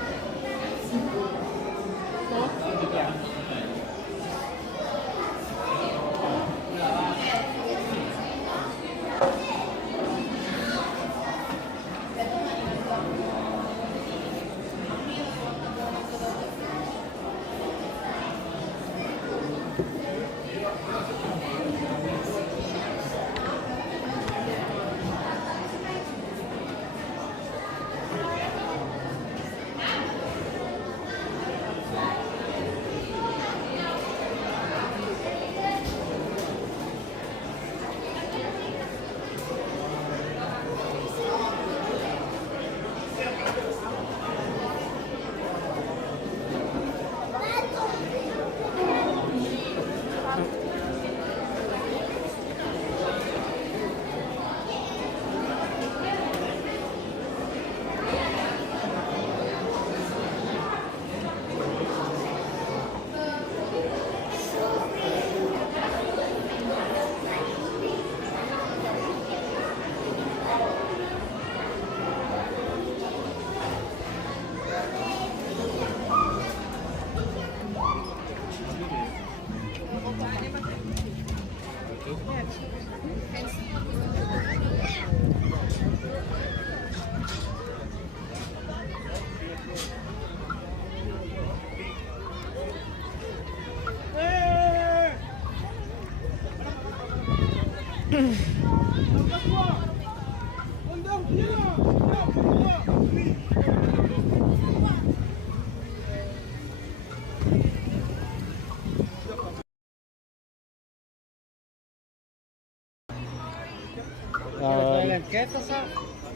I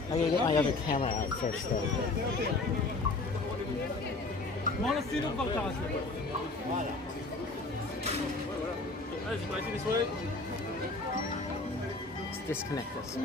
gotta get my other camera out first though. Let's disconnect this.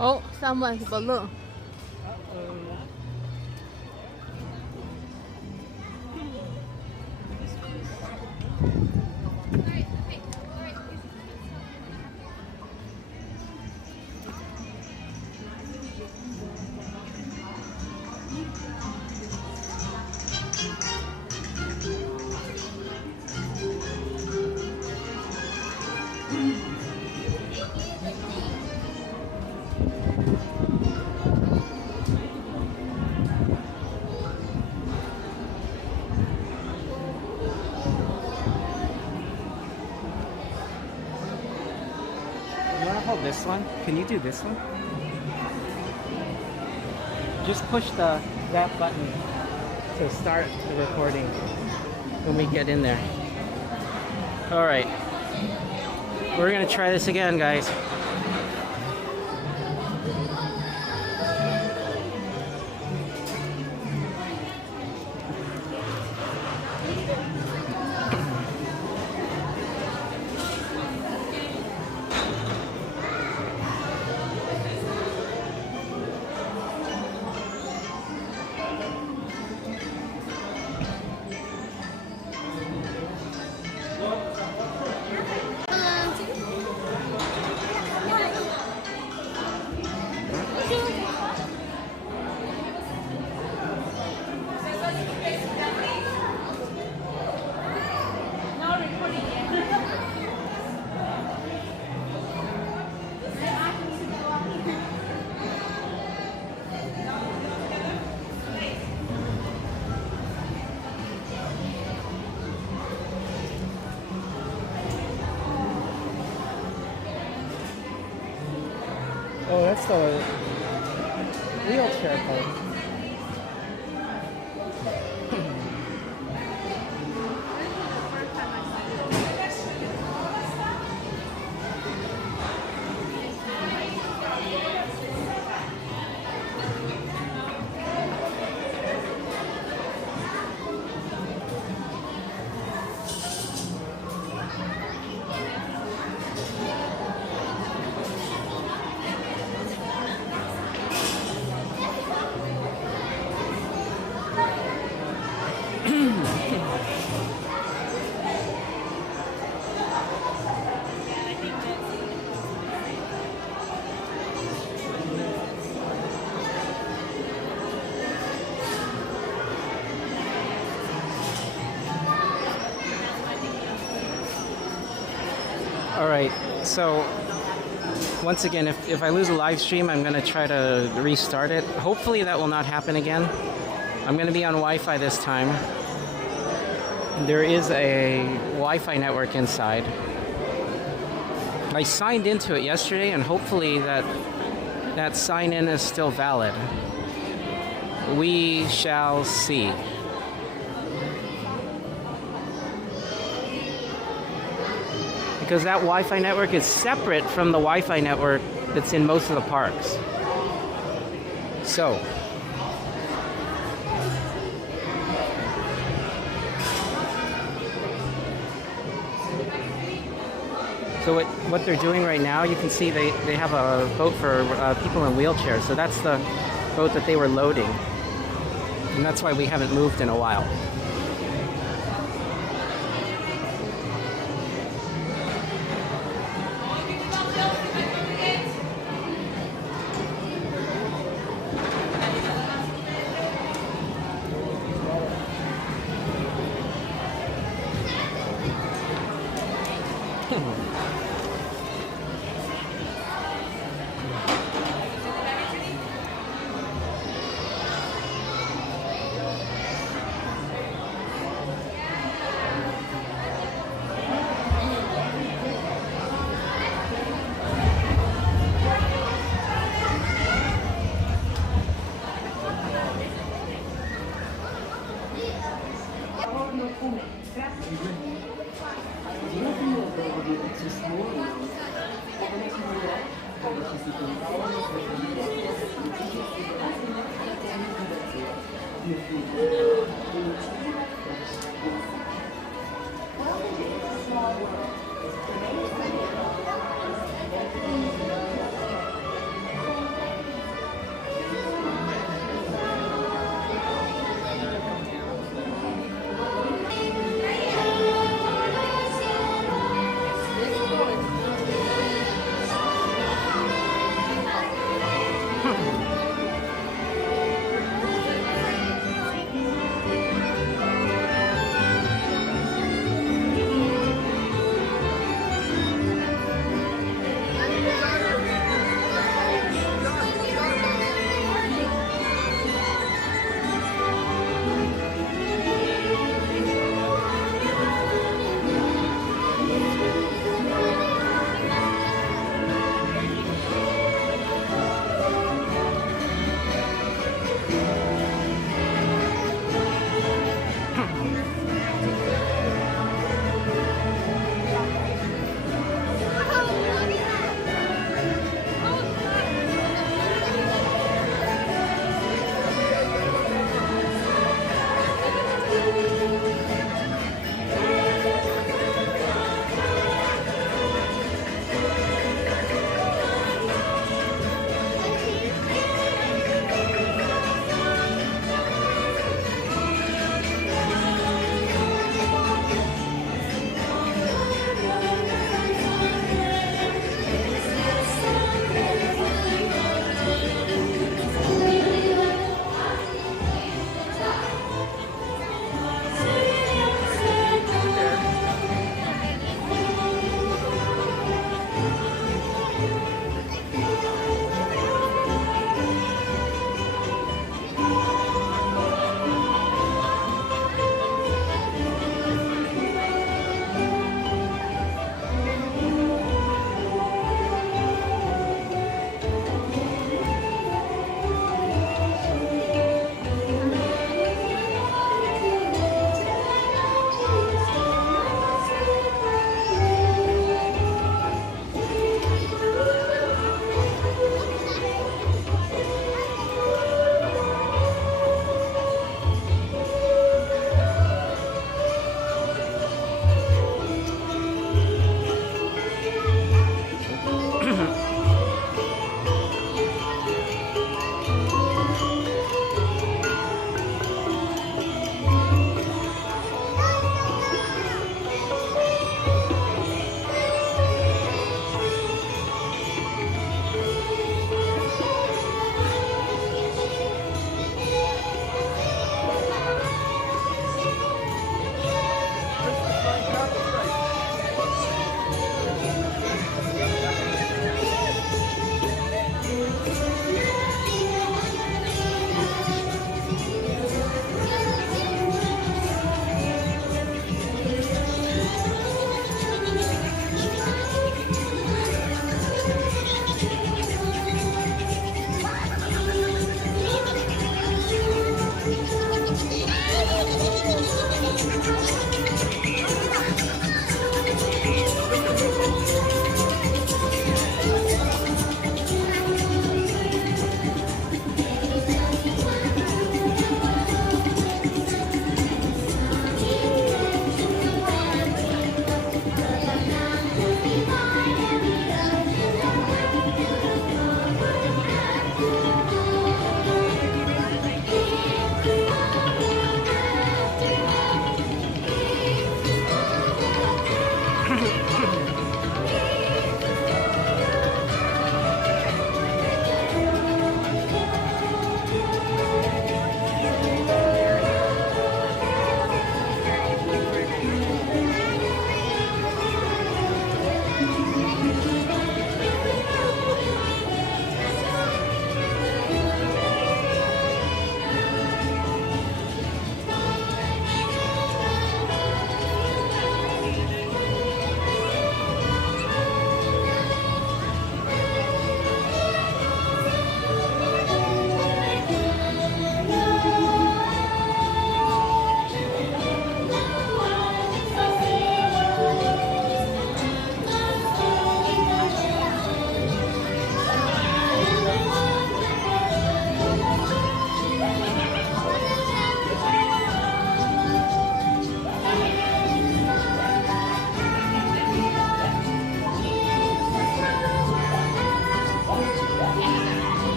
Oh, someone's balloon. Hold this one. Can you do this one? Just push that button to start the recording when we get in there. All right. We're gonna try this again, guys. Oh, that's the wheelchair part. Alright, so once again, if I lose a live stream, I'm going to try to restart it. Hopefully that will not happen again. I'm going to be on Wi-Fi this time. There is a Wi-Fi network inside. I signed into it yesterday, and hopefully that sign-in is still valid. We shall see. Because that Wi-Fi network is separate from the Wi-Fi network that's in most of the parks. So, what they're doing right now, you can see they have a boat for people in wheelchairs. So that's the boat that they were loading. And that's why we haven't moved in a while.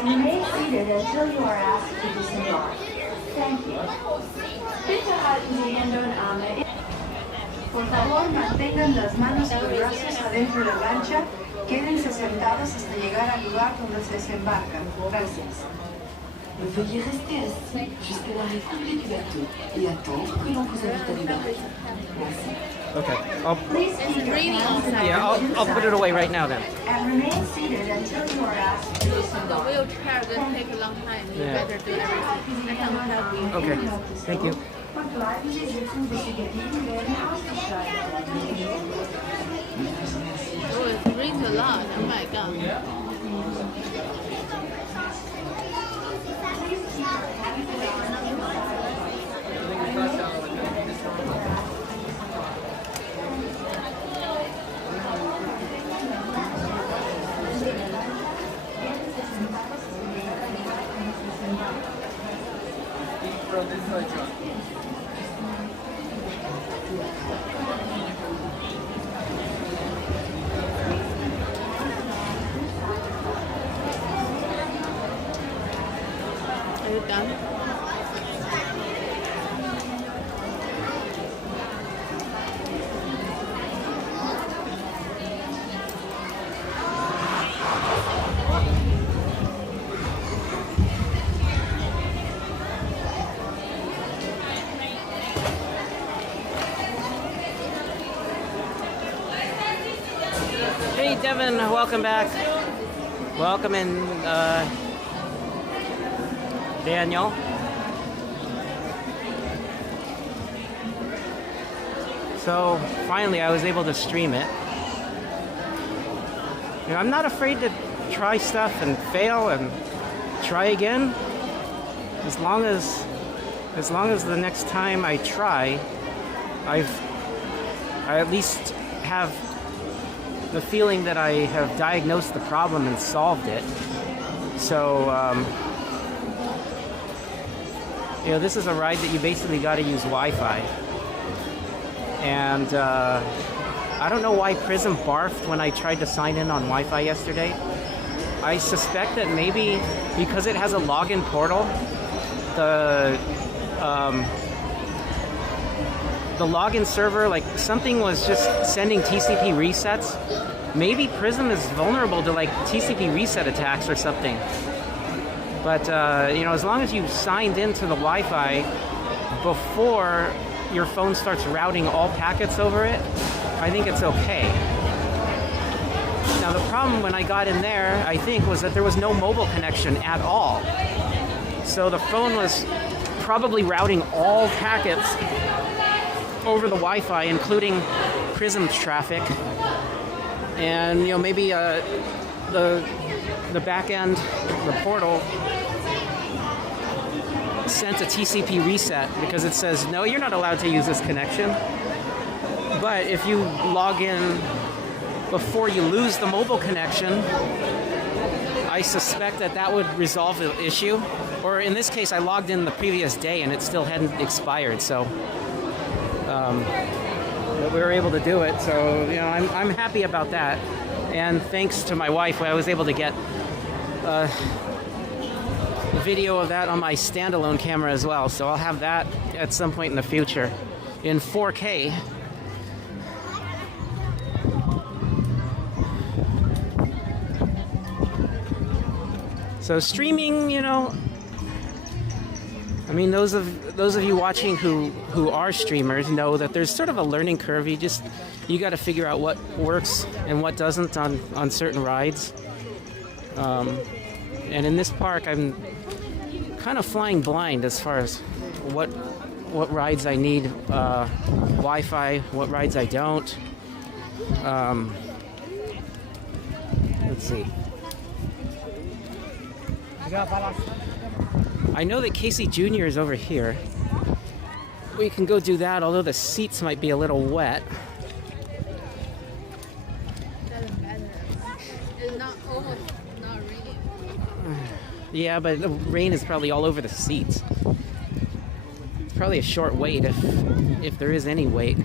and remain seated until you are asked to disembark. Thank you. Bitte halten Sie Hände und Arme. Por favor, mantengan las manos y los brazos adentro de la lancha. Quédense sentados hasta llegar al lugar donde se desembarcan. Gracias. Veuillez rester assis jusqu'à l'arrêt complet du bateau et attendre que l'on vous invite à débarquer. Merci. Okay. It's raining outside. Yeah, I'll put it away right now then. And remain seated until you are asked to The disembark. wheelchair will take a long time. You Yeah. better do everything. I can help you. Okay. Thank you. Und bleiben Sie sitzen, bis Sie gebeten werden, auszusteigen. Oh, it rains a lot. Oh my god. Are you done? Hey Devin, welcome back. Welcome in, Daniel. So finally I was able to stream it. You know, I'm not afraid to try stuff and fail and try again. As long as the next time I try, I at least have the feeling that I have diagnosed the problem and solved it. So, you know, this is a ride that you basically got to use Wi-Fi. And I don't know why Prism barfed when I tried to sign in on Wi-Fi yesterday. I suspect that maybe because it has a login portal, the login server, like something was just sending TCP resets. Maybe Prism is vulnerable to like TCP reset attacks or something. But you know, as long as you signed into the Wi-Fi before your phone starts routing all packets over it, I think it's okay. Now the problem when I got in there, I think, was that there was no mobile connection at all. So the phone was probably routing all packets over the Wi-Fi, including Prism's traffic. And you know, maybe the back end, the portal, sent a TCP reset because it says, no, you're not allowed to use this connection. But if you log in before you lose the mobile connection, I suspect that that would resolve the issue. Or in this case, I logged in the previous day and it still hadn't expired, so we were able to do it. So you know, I'm happy about that. And thanks to my wife, I was able to get video of that on my standalone camera as well. So I'll have that at some point in the future in 4K. So streaming, you know, I mean, those of you watching who are streamers know that there's sort of a learning curve. You got to figure out what works and what doesn't on certain rides. And in this park, I'm kind of flying blind as far as what rides I need Wi-Fi, what rides I don't. Let's see. I know that Casey Jr. is over here. We can go do that, although the seats might be a little wet. Doesn't matter. It's not almost not raining. Yeah, but the rain is probably all over the seats. It's probably a short wait if there is any wait.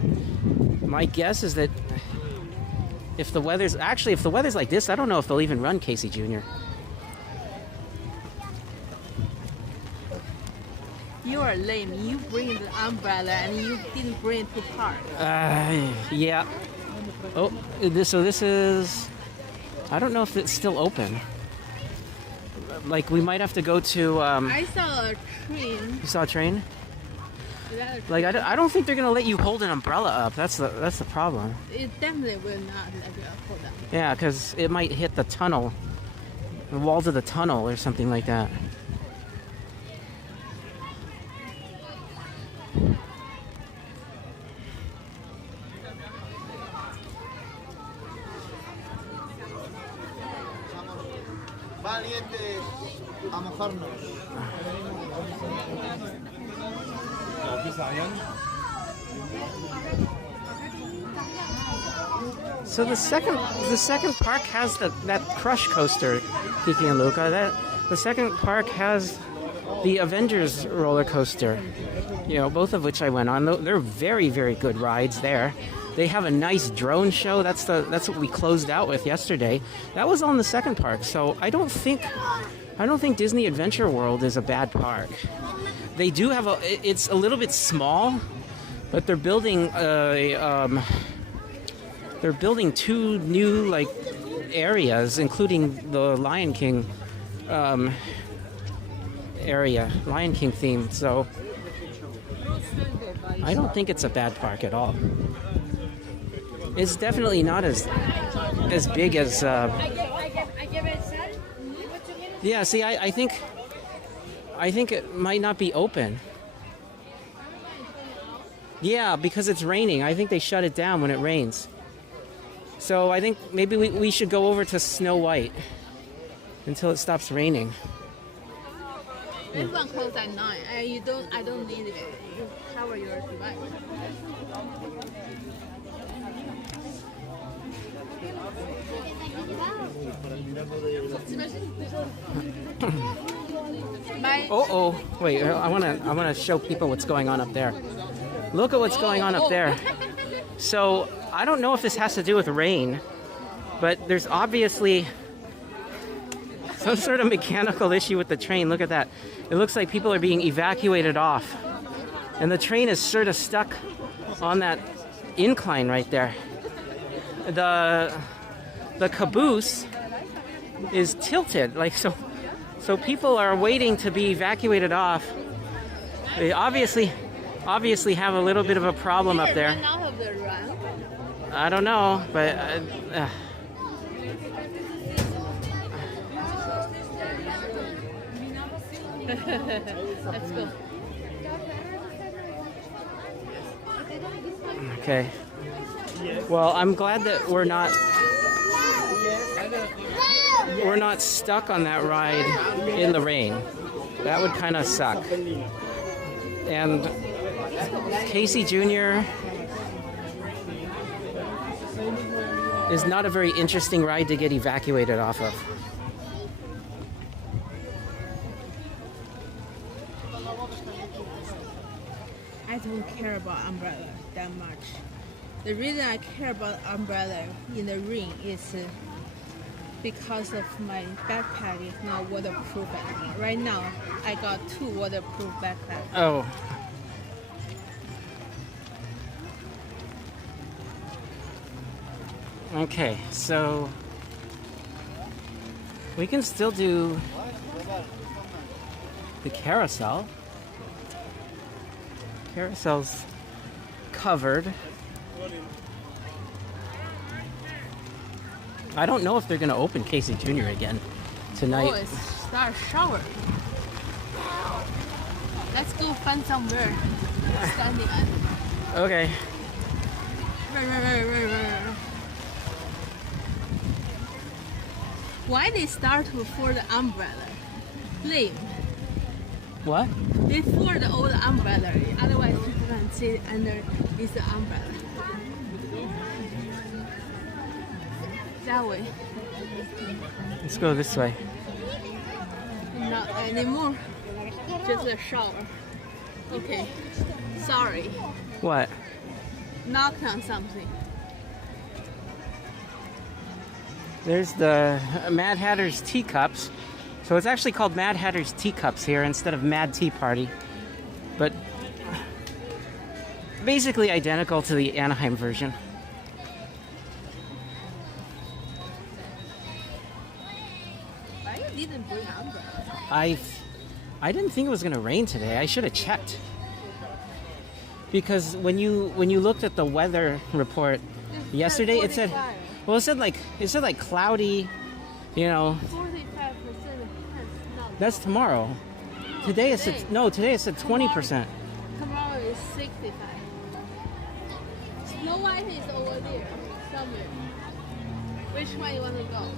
My guess is that if the weather's like this, I don't know if they'll even run Casey Jr. are lame. You bring the umbrella and you didn't bring it to park. Yeah. Oh, so this is... I don't know if it's still open. Like, we might have to go to... I saw a train. You saw a train? Like, I don't think they're going to let you hold an umbrella up. That's the problem. It definitely will not let you hold up. Yeah, because it might hit the tunnel. The walls of the tunnel or something like that. Valientes a mojarnos. So the second park has that crush coaster, Kiki and Luca. The second park has the Avengers roller coaster. You know, both of which I went on. They're very, very good rides there. They have a nice drone show. That's what we closed out with yesterday. That was on the second park. So I don't think Disney Adventure World is a bad park. They do have it's a little bit small, but they're building two new like areas, including the Lion King area, Lion King theme. So I don't think it's a bad park at all. It's definitely not as big as. Yeah, see, I think it might not be open. Yeah, because it's raining. I think they shut it down when it rains. So I think maybe we should go over to Snow White until it stops raining. This one closed at 9. I don't need it. You cover your device. Wait, I wanna show people what's going on up there. Look at what's going on up there. So I don't know if this has to do with rain, but there's obviously some sort of mechanical issue with the train. Look at that. It looks like people are being evacuated off, and the train is sort of stuck on that incline right there. The caboose is tilted, like so people are waiting to be evacuated off. They obviously have a little bit of a problem up there. Out of the run? I don't know, but Let's go. Okay. Well, I'm glad that we're not stuck on that ride in the rain. That would kind of suck. And Casey Jr. is not a very interesting ride to get evacuated off of. I don't care about umbrella that much. The reason I care about umbrella in the rain is because of my backpack is not waterproof anymore. Right now, I got 2 waterproof backpacks. Oh. Okay, so we can still do the carousel. Carousel's covered. I don't know if they're going to open Casey Jr. again tonight. Oh, it's start shower. Let's go find somewhere standing at. Okay. Why they start for the umbrella? Lame. What? They for the old umbrella. Otherwise, people can sit under this umbrella. That way. Let's go this way. Not anymore. Just a shower. Okay. Sorry. What? Knocked on something. There's the Mad Hatter's Teacups. So it's actually called Mad Hatter's Teacups here instead of Mad Tea Party. but basically identical to the Anaheim version. Why you didn't bring umbrella? I didn't think it was gonna rain today. I should have checked. Because when you looked at the weather report yesterday, it said, well, it said like cloudy, you know. 45%. That's tomorrow. Today it said 20%. Tomorrow is 65. Snow White is over there somewhere. Which one you want to go?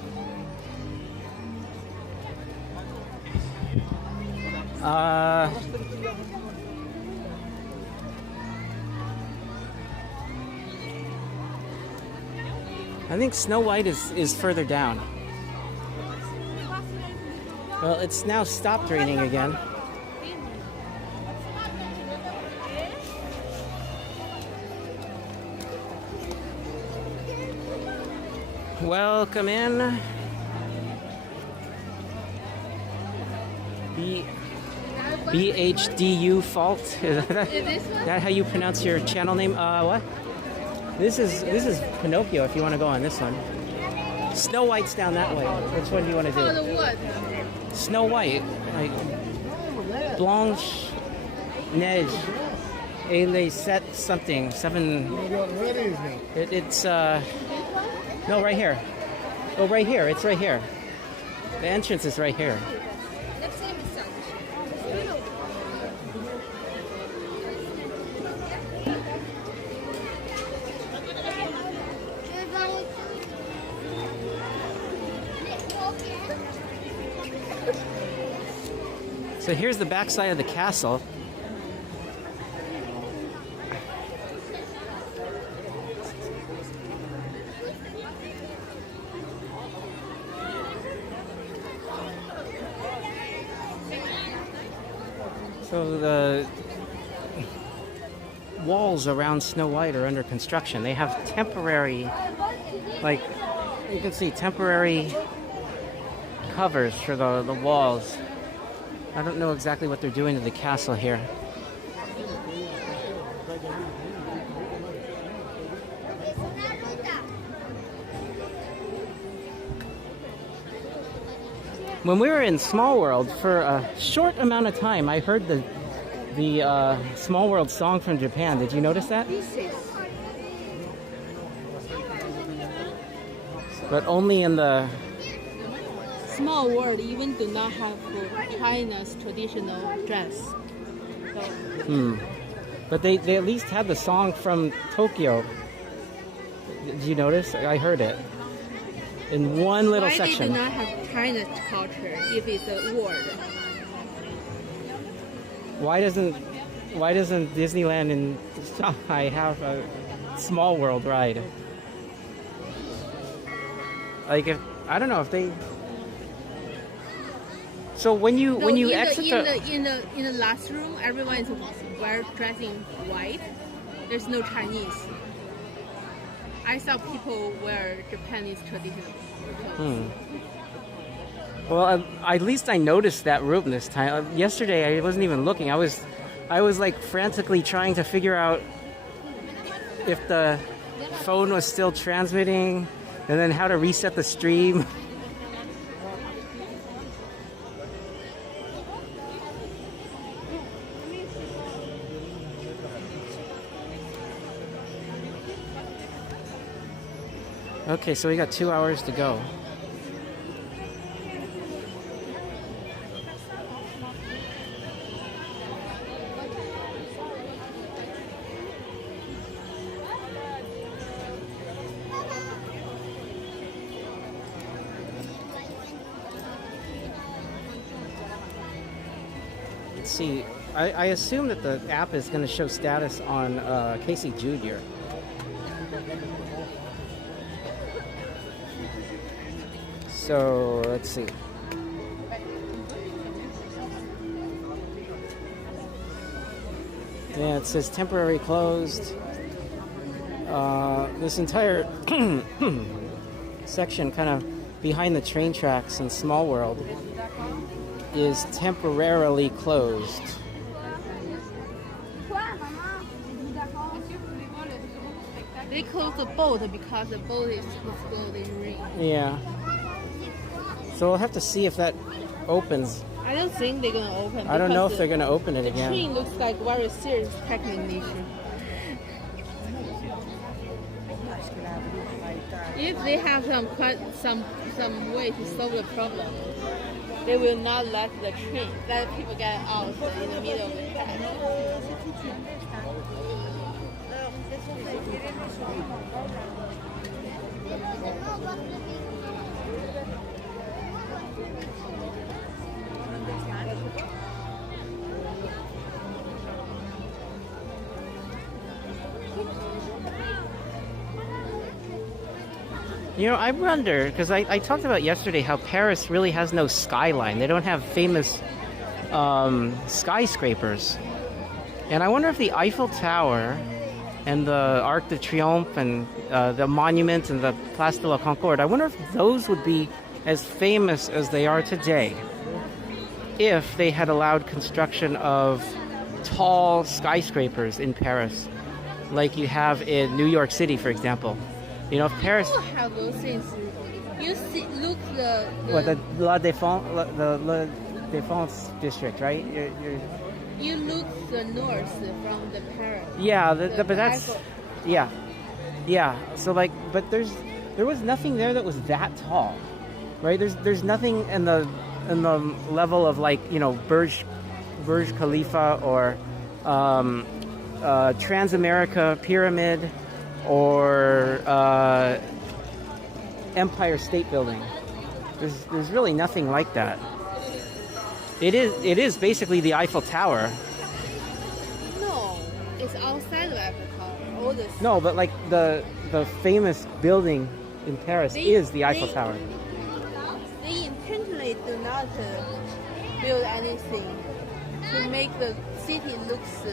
I think Snow White is further down. Well, it's now stopped raining again. Welcome in. BHDU Fault. Is that how you pronounce your channel name? What? This is Pinocchio if you want to go on this one. Snow White's down that way. Which one do you want to do? Oh, the wood. Snow White. Like Blanche-Neige. Et Sept something. Seven. It's no, right here. Oh, right here. It's right here. The entrance is right here. So here's the backside of the castle. So the walls around Snow White are under construction. They have temporary, like you can see, temporary covers for the walls. I don't know exactly what they're doing to the castle here. When we were in Small World for a short amount of time, I heard the Small World song from Japan. Did you notice that? But only in the Small World even do not have China's traditional dress. So. But they at least had the song from Tokyo. Did you notice? I heard it in one little section. Why they do not have China's culture if it's a world? Why doesn't Disneyland in Shanghai have a Small World ride? Like, if I don't know if they. So when you exit in the last room, everyone is dressing white. There's no Chinese. I saw people wear Japanese traditional clothes. Well, at least I noticed that room this time. Yesterday I wasn't even looking. I was like frantically trying to figure out if the phone was still transmitting, and then how to reset the stream. Okay, so we got 2 hours to go. Let's see. I assume that the app is going to show status on Casey Jr. So let's see. Yeah, it says temporary closed. This entire section kind of behind the train tracks in Small World is temporarily closed. They close the boat because the boat is going in rain. Yeah. So we'll have to see if that opens. I don't think they're gonna open. I don't know if they're gonna open it the again. train looks like very serious technical issue. If they have some way to solve the problem, they will not let people get out in the middle of the track. You know, I wonder, because I talked about yesterday how Paris really has no skyline. They don't have famous skyscrapers. And I wonder if the Eiffel Tower and the Arc de Triomphe and the Monument and the Place de la Concorde, I wonder if those would be as famous as they are today if they had allowed construction of tall skyscrapers in Paris, like you have in New York City, for example. You know, if Paris... You have those things. You see, look the La Défense district, right? You look the north from the Paris. Yeah, but that's... Yeah. Yeah, so like, but there was nothing there that was that tall, right? There's nothing in the level of, like, you know, Burj Khalifa or Transamerica Pyramid or Empire State Building. There's really nothing like that. It is basically the Eiffel Tower. No, it's outside the Eiffel Tower. All this. No, but like the famous building in Paris is the Eiffel Tower. They intentionally do not build anything to make the city looks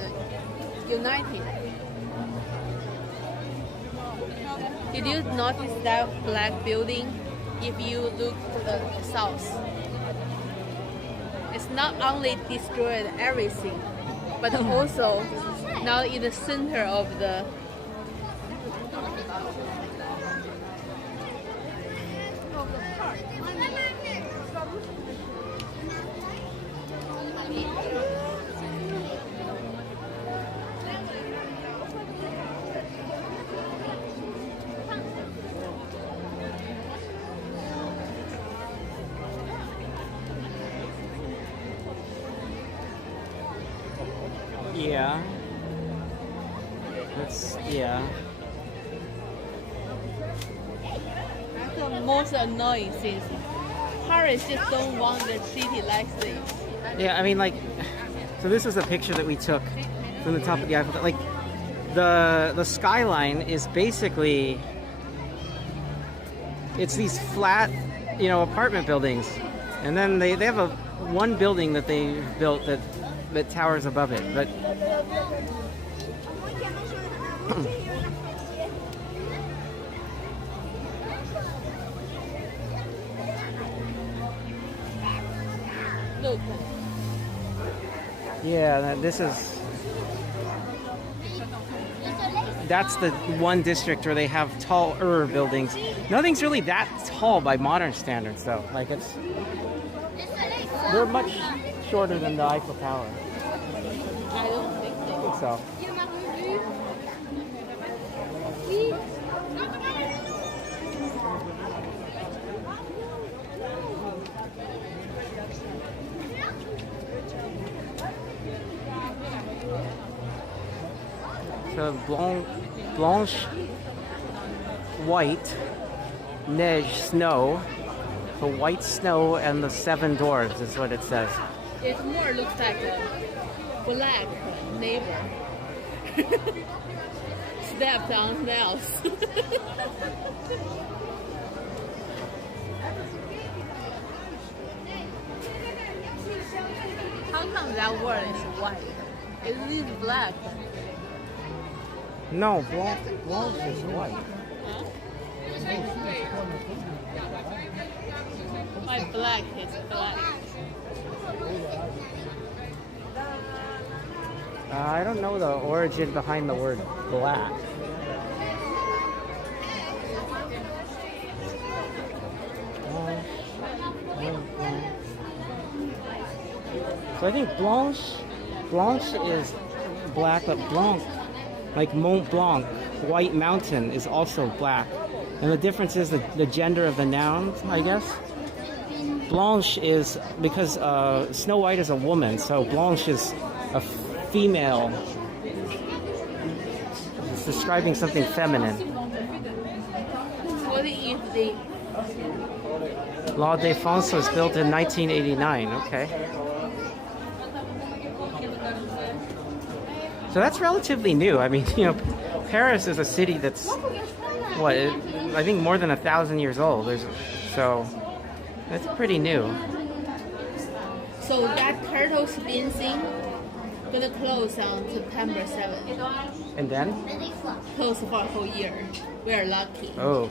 united. Did you notice that black building if you look to the south? It's not only destroyed everything, but also now in the center of the park. Yeah. Yeah. That's the most annoying thing. Paris just don't want the city like this. Yeah, I mean, like, so this was a picture that we took from the top of the Eiffel Tower. Like, the skyline is basically, it's these flat, you know, apartment buildings, and then they have one building that they built that towers above it, but look. Yeah, that's the one district where they have taller buildings. Nothing's really that tall by modern standards, though. Like, they're much shorter than the Eiffel Tower. I don't think so. I think so. So Blanche, white, neige, snow. The white snow and the seven dwarves is what it says. It more looks like a black neighbor. Stepped on nails. How come that word is white? It is black. No, Blanche is white. My black is black. I don't know the origin behind the word black. So I think Blanche is black, but Blanc, like Mont Blanc, White Mountain, is also black. And the difference is the gender of the noun, I guess. Blanche is, because Snow White is a woman, so Blanche is a female. It's describing something feminine. What if they... La Défense was built in 1989, okay. So that's relatively new. I mean, you know, Paris is a city that's, what, I think more than 1,000 years old. So that's pretty new. So that turtle spin thing gonna close on September 7th. And then? Close for a whole year. We're lucky. Oh.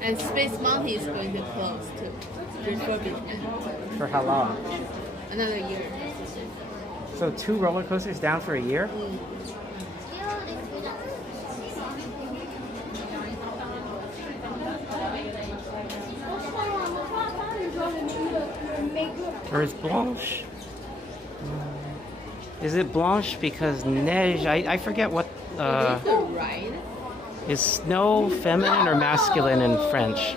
And Space Mountain is going to close too. Refurbishment. For how long? Another year. So 2 roller coasters down for a year? Or is Blanche? Is it Blanche because Neige? I forget what. Is snow feminine or masculine in French?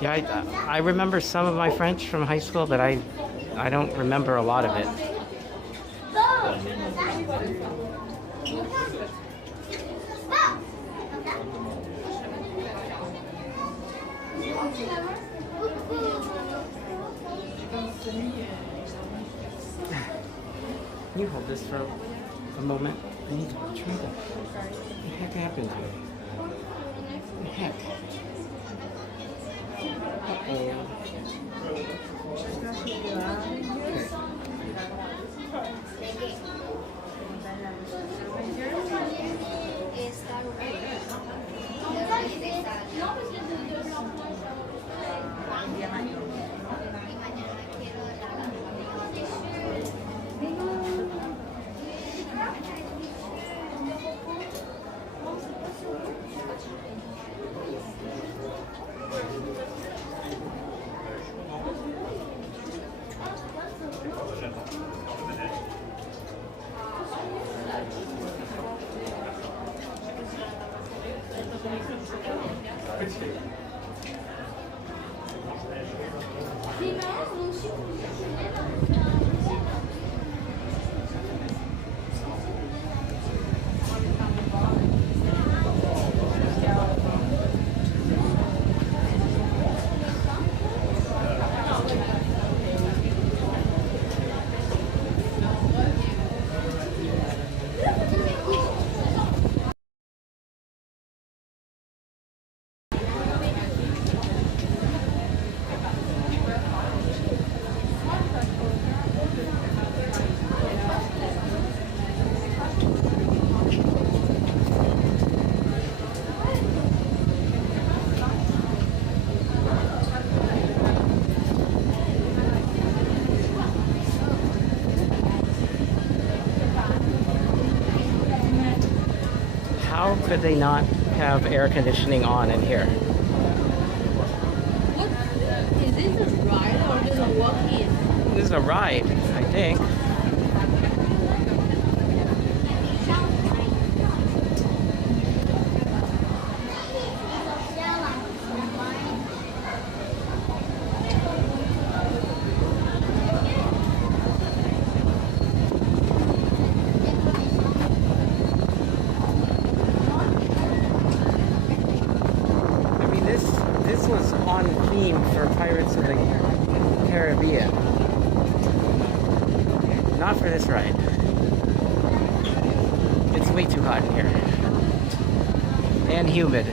Yeah, I remember some of my French from high school, but I don't remember a lot of it. Can you hold this for a moment? I need to try that. What the heck happened to it? What the heck? How could they not have air conditioning on in here? What? Is this a ride or just a walk-in? This is a ride, I think. Was on theme for Pirates of the Caribbean. Not for this ride. It's way too hot in here. And humid.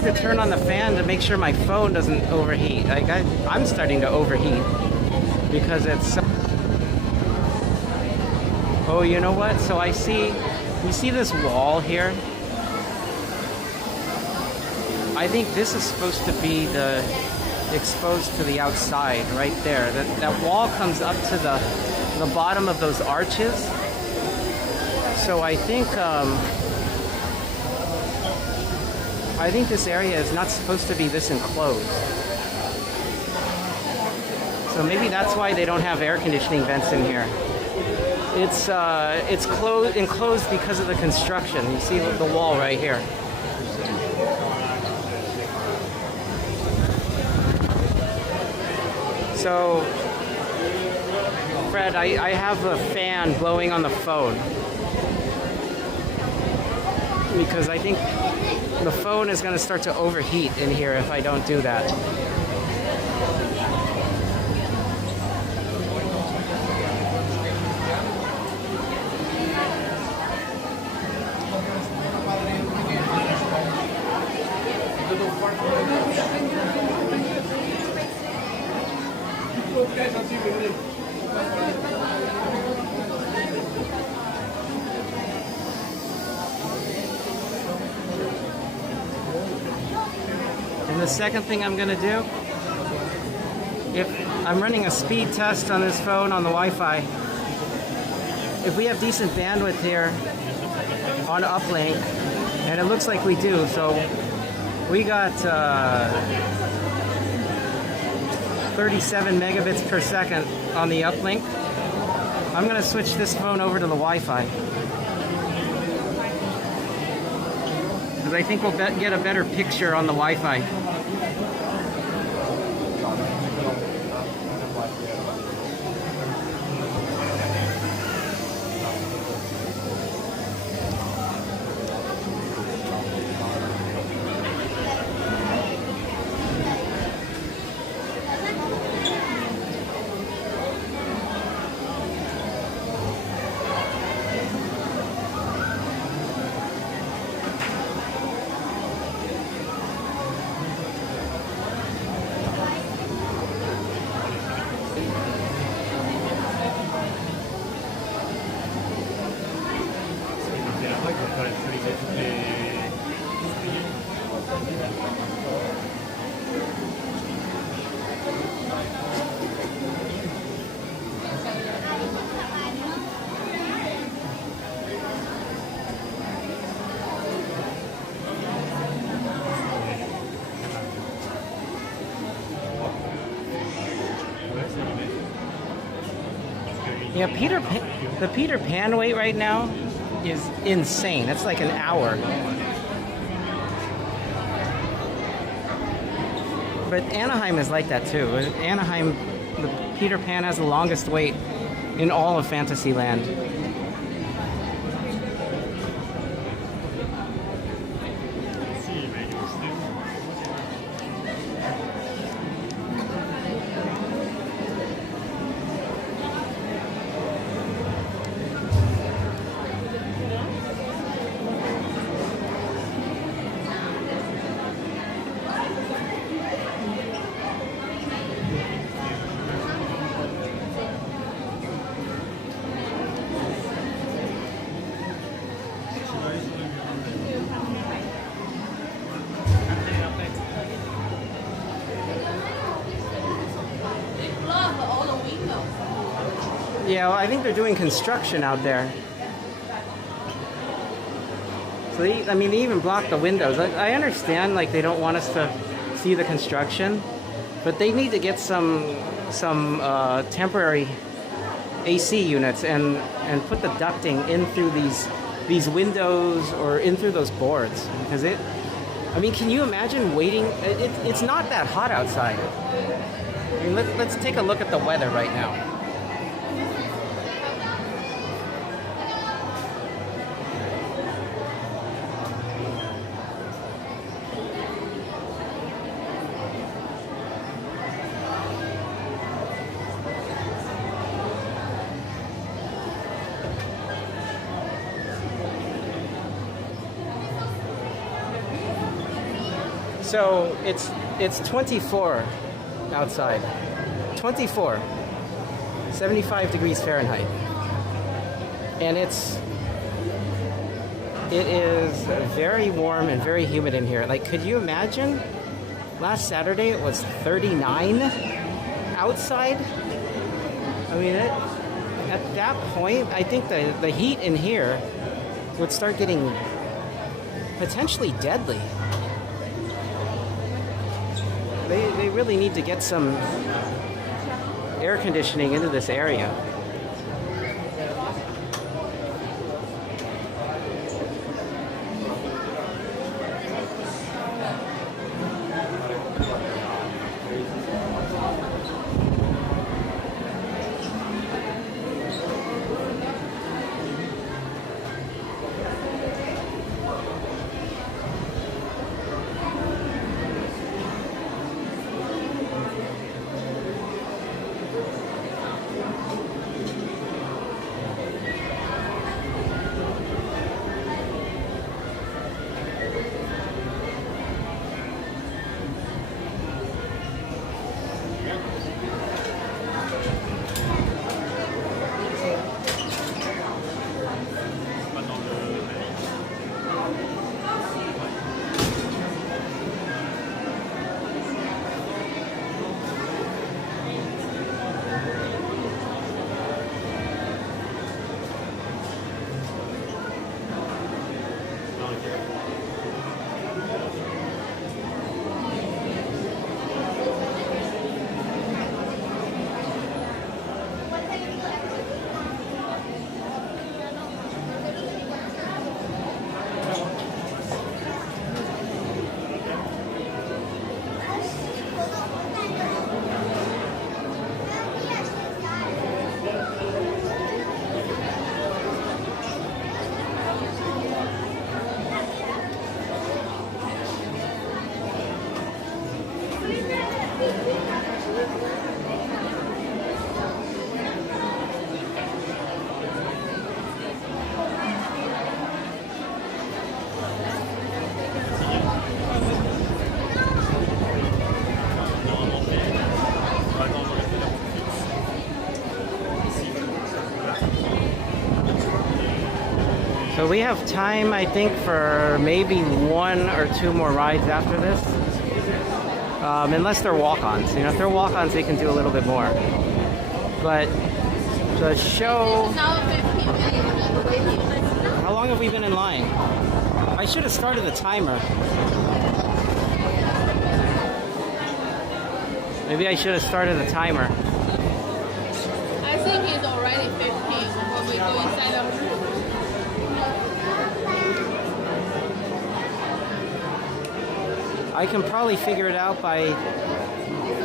had to turn on the fan to make sure my phone doesn't overheat. Like I'm starting to overheat because it's so... Oh, you know what? So you see this wall here? I think this is supposed to be the exposed to the outside right there. That wall comes up to the bottom of those arches. So I think this area is not supposed to be this enclosed. So maybe that's why they don't have air conditioning vents in here. It's enclosed because of the construction. You see the wall right here. So, Fred, I have a fan blowing on the phone because I think the phone is going to start to overheat in here if I don't do that. And the second thing I'm going to do, if I'm running a speed test on this phone on the Wi-Fi, if we have decent bandwidth here on uplink, and it looks like we do, so we got 37 megabits per second on the uplink. I'm going to switch this phone over to the Wi-Fi because I think we'll get a better picture on the Wi-Fi. Yeah, the Peter Pan wait right now is insane. It's like an hour. But Anaheim is like that too. Anaheim, the Peter Pan has the longest wait in all of Fantasyland. Yeah, well, I think they're doing construction out there. So they even blocked the windows. I understand, like, they don't want us to see the construction, but they need to get some temporary AC units and put the ducting in through these windows or in through those boards, because can you imagine waiting? It's not that hot outside. I mean, let's take a look at the weather right now. So it's 24 outside. 24. 75 degrees Fahrenheit. And it is very warm and very humid in here. Like, could you imagine? Last Saturday it was 39 outside. I mean, at that point, I think the heat in here would start getting potentially deadly. They really need to get some air conditioning into this area. So we have time, I think, for maybe 1 or 2 more rides after this. Unless they're walk-ons. You know, if they're walk-ons, they can do a little bit more. But the show... How long have we been in line? I should have started the timer. Maybe I should have started the timer. I think it's already 15 when we go inside the room. I can probably figure it out by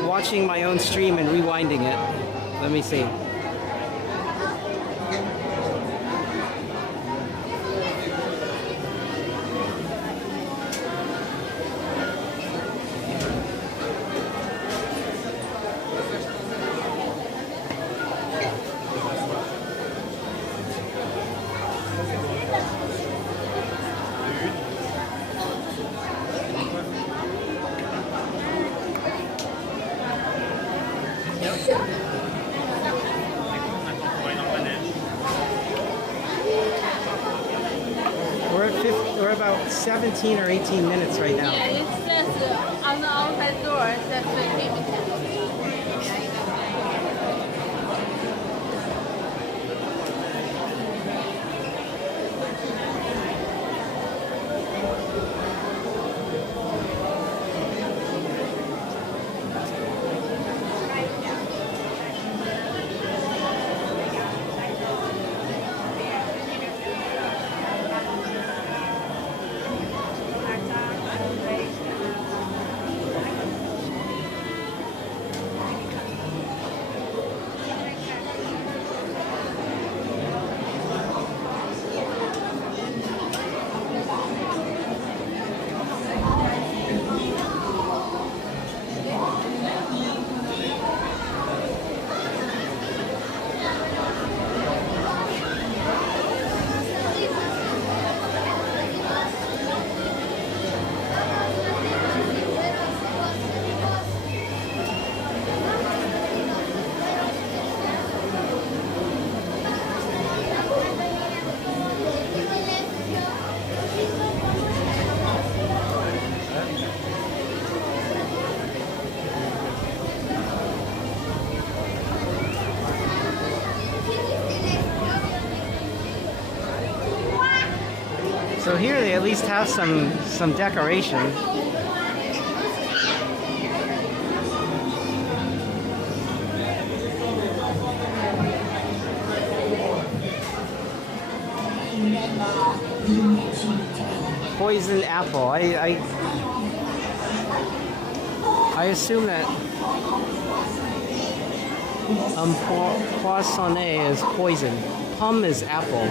watching my own stream and rewinding it. Let me see. We're about 17 or 18 minutes right now. Yeah, it says on the outside door, it says 15 minutes. So here they at least have some decoration. Poison apple. I assume that poissonné is poison. Plum is apple.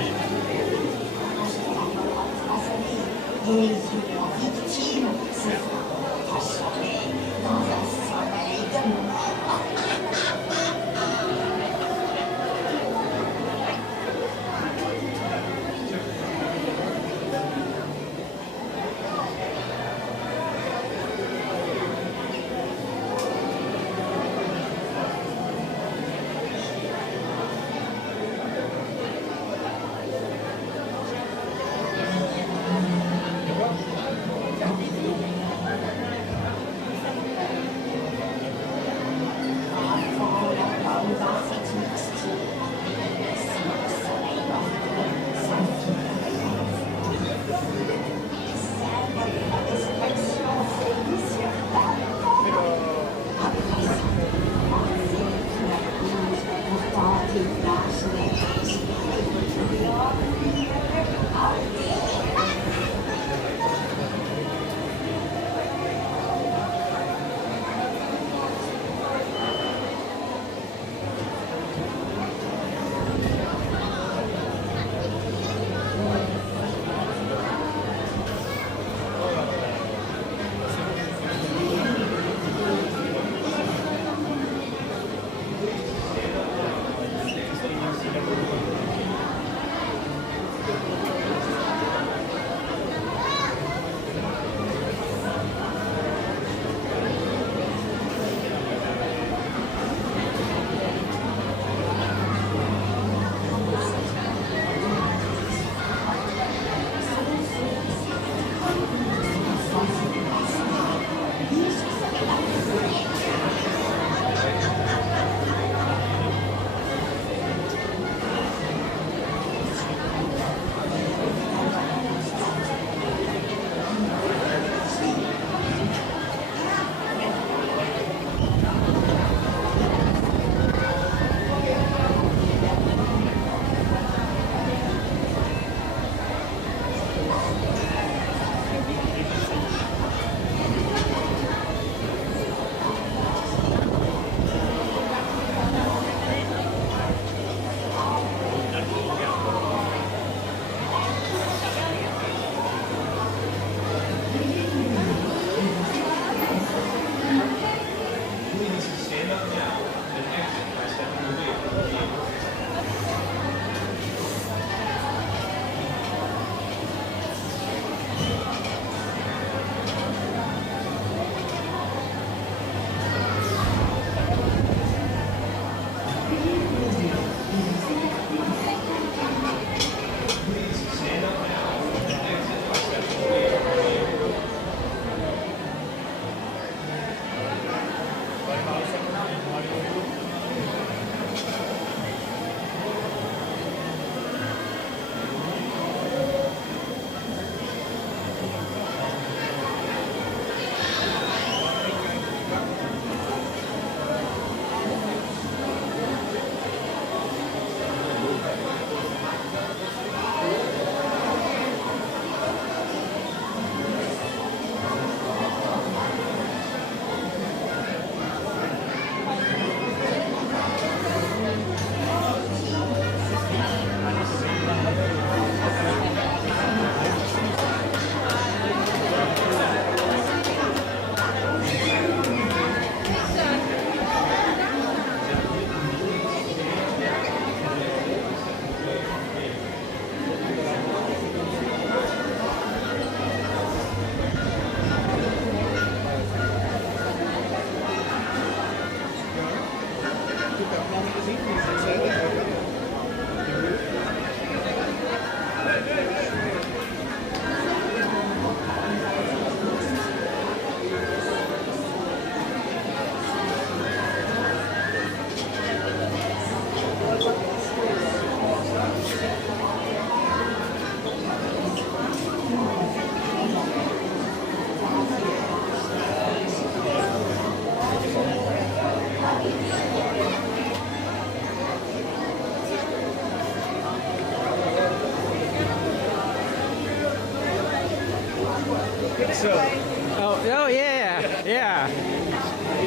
Pixel. Oh yeah.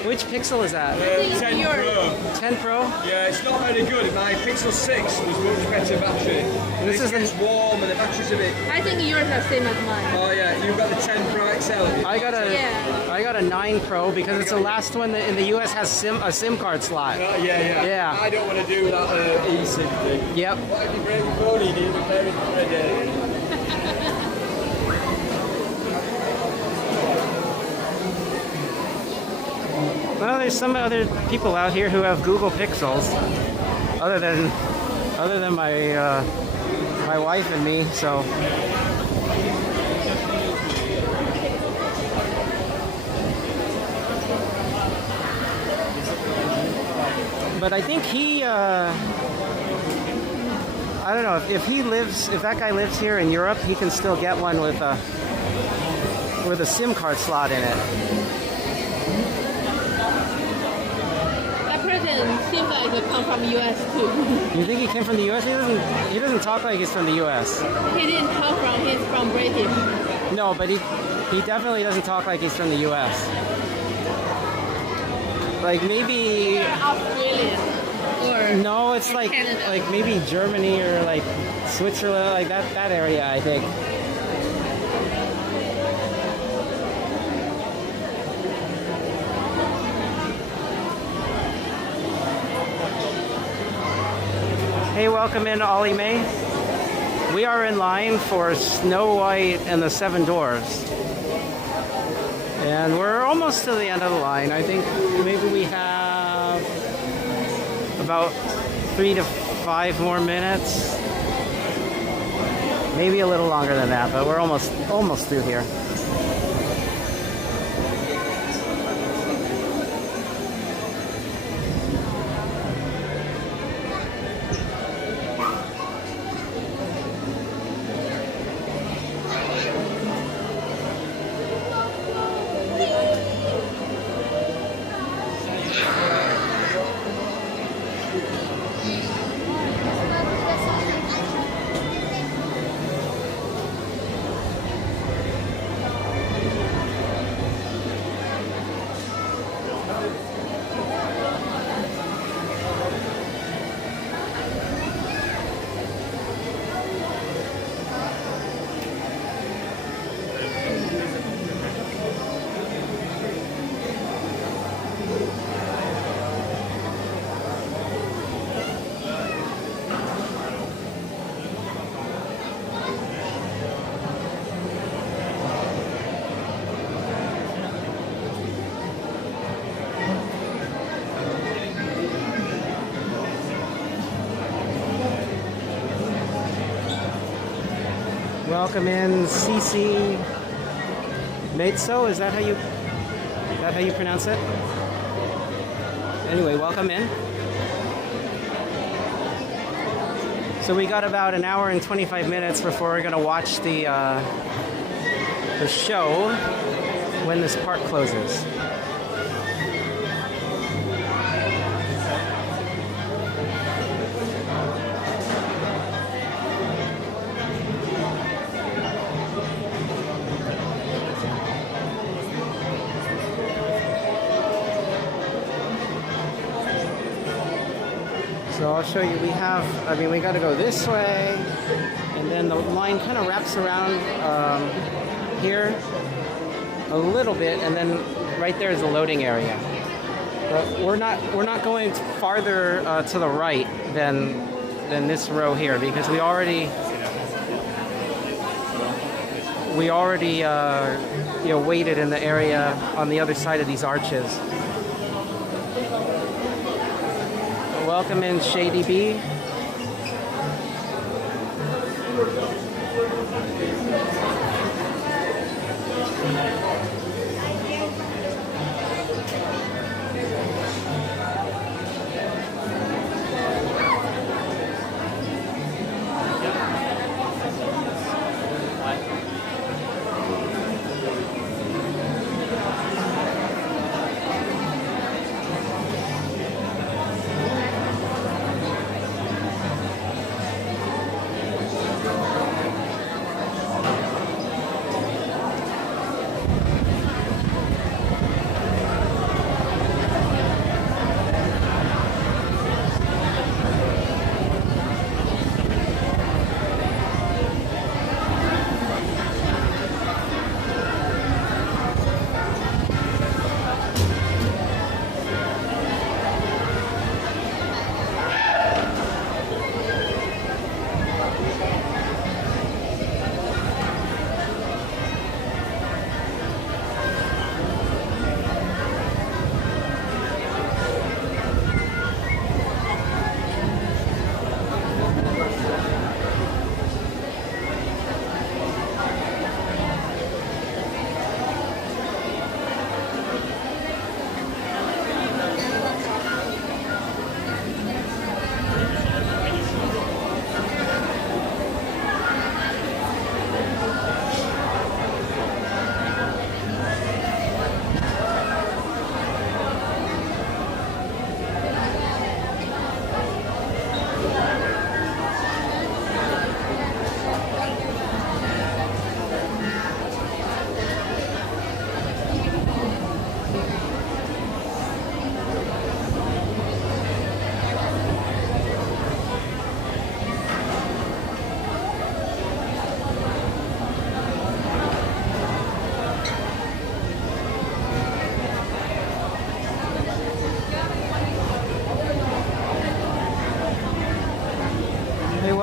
Which Pixel is that? 10 Pro. 10 Pro? Yeah, it's not very good. My Pixel 6 was much better battery. This is gets warm and the battery's a bit. I think yours are same as mine. Oh yeah, you've got the 10 Pro XL. I got a 9 Pro because it's the last one that in the US has a SIM card slot. Yeah. I don't want to do that eSIM thing. Yep. What if you break your phone? You need to repair it for a day. Well, there's some other people out here who have Google Pixels, other than my wife and me. So, but I think he, I don't know if that guy lives here in Europe, he can still get one with a SIM card slot in it. Seems like it come from the U.S. too. You think he came from the U.S.? He doesn't talk like he's from the U.S. He didn't talk from. He's from British. No, but he definitely doesn't talk like he's from the U.S. Like maybe Australian or no, it's like Canada. Like maybe Germany or like Switzerland, like that area, I think. Hey, welcome in, Ollie Mae. We are in line for Snow White and the Seven Dwarfs. And we're almost to the end of the line. I think maybe we have about 3 to 5 more minutes. Maybe a little longer than that, but we're almost through here. Welcome in, Cici Mezzo. Is that how you pronounce it? Anyway, welcome in. So we got about an hour and 25 minutes before we're gonna watch the show when this park closes. So I'll show you, we got to go this way, and then the line kind of wraps around here a little bit, and then right there is the loading area. But we're not going farther to the right than this row here, because we already waited in the area on the other side of these arches. Welcome in, Shady B.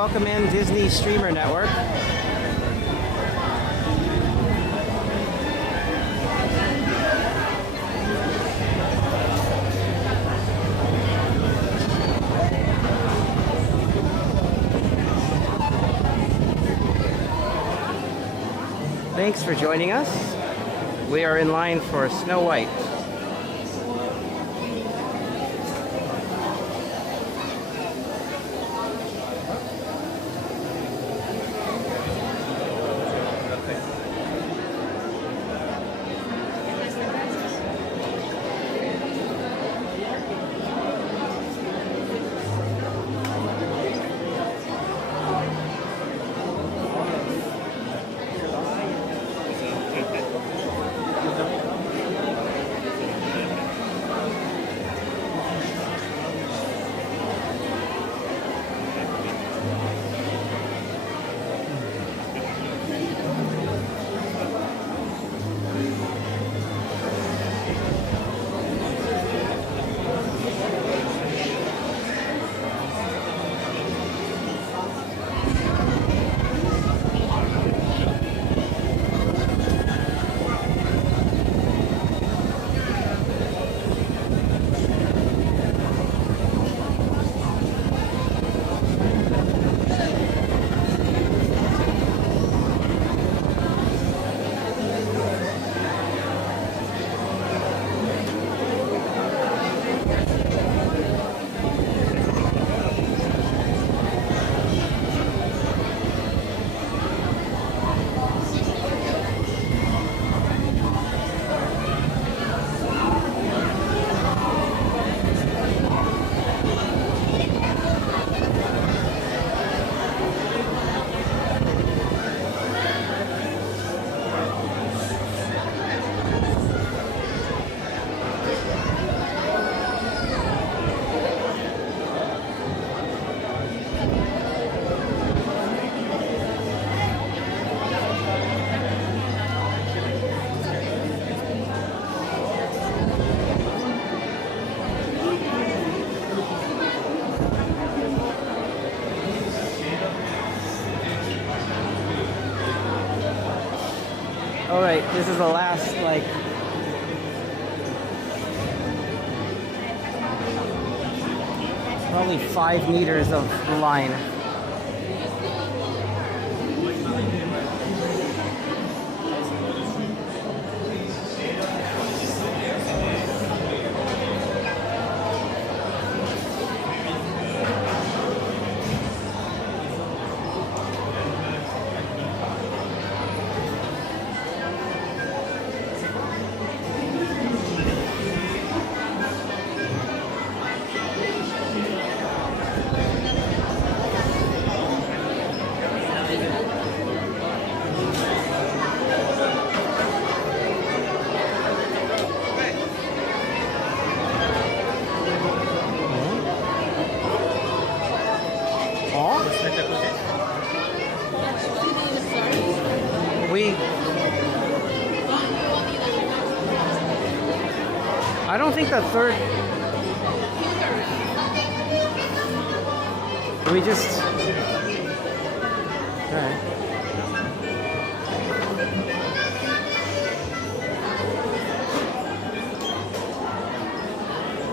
welcome in Disney Streamer Network. Thanks for joining us. We are in line for Snow White. Alright, this is the last, like, probably 5 meters of line. I don't think the third. We just. Okay.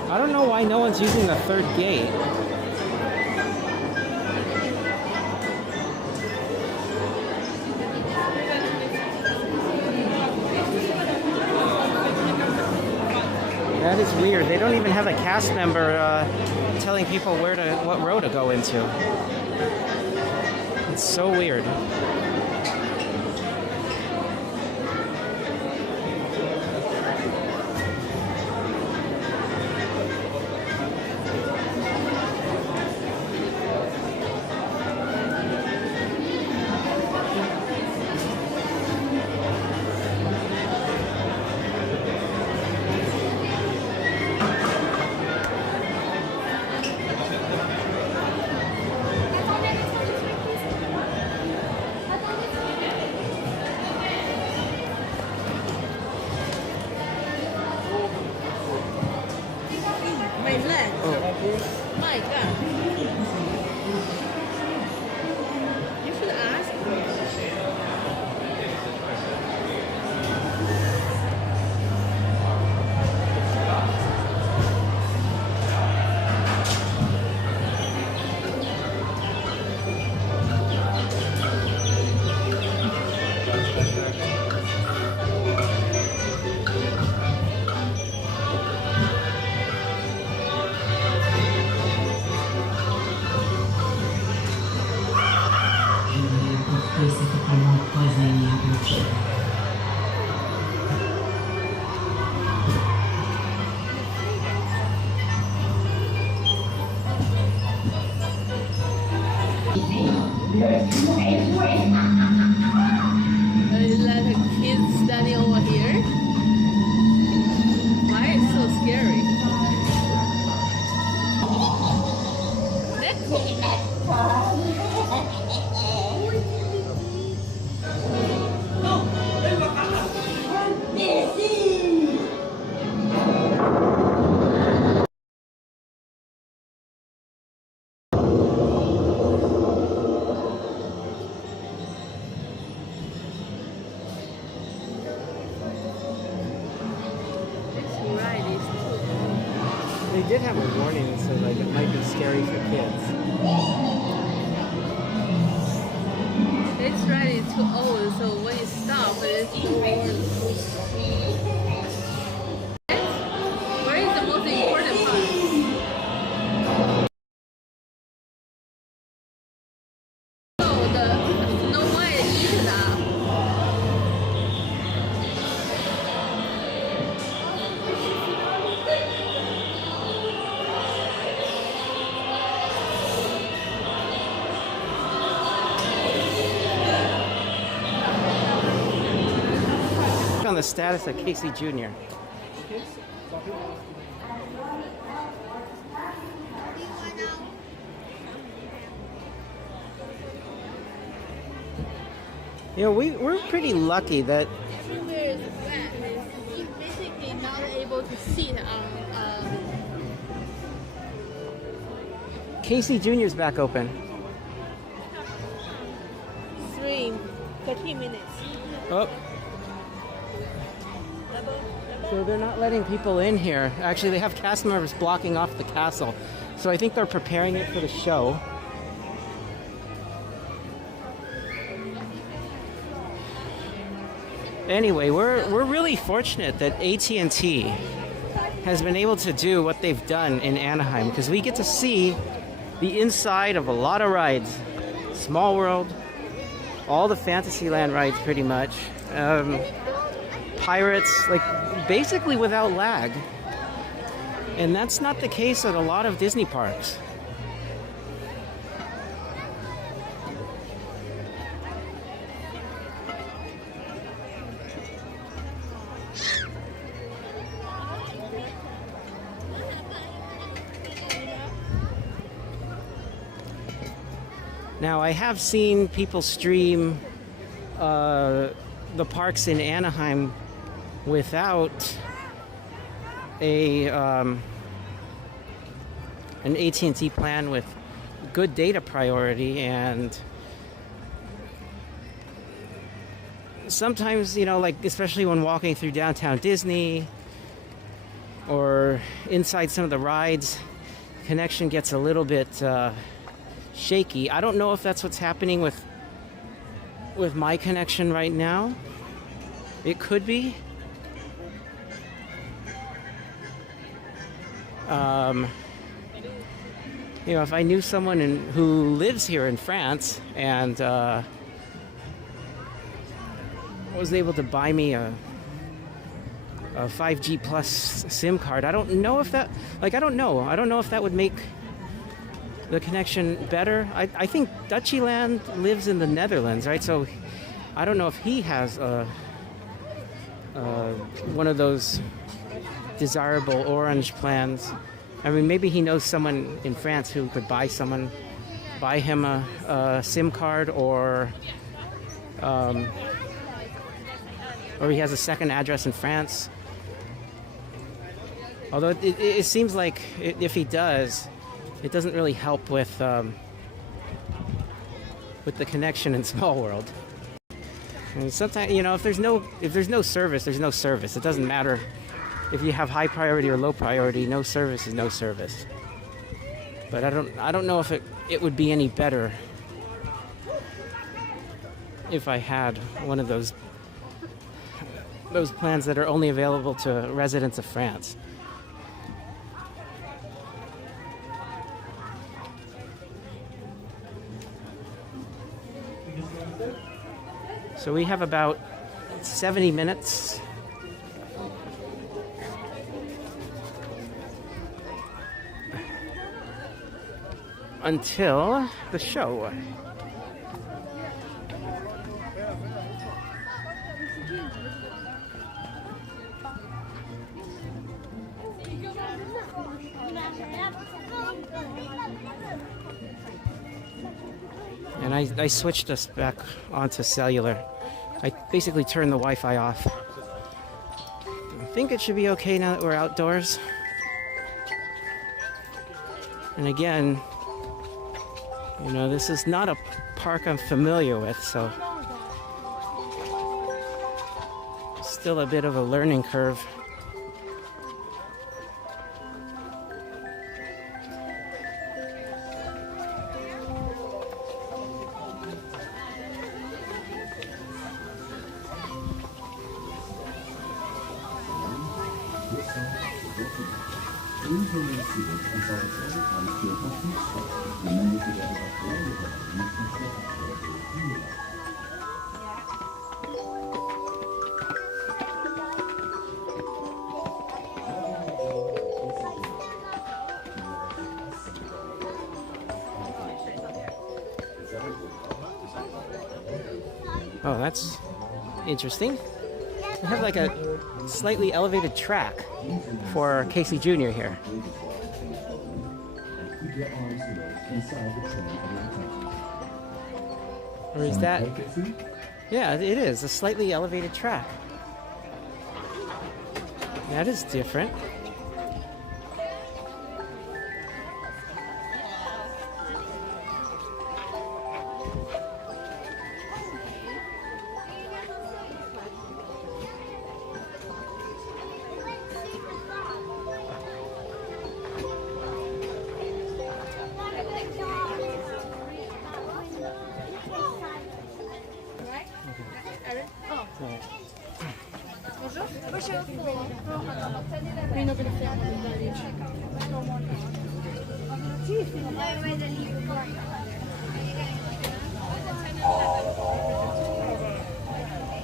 I don't know why no one's using the third gate. That is weird. They don't even have a cast member telling people what row to go into. It's so weird. Like a kid standing over here. Why is it so scary? They did have a warning that said like it might be scary for kids. This ride is too old, so when you stop, it's too old. Where is the most important part? Oh, the Snow White eats that. On the status of Casey Jr. You know, we're pretty lucky that Everywhere is wet. You're basically not able to sit on. Casey Jr.'s back open. 13 minutes. Oh. So they're not letting people in here. Actually, they have cast members blocking off the castle. So I think they're preparing it for the show. Anyway, we're really fortunate that AT&T has been able to do what they've done in Anaheim, because we get to see the inside of a lot of rides. Small World, all the Fantasyland rides pretty much. Pirates, like basically without lag. And that's not the case at a lot of Disney parks. Now, I have seen people stream the parks in Anaheim without an AT&T plan with good data priority, and sometimes, you know, like especially when walking through downtown Disney or inside some of the rides, connection gets a little bit shaky. I don't know if that's what's happening with my connection right now. It could be. You know, if I knew someone who lives here in France and was able to buy me a 5G plus SIM card, I don't know if that, like, I don't know if that would make the connection better. I think Dutchieland lives in the Netherlands, right? So I don't know if he has one of those desirable orange plans. I mean, maybe he knows someone in France who could buy him a SIM card, or he has a second address in France. Although it seems like if he does, it doesn't really help with the connection in Small World. I mean, sometimes, you know, if there's no service, there's no service. It doesn't matter if you have high priority or low priority. No service is no service. But I don't know if it would be any better if I had one of those plans that are only available to residents of France. So we have about 70 minutes until the show. And I switched us back onto cellular. I basically turned the Wi-Fi off. I think it should be okay now that we're outdoors. And again, you know, this is not a park I'm familiar with, so still a bit of a learning curve. Oh, that's interesting. They have like a slightly elevated track for Casey Jr. here. Or is that? Yeah, it is a slightly elevated track. That is different.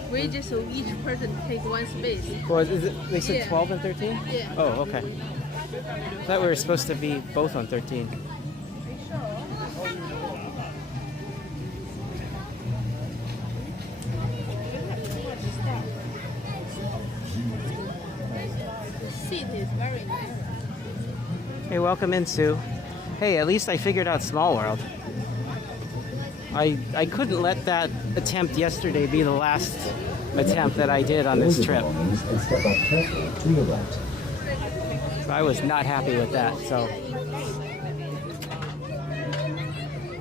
We just so each person take one space. Well, is it, they said Yeah. 12 and 13? Yeah. Oh, okay. I thought we were supposed to be both on 13. The seat is very nice. Hey, welcome in, Sue. Hey, at least I figured out Small World. I couldn't let that attempt yesterday be the last attempt that I did on this trip. So I was not happy with that, so.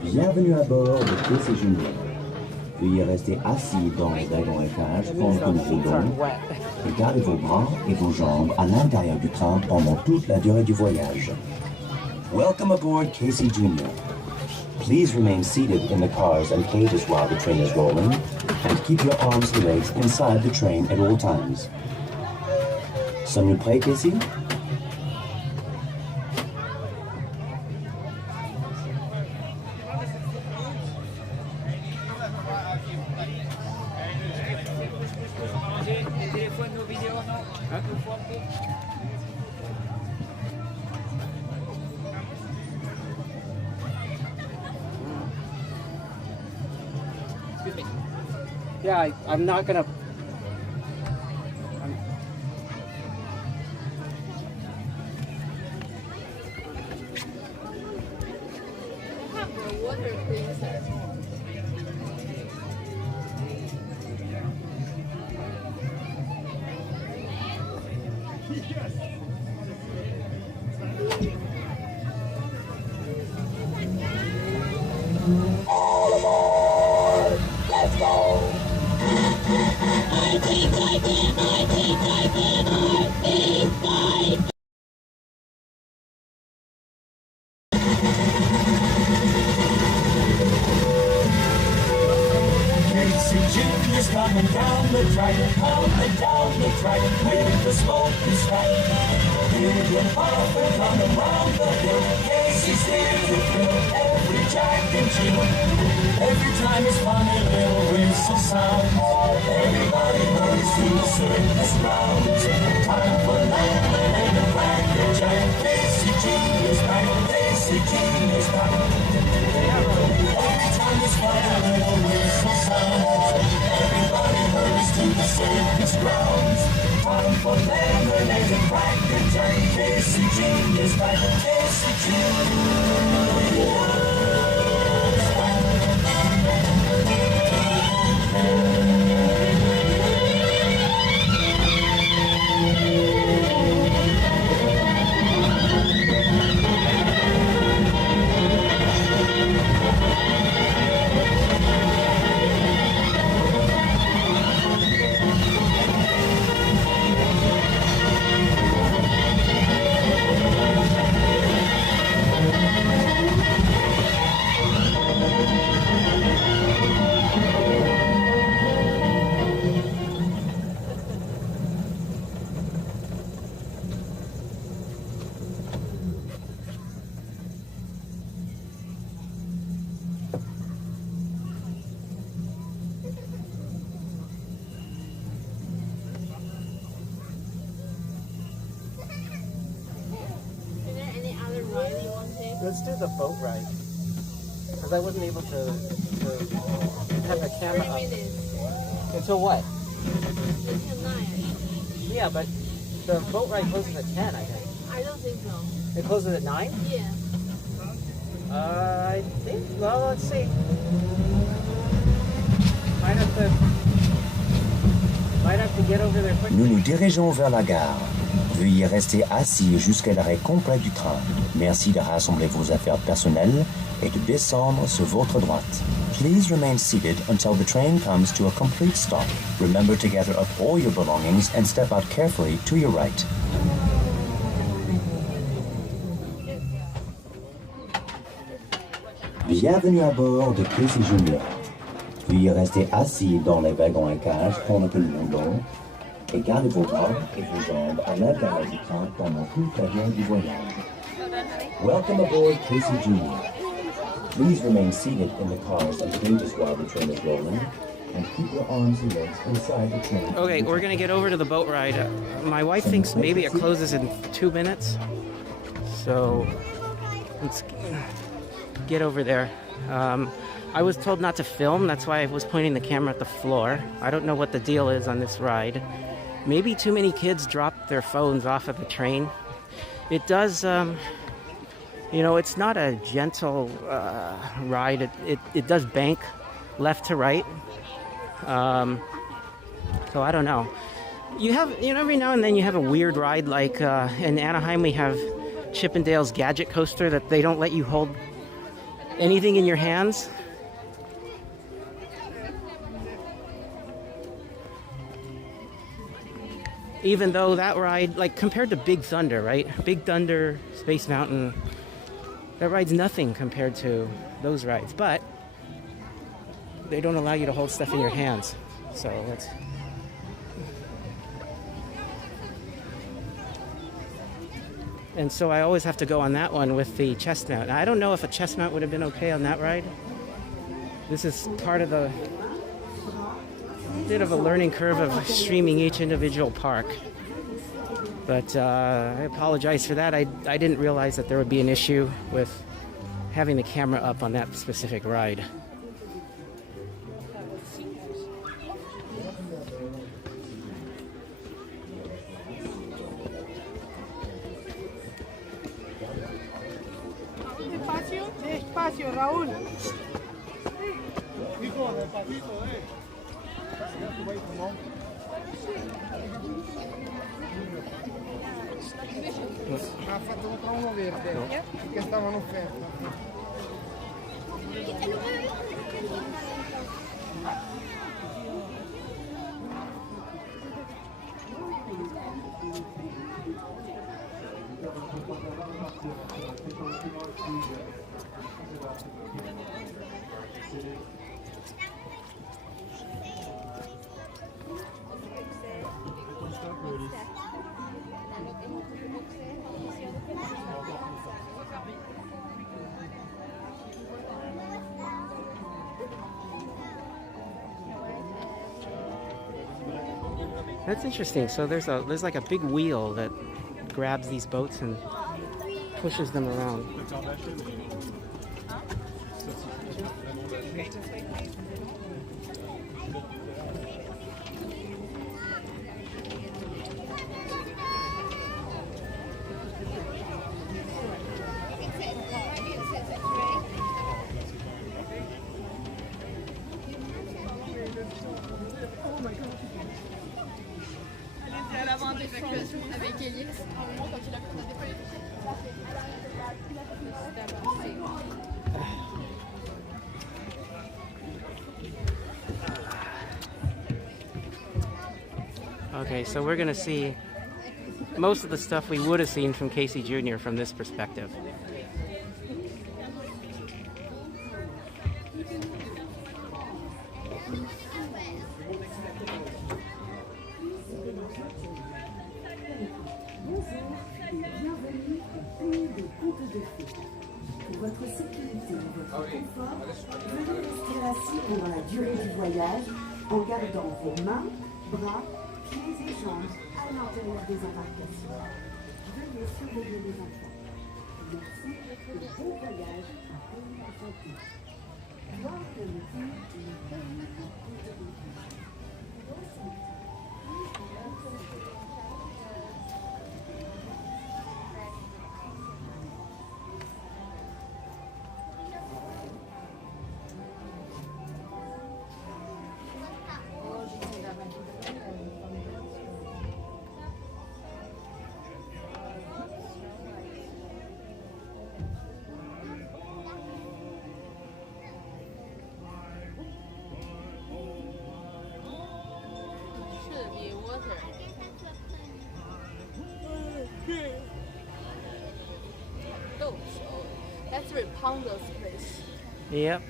Bienvenue à bord de Fées et Junior. Veuillez rester assis dans le wagon étage pendant que nous roulons et gardez vos bras et vos jambes à l'intérieur du train pendant toute la durée du voyage. Welcome aboard Casey Jr. Please remain seated in the cars and cages while the train is rolling, and keep your arms and legs inside the train at all times. Sommes-nous prêts, Casey? Yeah, I'm not gonna. Coming down the dragon, coming down the dragon with the smoking stack. Big and puff and coming round the hill. Casey's here to fill every Jack and Jill. Every time his funny little whistle sounds, everybody hurries to the circus grounds. Time for lemonade and cracker jack. Casey Jr.'s back, Casey Jr.'s back. Every time his funny little whistle sounds, everybody hurries to the circus grounds. Time for lemonade and cracker jack. Casey Jr.'s back, Casey Let's do the boat ride. Because I wasn't able to have the camera up. Until what? Until 9. Yeah, but the boat ride closes at 10, I think. I don't think so. It closes at 9? Yeah. I think, well, let's see. Might have to get over there quick. Nous nous dirigeons vers la gare. Veuillez rester assis jusqu'à l'arrêt complet du train. Merci de rassembler vos affaires personnelles et de descendre sur votre droite. Please remain seated until the train comes to a complete stop. Remember to gather up all your belongings and step out carefully to your right. Bienvenue à bord de Casey Junior. Veuillez rester assis dans les wagons à cage pendant que nous roulons et gardez vos bras et vos jambes à l'intérieur du train pendant toute la durée du voyage. Welcome aboard Casey Junior. Please remain seated in the cars and cages while the train is rolling, and keep your arms and legs inside the train. Okay, we're gonna get over to the boat ride. My wife thinks maybe it closes in 2 minutes, so let's get over there. I was told not to film, that's why I was pointing the camera at the floor. I don't know what the deal is on this ride. Maybe too many kids dropped their phones off of the train. It does, you know, it's not a gentle ride. It does bank left to right. So I don't know. You know, every now and then you have a weird ride, like in Anaheim we have Chippendale's Gadget Coaster that they don't let you hold anything in your hands. Even though that ride, like compared to Big Thunder, right? Big Thunder, Space Mountain, that ride's nothing compared to those rides. But they don't allow you to hold stuff in your hands. So let's... And so I always have to go on that one with the chest mount. Now, I don't know if a chest mount would have been okay on that ride. This is part of the bit of a learning curve of streaming each individual park. But I apologize for that. I didn't realize that there would be an issue with having the camera up on that specific ride. Despacio, Raúl. Ha fatto comprare uno verde che stava in offerta. That's interesting. So there's like a big wheel that grabs these boats and pushes them around. Oh my god. Elle allait avoir des discussion avec Elix. À un moment, quand il a pas Okay, so we're gonna see most of the stuff we would have seen from Casey Jr. from this perspective. Pour votre sécurité et votre confort, veuillez rester assis pendant la durée du voyage en gardant vos mains, bras, pieds et jambes à l'intérieur des embarcations. Veuillez surveiller les enfants. Merci et bon voyage à Passage Enchanté. Welcome to That's Rapunzel's place. Yep.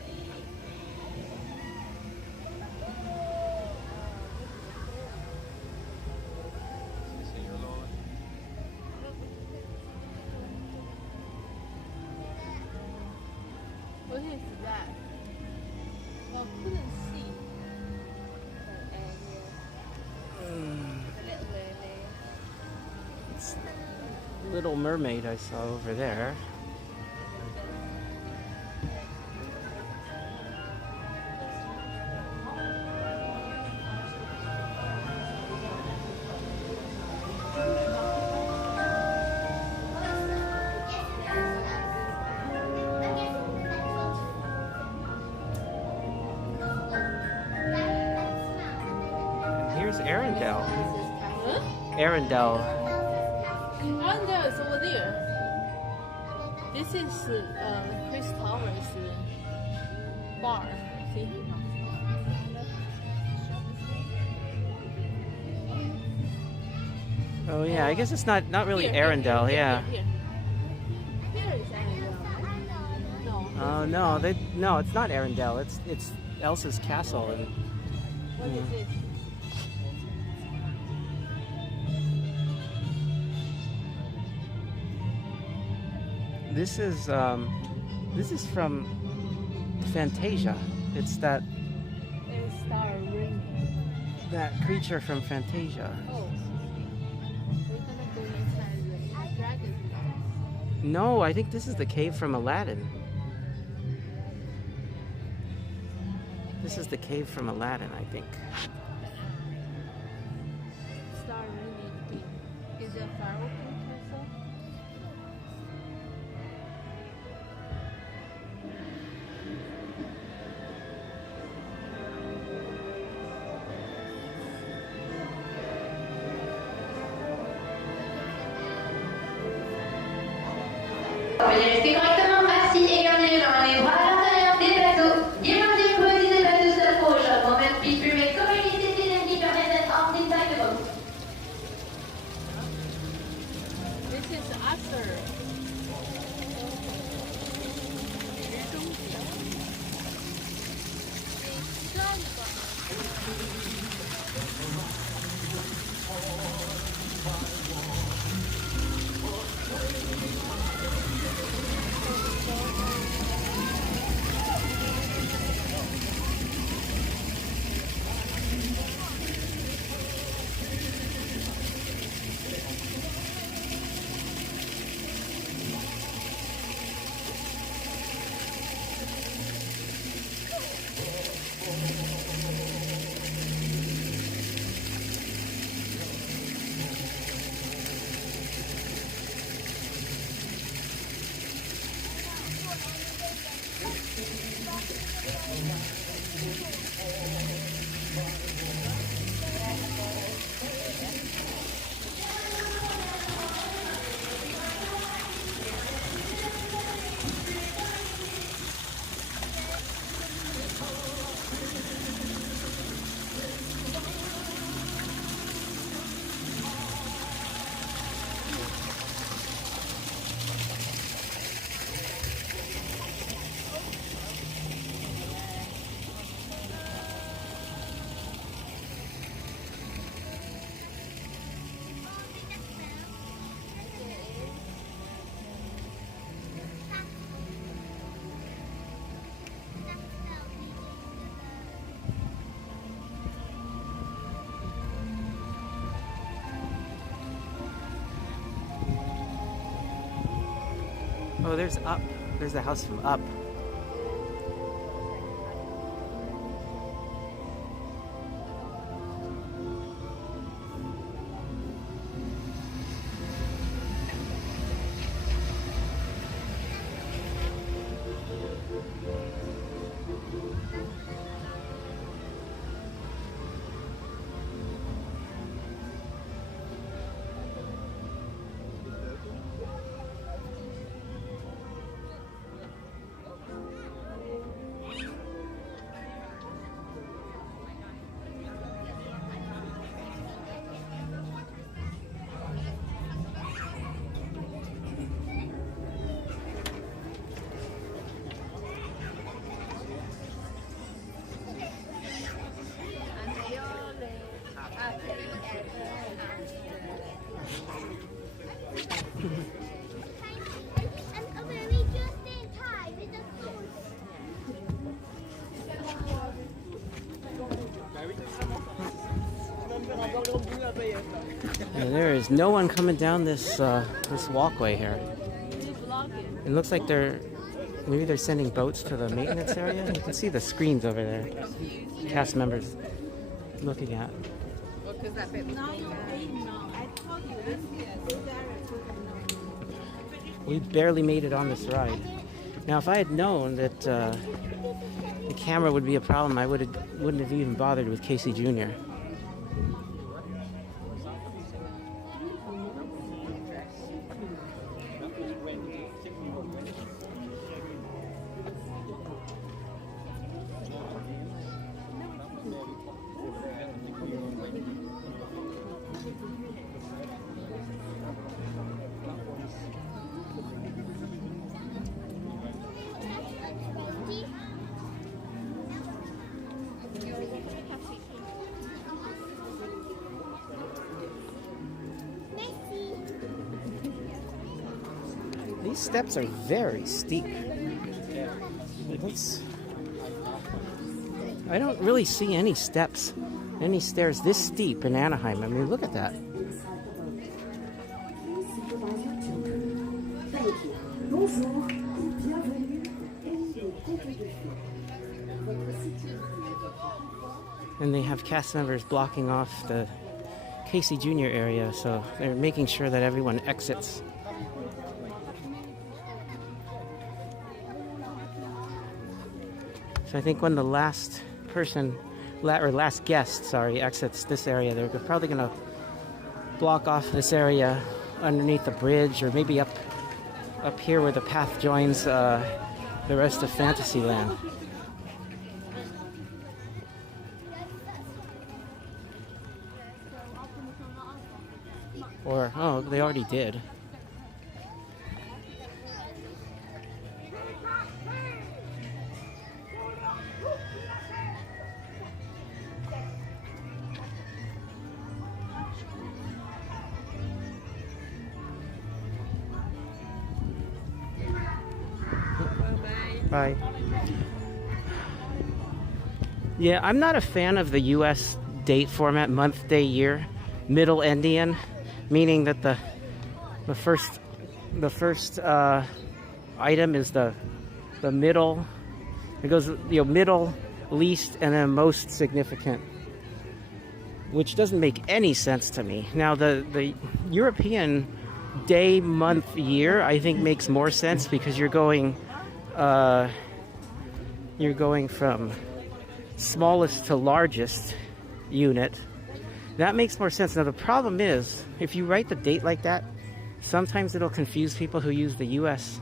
What is that? Well, I couldn't see. It's Little Mermaid I saw over there. Here's Arendelle. Huh? Arendelle. Arendelle is over there. This is Chris Towers' bar. See? Oh yeah, I guess it's not really Here, Arendelle. Yeah. Here is Arendelle. No. No, no, it's not Arendelle. It's Elsa's castle. And, What is this? This is from Fantasia. It's that It's Star Ring. that creature from Fantasia. Oh. We're gonna go inside the dragon. No, I think this is the cave from Aladdin. This is the cave from Aladdin, I think. Star Ring is a Pharaoh castle. Veuillez rester correctement assis et garder les mains et les bras à l'intérieur des bateaux. Bien entendu, quand les bateaux s'approchent, a moment please remain community seated and keep your hands and arms inside the boat. This is Arthur. Oh, there's Up. There's the house from Up. And there is no one coming down this this walkway here. It looks like maybe they're sending boats to the maintenance area. You can see the screens over there. Cast members looking at. We barely made it on this ride. Now, if I had known that the camera would be a problem, I wouldn't have even bothered with Casey Jr. These steps are very steep. I don't really see any steps, any stairs this steep in Anaheim. I mean, look at that. And they have cast members blocking off the Casey Jr. area, so they're making sure that everyone exits. So I think when the last guest exits this area, they're probably going to block off this area underneath the bridge, or maybe up here where the path joins the rest of Fantasyland. Or, oh, they already did. Bye. Yeah, I'm not a fan of the U.S. date format, month, day, year, middle endian, meaning that the first item is the middle. It goes, middle, least, and then most significant, which doesn't make any sense to me. Now, the European day, month, year, I think makes more sense because you're going from smallest to largest unit. That makes more sense. Now, the problem is, if you write the date like that, sometimes it'll confuse people who use the U.S.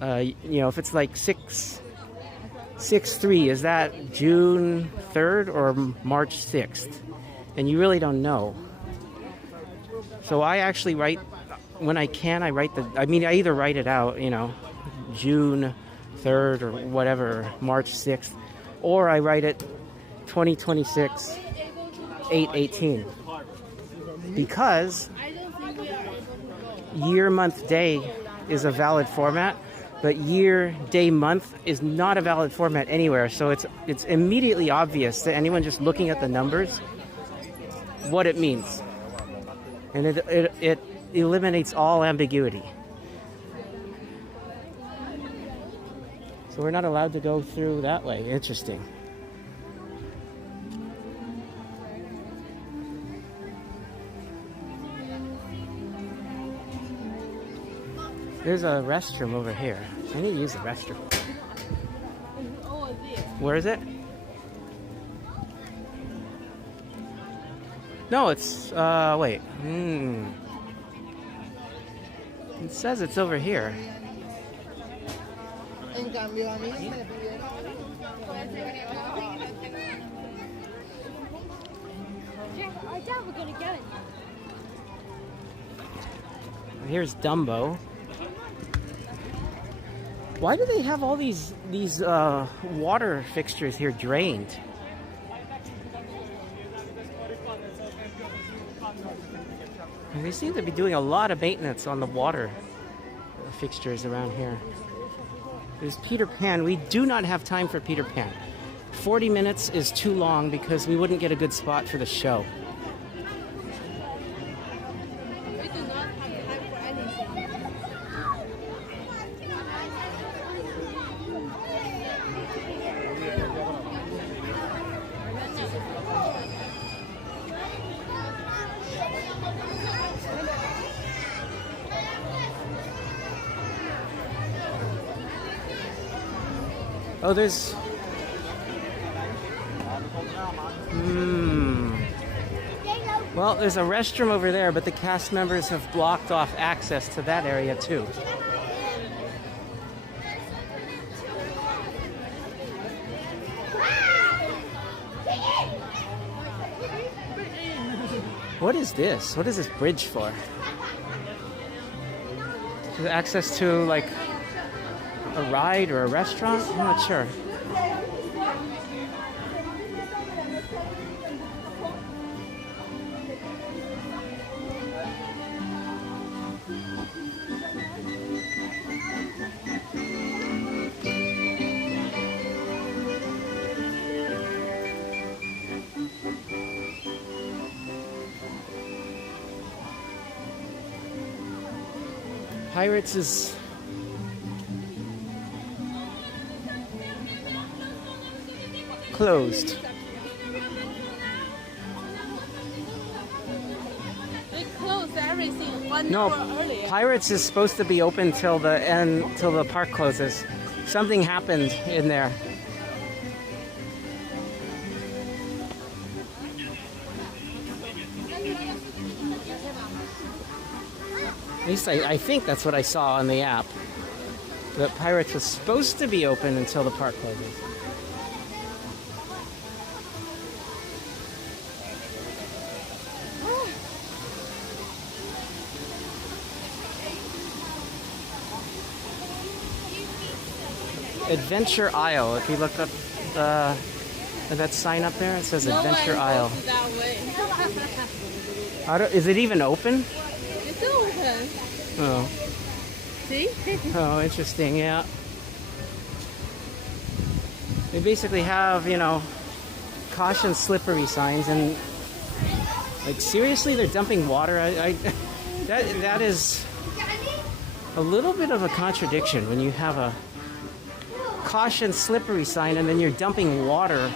If it's like 6/3, is that June 3rd or March 6th? And you really don't know. So I actually write, when I can, I either write it out, June 3rd or whatever, March 6th, or I write it 2026 8/18, because year, month, day is a valid format, but year, day, month is not a valid format anywhere. So it's immediately obvious to anyone just looking at the numbers what it means, and it eliminates all ambiguity. So we're not allowed to go through that way. Interesting. There's a restroom over here. I need to use the restroom. Where is it? No, it's, wait. It says it's over here. Here's Dumbo. Why do they have all these water fixtures here drained? They seem to be doing a lot of maintenance on the water fixtures around here. There's Peter Pan. We do not have time for Peter Pan. 40 minutes is too long because we wouldn't get a good spot for the show. We do not have time for anything. Oh, there's... Well, there's a restroom over there, but the cast members have blocked off access to that area too. What is this? What is this bridge for? Is it access to, like, a ride or a restaurant? I'm not sure. Pirates is... closed. They closed everything 1 No, hour earlier. Pirates is supposed to be open till the end, till the park closes. Something happened in there. At least I think that's what I saw on the app. That Pirates was supposed to be open until the park closes. Adventure Aisle. If you look up that sign up there, it says Adventure Aisle. That way. Is it even open? It's open. Oh. See? Oh, interesting. Yeah. They basically have, you know, caution slippery signs, and like seriously, they're dumping water. That is a little bit of a contradiction when you have a caution slippery sign and then you're dumping water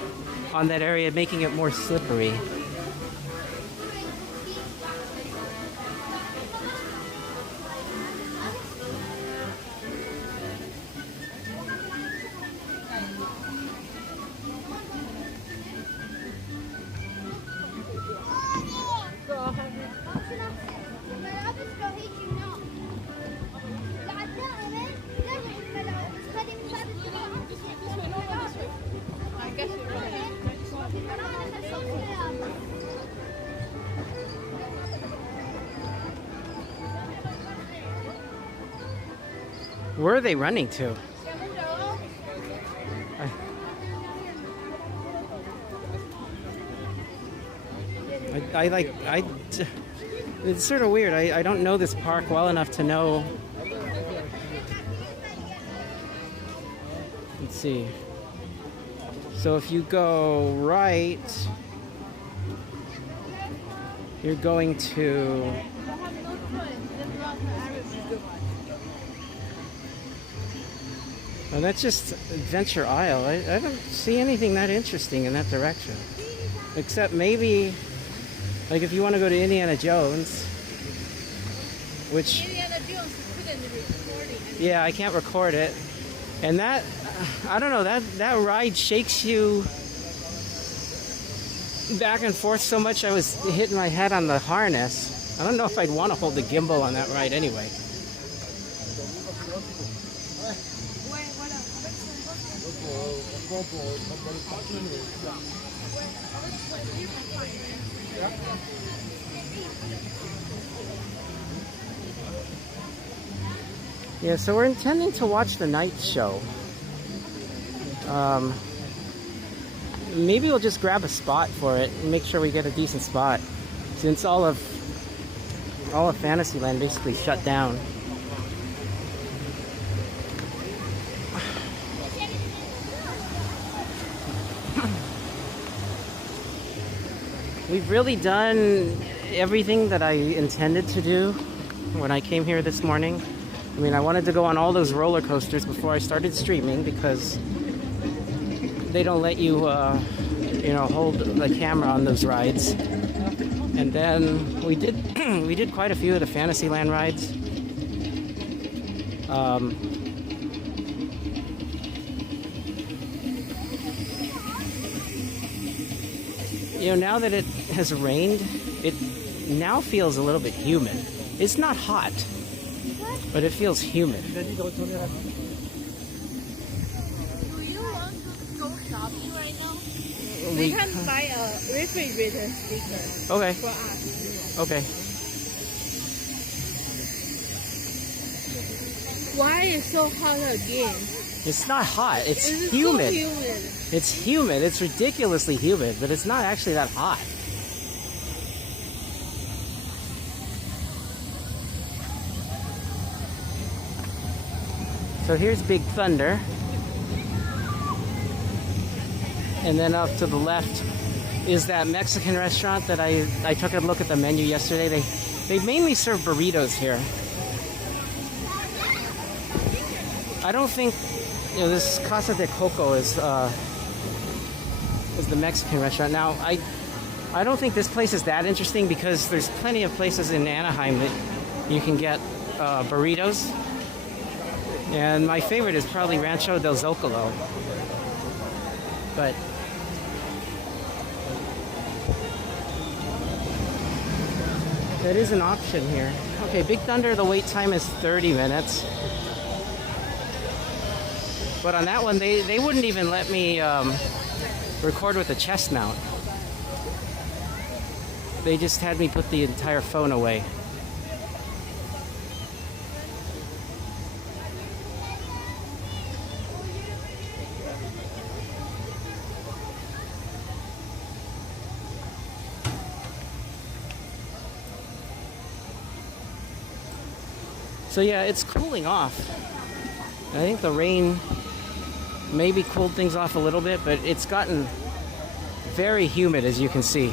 on that area, making it more slippery. Where are they running to? It's sort of weird. I don't know this park well enough to know. Let's see. So if you go right, you're going to... And that's just Adventure Isle. I don't see anything that interesting in that direction. Except maybe, like if you want to go to Indiana Jones, which... Indiana Jones couldn't record it. Yeah, I can't record it. And that, I don't know, that ride shakes you back and forth so much I was hitting my head on the harness. I don't know if I'd want to hold the gimbal on that ride anyway. Yeah, so we're intending to watch the night show. Maybe we'll just grab a spot for it and make sure we get a decent spot, since all of Fantasyland basically shut down. We've really done everything that I intended to do when I came here this morning. I mean, I wanted to go on all those roller coasters before I started streaming because they don't let you, hold the camera on those rides. And then we did quite a few of the Fantasyland rides. Now that it has rained, it now feels a little bit humid. It's not hot, but it feels humid. Do you want to go shopping right now? We can buy a refrigerator sticker. Okay. For us. Okay. Why is so hot again? It's not hot. It's It's humid. so humid. It's humid. It's ridiculously humid, but it's not actually that hot. So here's Big Thunder. And then up to the left is that Mexican restaurant that I took a look at the menu yesterday. They mainly serve burritos here. I don't think this Casa de Coco is the Mexican restaurant. Now I don't think this place is that interesting because there's plenty of places in Anaheim that you can get burritos. And my favorite is probably Rancho del Zocalo. But that is an option here. Okay, Big Thunder, the wait time is 30 minutes. But on that one, they wouldn't even let me record with a chest mount. They just had me put the entire phone away. So yeah, it's cooling off. I think the rain maybe cooled things off a little bit, but it's gotten very humid, as you can see.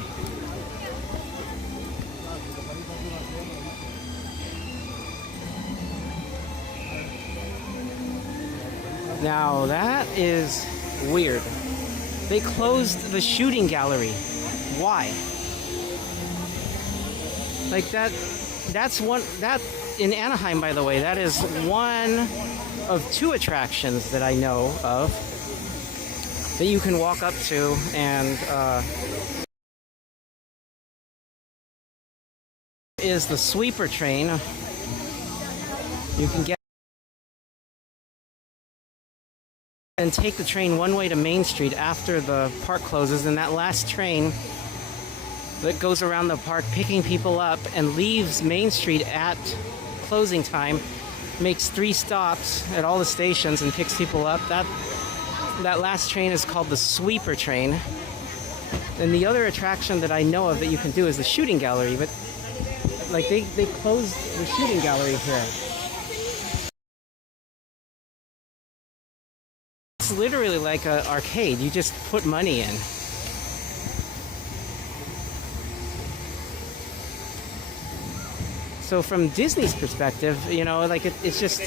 Now that is weird. They closed the shooting gallery. Why? Like that's in Anaheim, by the way, that is one of two attractions that I know of that you can walk up to and is the sweeper train. You can get and take the train one way to Main Street after the park closes, and that last train that goes around the park picking people up and leaves Main Street at closing time, makes 3 stops at all the stations and picks people up. That last train is called the sweeper train. And the other attraction that I know of that you can do is the shooting gallery, but like they closed the shooting gallery here. It's literally like an arcade. You just put money in. So from Disney's perspective, you know, like it's just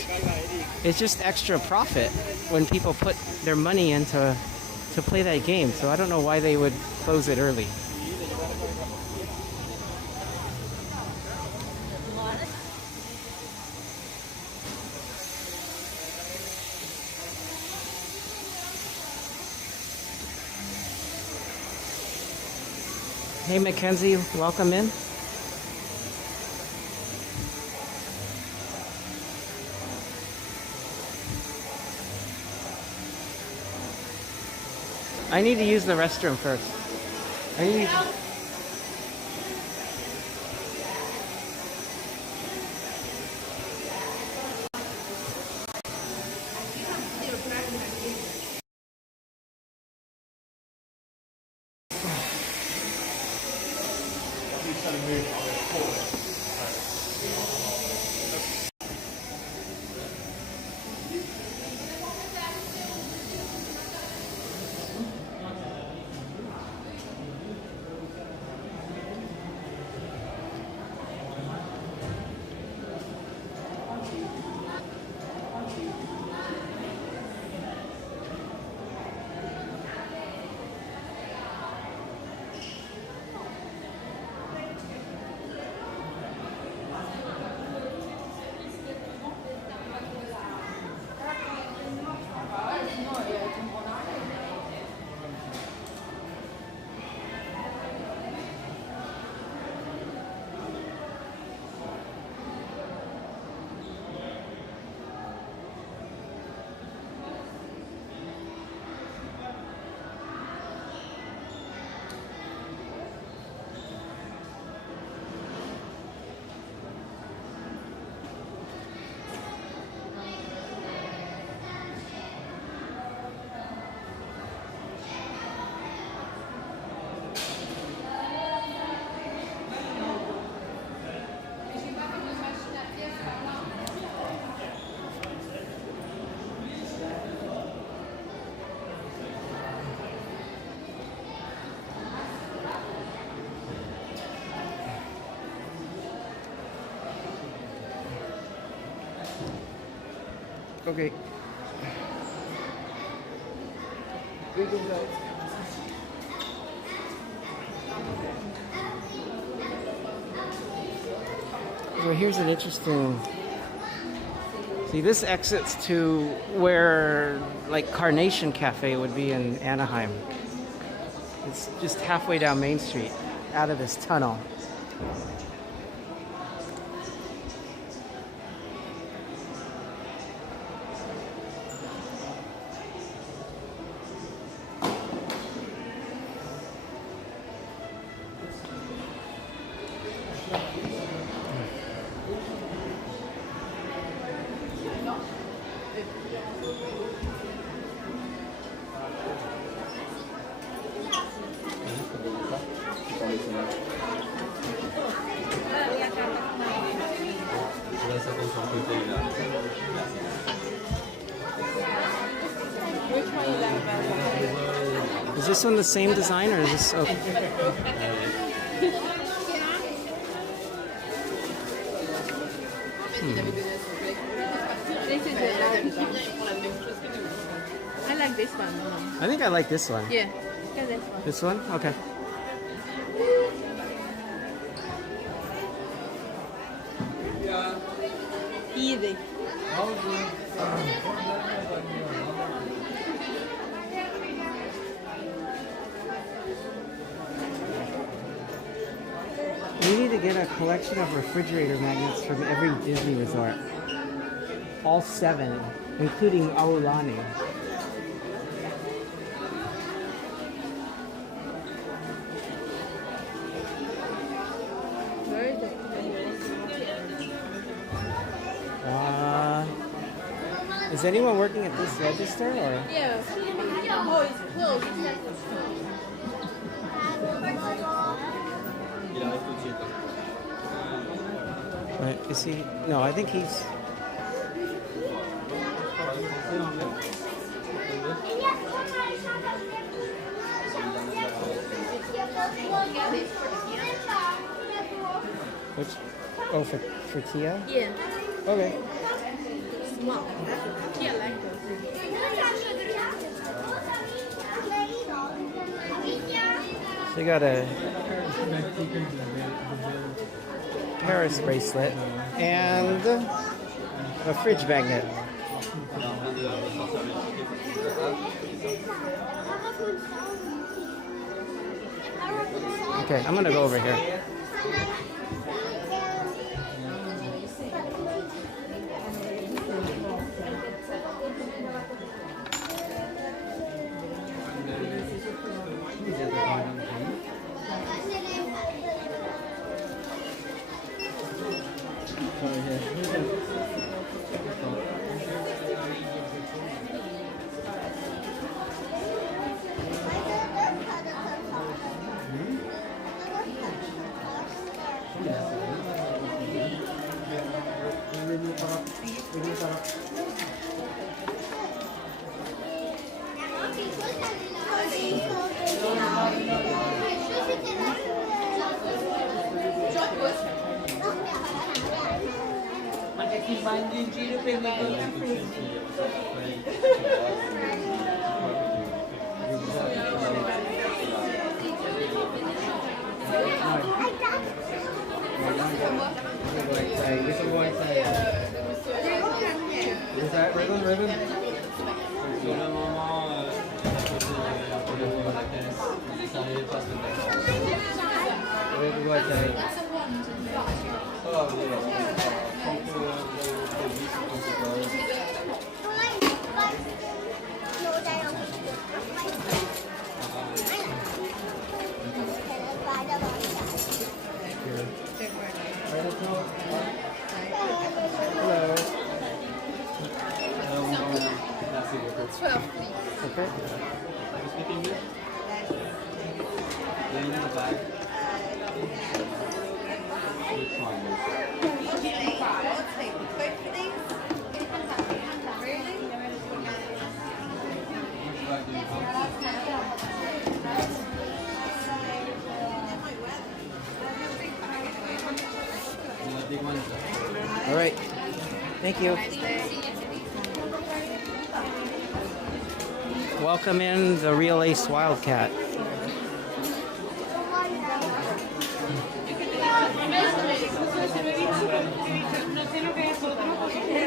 extra profit when people put their money into to play that game. So I don't know why they would close it early. Hey Mackenzie, welcome in. I need to use the restroom first. I need to... Okay. So here's an interesting... See, this exits to where, like, Carnation Cafe would be in Anaheim. It's just halfway down Main Street, out of this tunnel. Is this one the same design or is this okay? This is I like this one. I think I like this one. Yeah, get this one. This one? Okay. Easy. We need to get a collection of refrigerator magnets from every Disney resort. All 7, including Aulani. Where is it? Is anyone working at this register or? Yeah. Oh, it's closed. Right, is he? No, I think he's... Which? Oh, for for Tia? Yeah. Okay. Small. Tia like those. She got a Paris bracelet and a fridge magnet. Okay, I'm gonna go over here. Is that ribbon? Hello. 12, please. Okay. All right. Thank you. Welcome in the Real Ace Wildcat.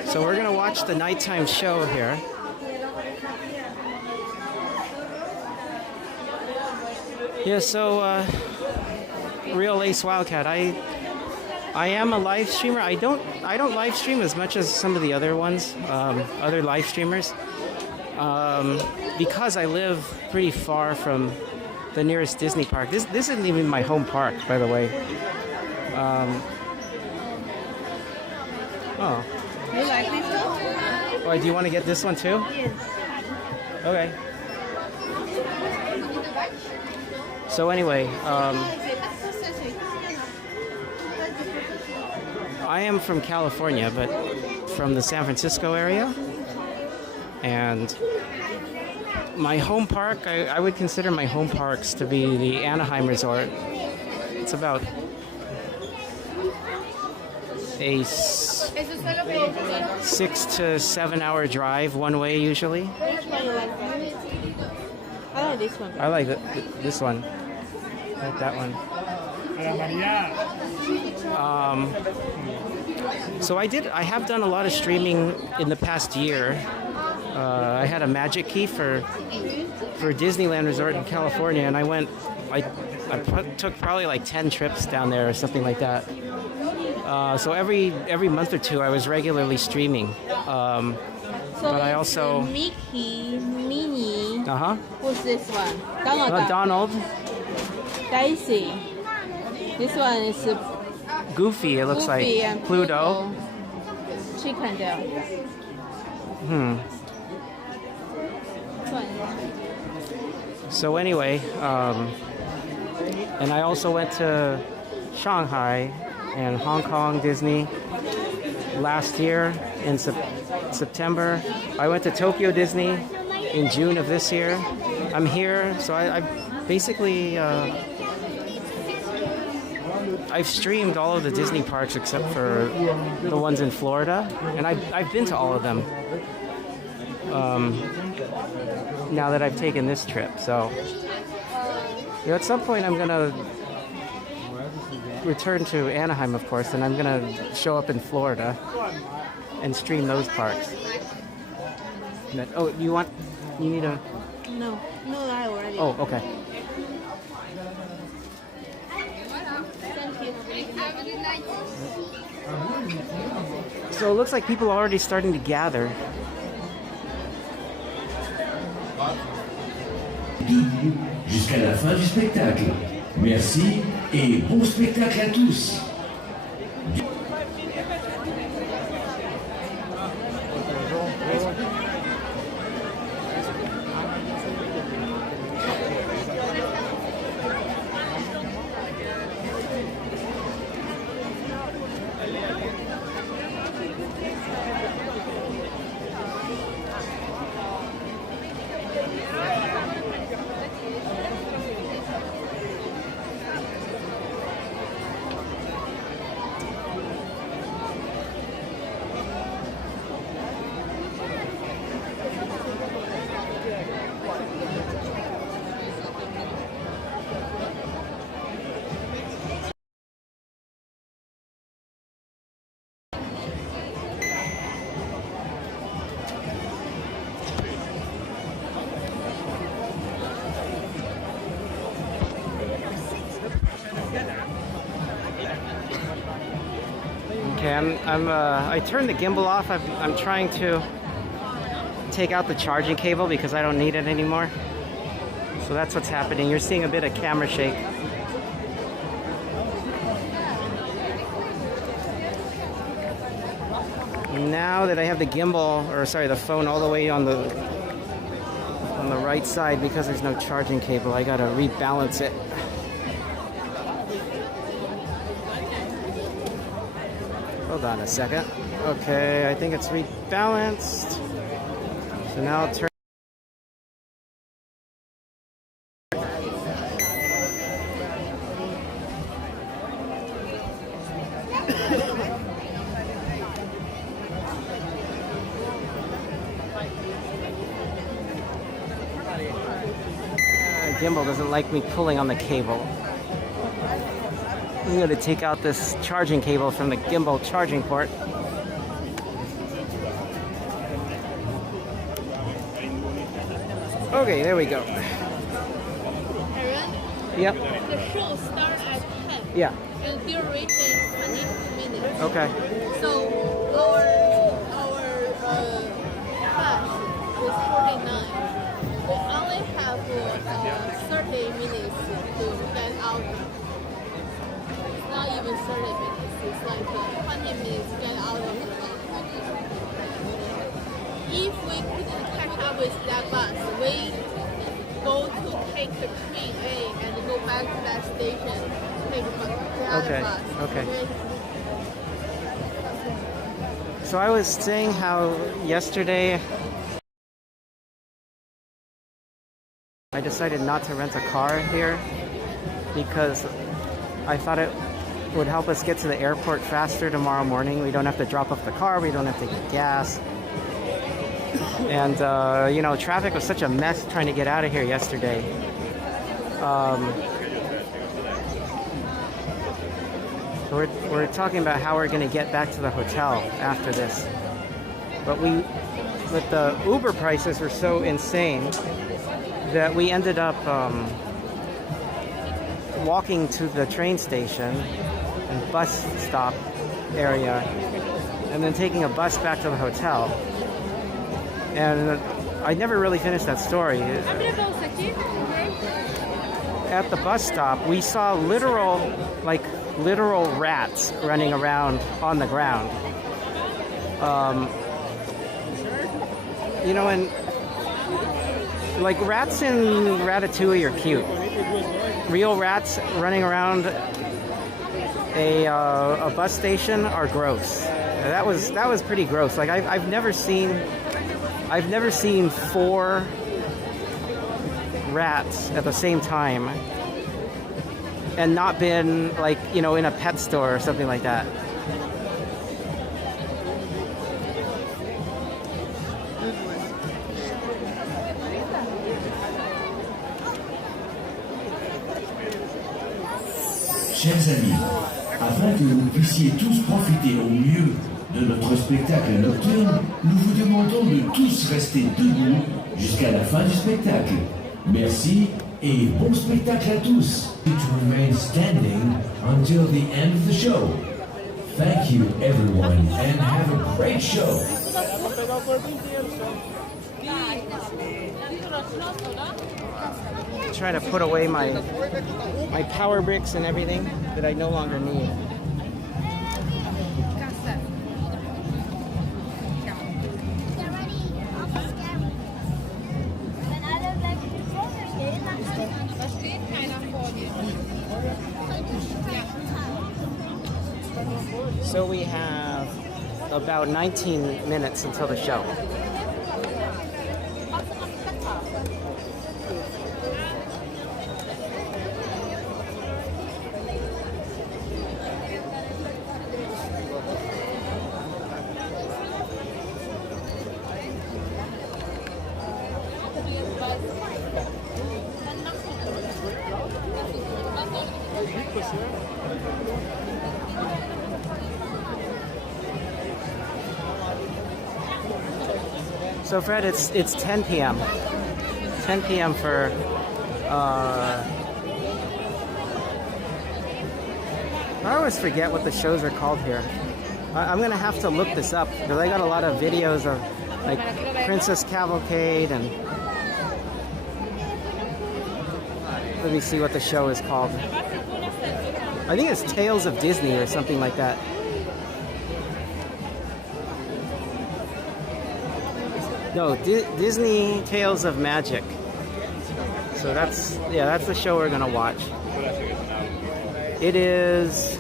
So we're gonna watch the nighttime show here. Yeah, so Real Ace Wildcat. I am a live streamer. I don't live stream as much as some of the other ones, other live streamers, because I live pretty far from the nearest Disney park. This isn't even my home park, by the way. Oh. You like this one? Oh, do you want to get this one too? Yes. Okay. So anyway, I am from California, but from the San Francisco area. And my home park, I would consider my home parks to be the Anaheim Resort. It's about a 6 to 7 hour drive one way usually. Which one you like? I like this one. I like this one. I like that one. So I have done a lot of streaming in the past year. I had a magic key for Disneyland Resort in California, and I took probably like 10 trips down there or something like that. So every month or two I was regularly streaming. But I also Mickey, Minnie. Who's this one? Donald. Donald. Daisy. This one is Goofy. It looks Goofy like and Pluto. Chippendale. So anyway, and I also went to Shanghai and Hong Kong Disney last year in September. I went to Tokyo Disney in June of this year. I'm here, so I basically I I've streamed all of the Disney parks except for the ones in Florida, and I've been to all of them. Now that I've taken this trip, so at some point I'm gonna return to Anaheim, of course, and I'm gonna show up in Florida and stream those parks. Oh, you need a... No, I already. Oh, okay. So it looks like people are already starting to gather. Jusqu'à la fin du spectacle. Merci et bon spectacle à tous. Okay, I turned the gimbal off. I'm trying to take out the charging cable because I don't need it anymore. So that's what's happening. You're seeing a bit of camera shake. Now that I have the gimbal, or sorry, the phone all the way on the right side because there's no charging cable, I gotta rebalance it. Hold on a second. Okay, I think it's rebalanced. So now I'll turn. Gimbal doesn't like me pulling on the cable. I'm going to take out this charging cable from the gimbal charging port. Okay, there we go. Aaron? Yep. The show starts at 10. Yeah. And duration is 22 minutes. Okay. So our class is 49. We only have 30 minutes to get out. It's not even 30 minutes. It's like 20 minutes to get out of the bus. If we couldn't catch up with that bus, we go to take the train A and go back to that station, take the other bus. Okay. So I was saying how yesterday I decided not to rent a car here because I thought it would help us get to the airport faster tomorrow morning. We don't have to drop off the car, we don't have to get gas. And, you know, traffic was such a mess trying to get out of here yesterday. So we're talking about how we're going to get back to the hotel after this. But the Uber prices were so insane that we ended up walking to the train station and bus stop area and then taking a bus back to the hotel. And I never really finished that story. At the bus stop, we saw literal rats running around on the ground. You know, and like rats in Ratatouille are cute. Real rats running around a bus station are gross. That was pretty gross. Like I've never seen 4 rats at the same time and not been like, you know, in a pet store or something like that. Chers amis, afin que vous puissiez tous profiter au mieux de notre spectacle nocturne, nous vous demandons de tous rester debout jusqu'à la fin du spectacle. Merci et bon spectacle à tous. To remain standing until the end of the show. Thank you everyone and have a great show. Trying to put away my power bricks and everything that I no longer need. So we have about 19 minutes until the show. So Fred, it's 10 p.m. 10 p.m. for I always forget what the shows are called here. I'm gonna have to look this up because I got a lot of videos of like Princess Cavalcade and let me see what the show is called. I think it's Tales of Disney or something like that. No, Disney Tales of Magic. So that's the show we're gonna watch. It is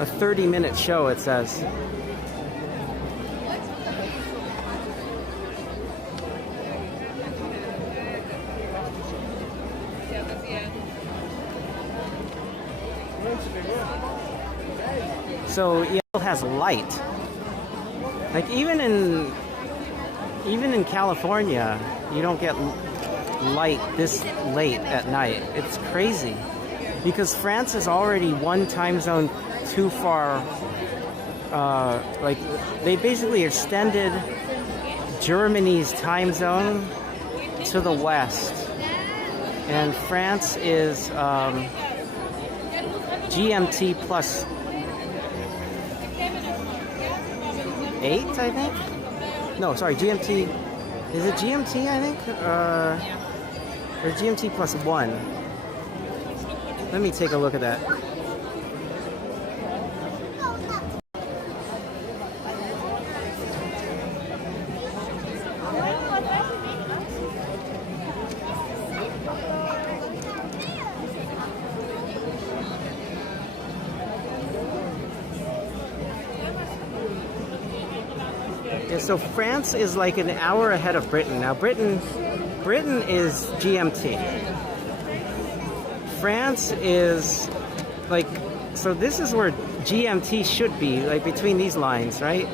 a 30-minute show, it says. So Yale has light. Like even in California, you don't get light this late at night. It's crazy because France is already one time zone too far. Like they basically extended Germany's time zone to the west, and France is GMT plus 8, I think. No, sorry, GMT. Is it GMT? I think, or GMT plus 1. Let me take a look at that. So France is like an hour ahead of Britain. Now Britain is GMT. France is like, so this is where GMT should be, like between these lines, right?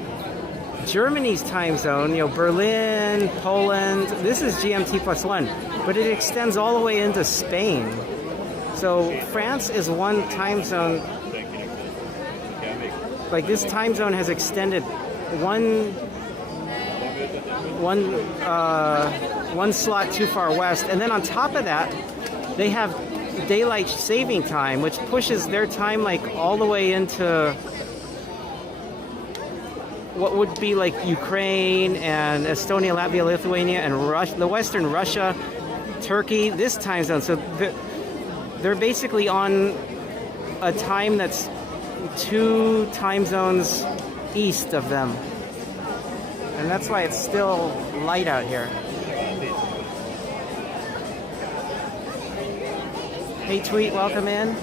Germany's time zone, you know, Berlin, Poland, this is GMT plus 1, but it extends all the way into Spain. So France is one time zone, like this time zone has extended one slot too far west, and then on top of that they have daylight saving time, which pushes their time like all the way into what would be like Ukraine and Estonia, Latvia, Lithuania, and Russia, the Western Russia, Turkey, this time zone. So they're basically on a time that's 2 time zones east of them. And that's why it's still light out here. Hey Tweet, welcome in.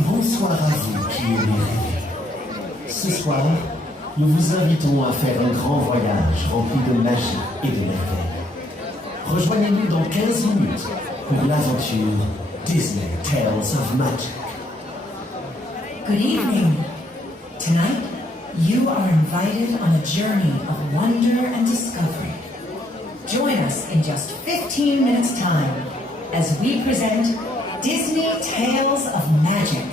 Bonsoir à vous qui aimez. Ce soir, nous vous invitons à faire un grand voyage rempli de magie et de merveilles. Rejoignez-nous dans 15 minutes pour l'aventure Disney Tales of Magic. Good evening. Tonight, you are invited on a journey of wonder and discovery. Join us in just 15 minutes' time as we present Disney Tales of Magic.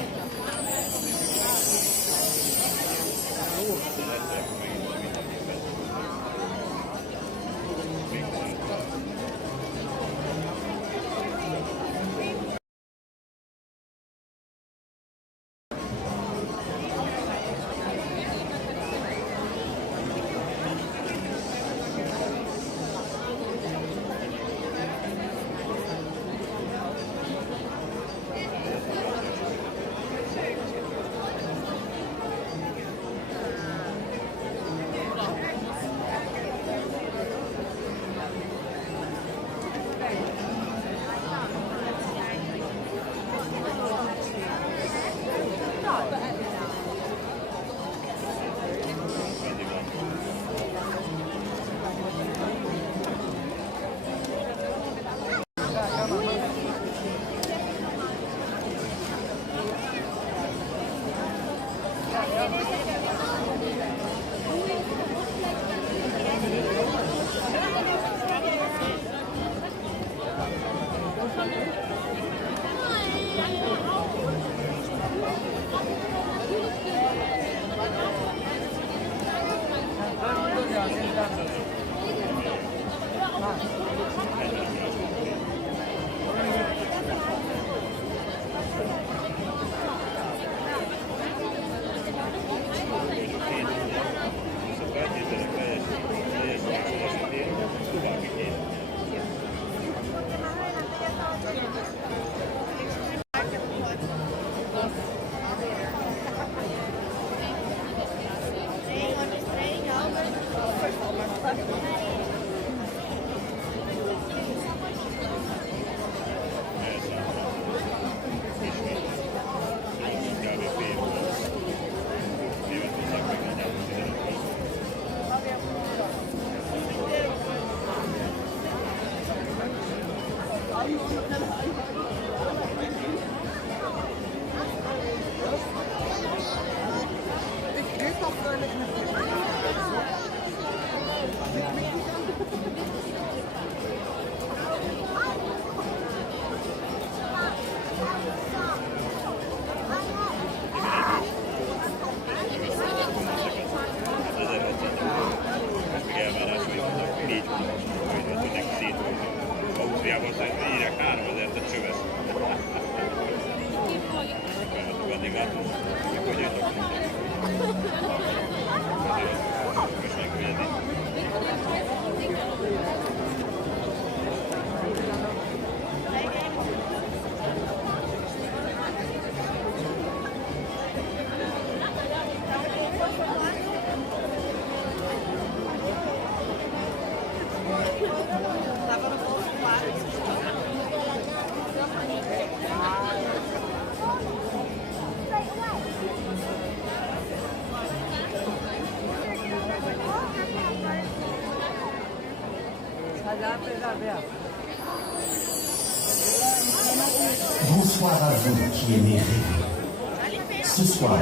Bonsoir à vous qui aimez rêver. Ce soir,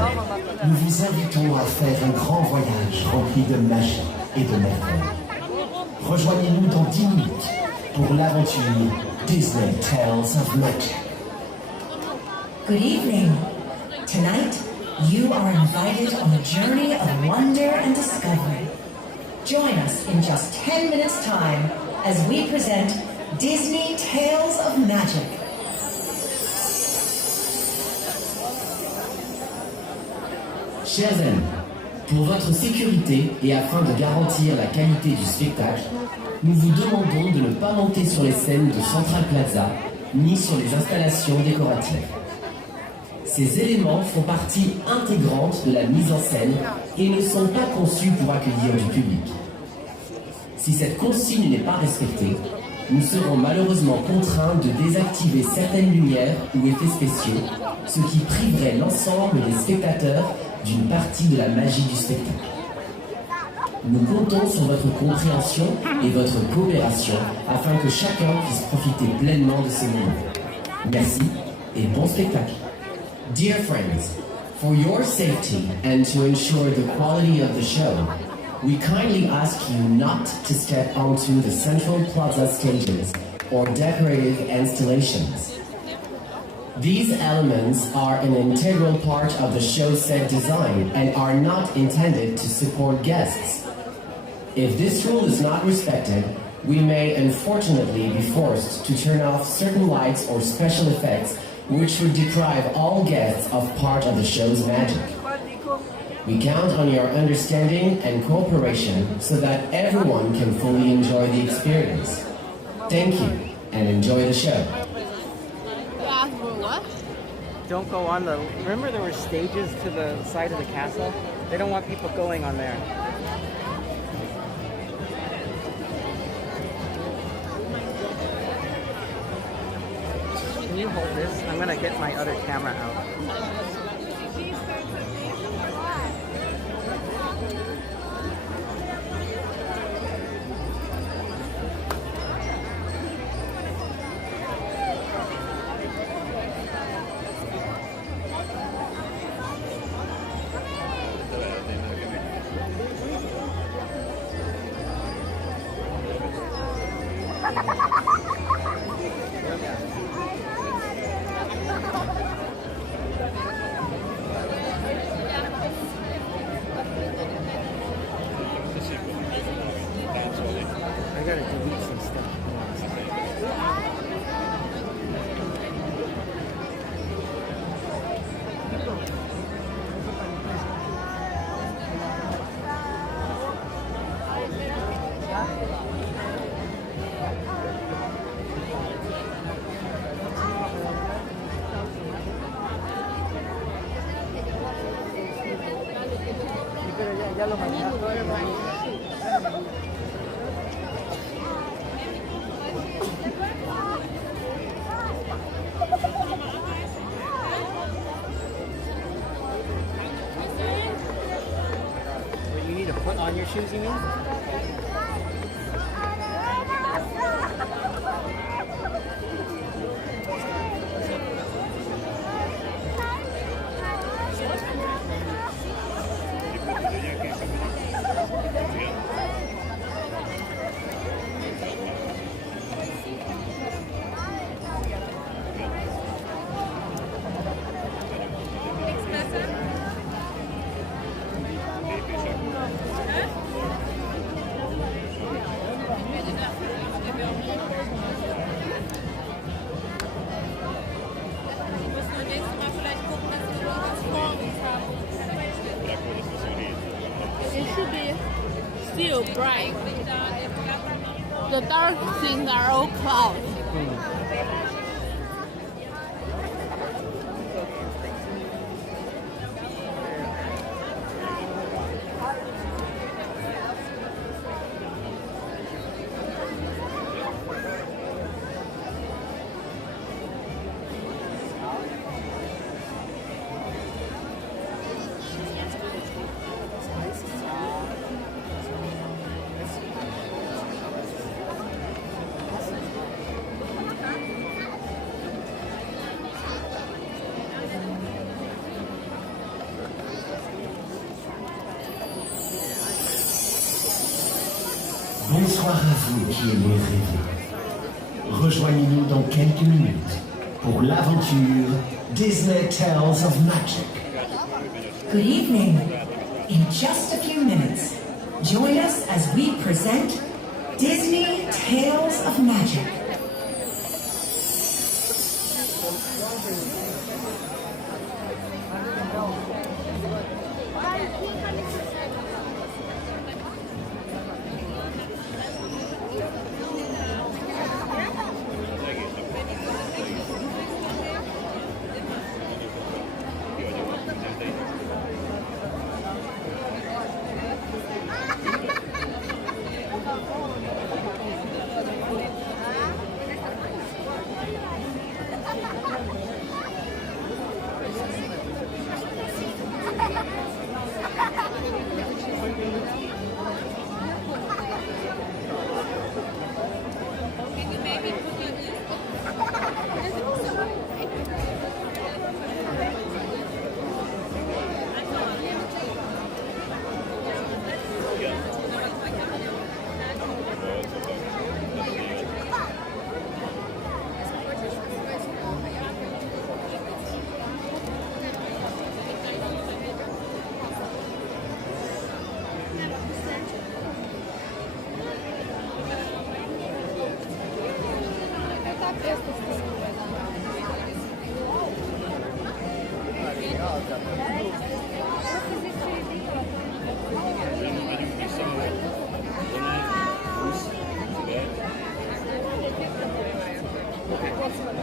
nous vous invitons à faire un grand voyage rempli de magie et de merveilles. Rejoignez-nous dans 10 minutes pour l'aventure Disney Tales of Magic. Good evening. Tonight, you are invited on a journey of wonder and discovery. Join us in just 10 minutes' time as we present Disney Tales of Magic. Chers amis, pour votre sécurité et afin de garantir la qualité du spectacle, nous vous demandons de ne pas monter sur les scènes de Central Plaza ni sur les installations décoratives. Ces éléments font partie intégrante de la mise en scène et ne sont pas conçus pour accueillir du public. Si cette consigne n'est pas respectée, nous serons malheureusement contraints de désactiver certaines lumières ou effets spéciaux, ce qui priverait l'ensemble des spectateurs d'une partie de la magie du spectacle. Nous comptons sur votre compréhension et votre coopération afin que chacun puisse profiter pleinement de ces moments. Merci et bon spectacle. Dear friends, for your safety and to ensure the quality of the show, we kindly ask you not to step onto the central plaza stages or decorative installations. These elements are an integral part of the show set design and are not intended to support guests. If this rule is not respected, we may unfortunately be forced to turn off certain lights or special effects which would deprive all guests of part of the show's magic. We count on your understanding and cooperation so that everyone can fully enjoy the experience. Thank you and enjoy the show. Don't go on the... Remember there were stages to the side of the castle? They don't want people going on there. Can you hold this? I'm gonna get my other camera out. I gotta delete some stuff. Ya lo You need to put on your shoes, you mean? It should be still bright. The dark things are all clouds. Bonsoir à vous qui aimez rêver. Rejoignez-nous dans quelques minutes pour l'aventure Disney Tales of Magic. Good evening. In just a few minutes, join us as we present Disney Tales of Magic.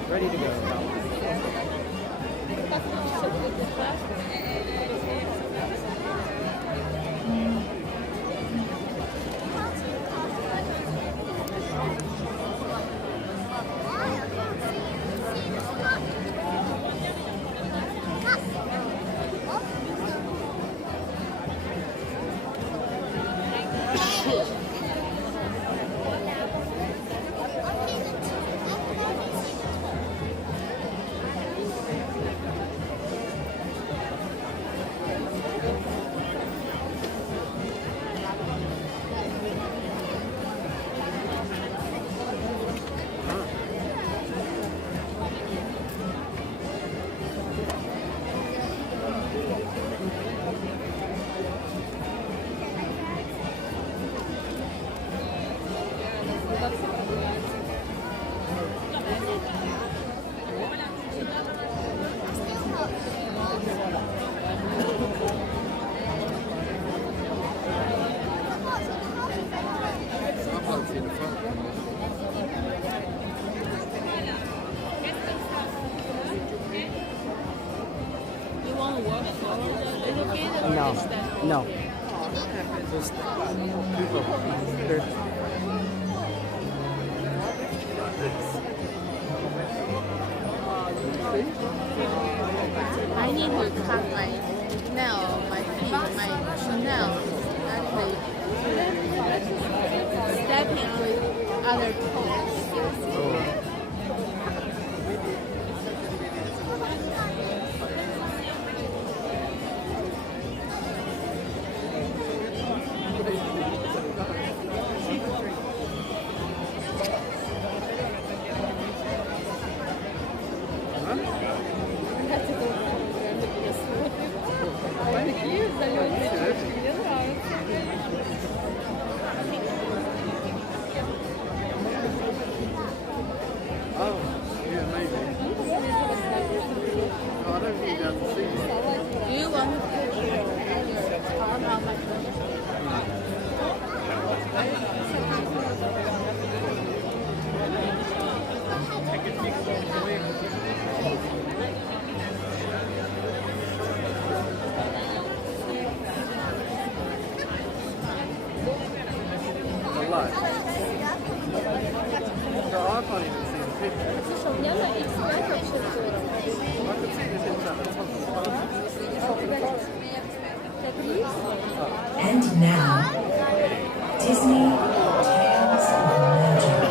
Ready to go. No. Just people. I need to cut my nail, my feet, my nails. Actually, stepping with other toes. And now, Disney Tales of Magic.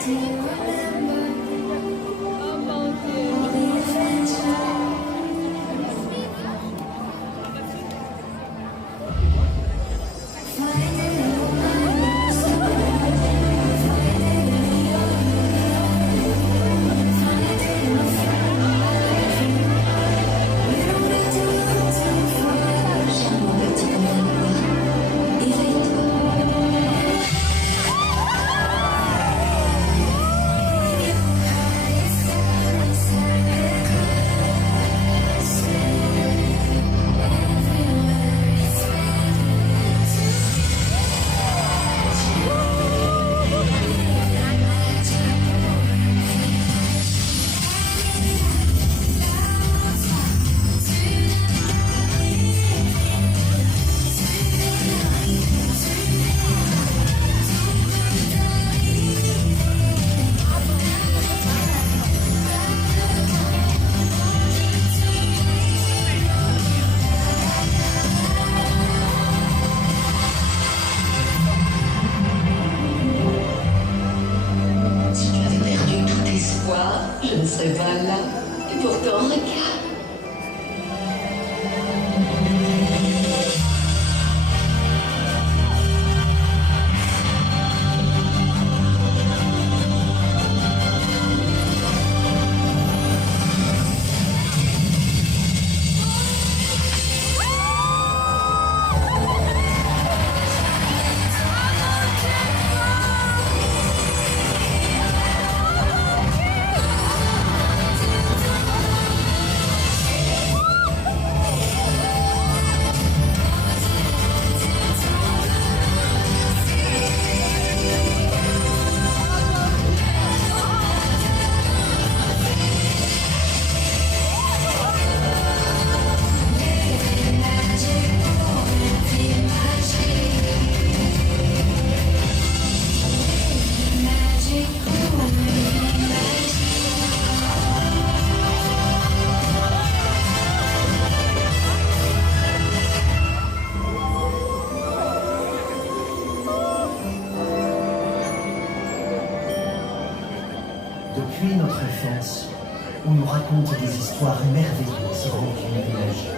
To remember serais pas là. Et pourtant, regarde. Depuis notre enfance, on nous raconte des histoires merveilleuses remplies de magie.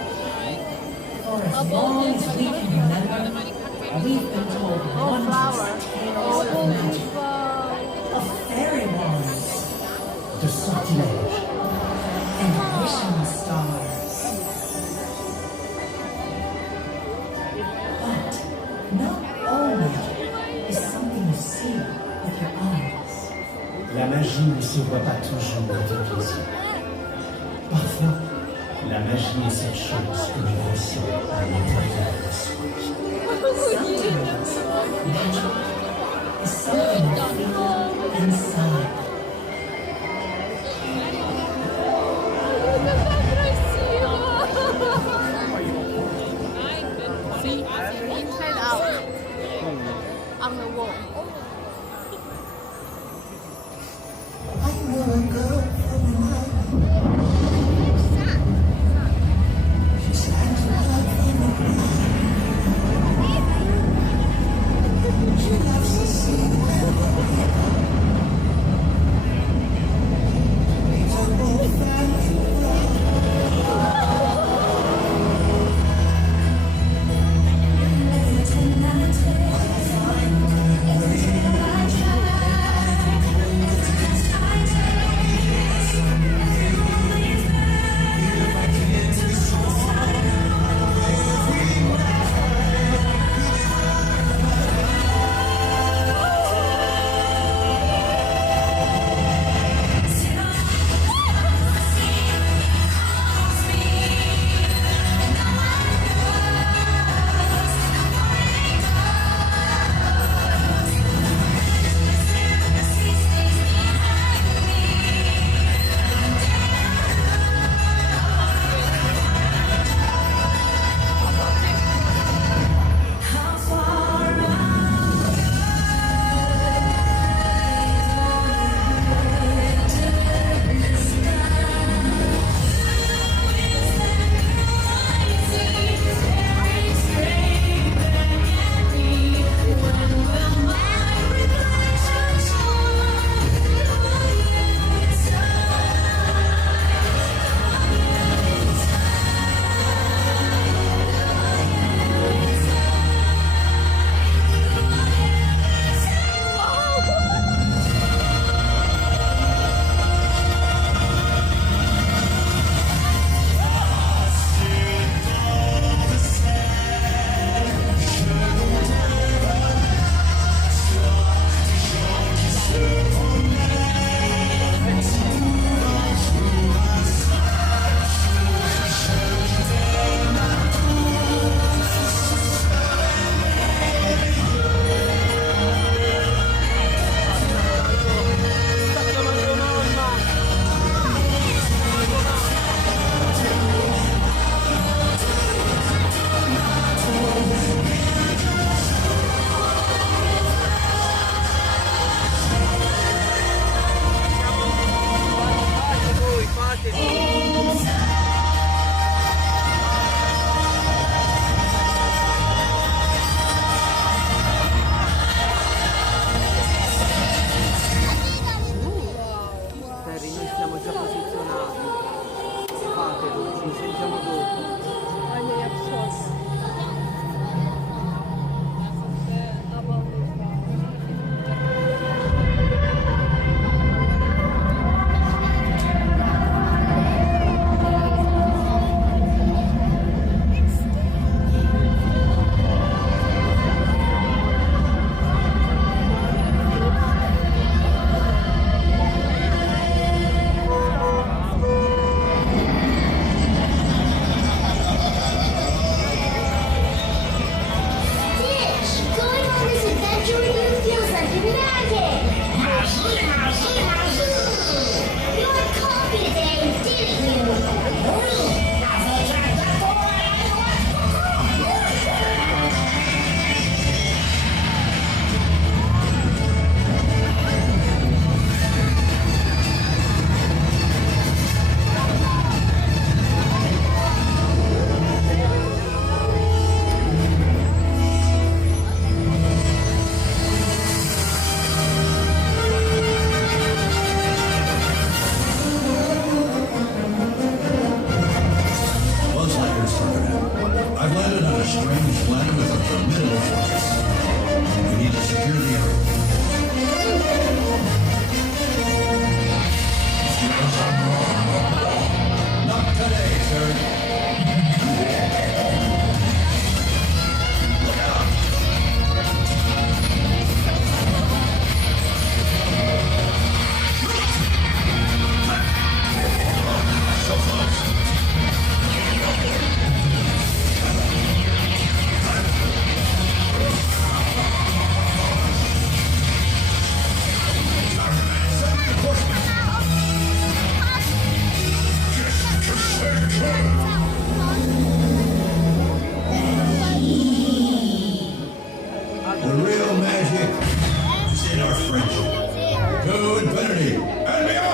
For as long as we can remember, we've been told wondrous tales of magic, of fairy wands, de sortilèges, and wishing stars. But not all magic is something you see with your eyes. La magie ne se voit pas toujours avec les yeux. Parfois, la magie est cette chose que nous ressentons à l'intérieur de soi. Sometimes magic is something you feel inside. See, inside out on the wall. infinity and beyond!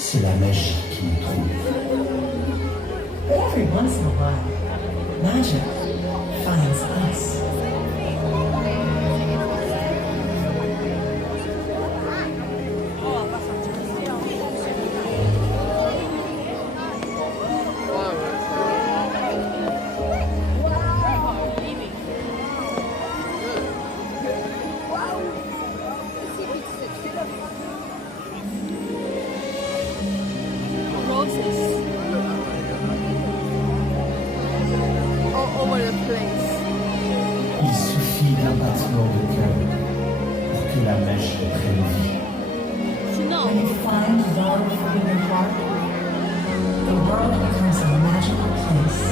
C'est la magie qui nous trouve. But every once in a while, magic finds us. Il suffit d'un battement de cœur pour que la magie prenne vie. When you find love in your heart, the world becomes a magical place.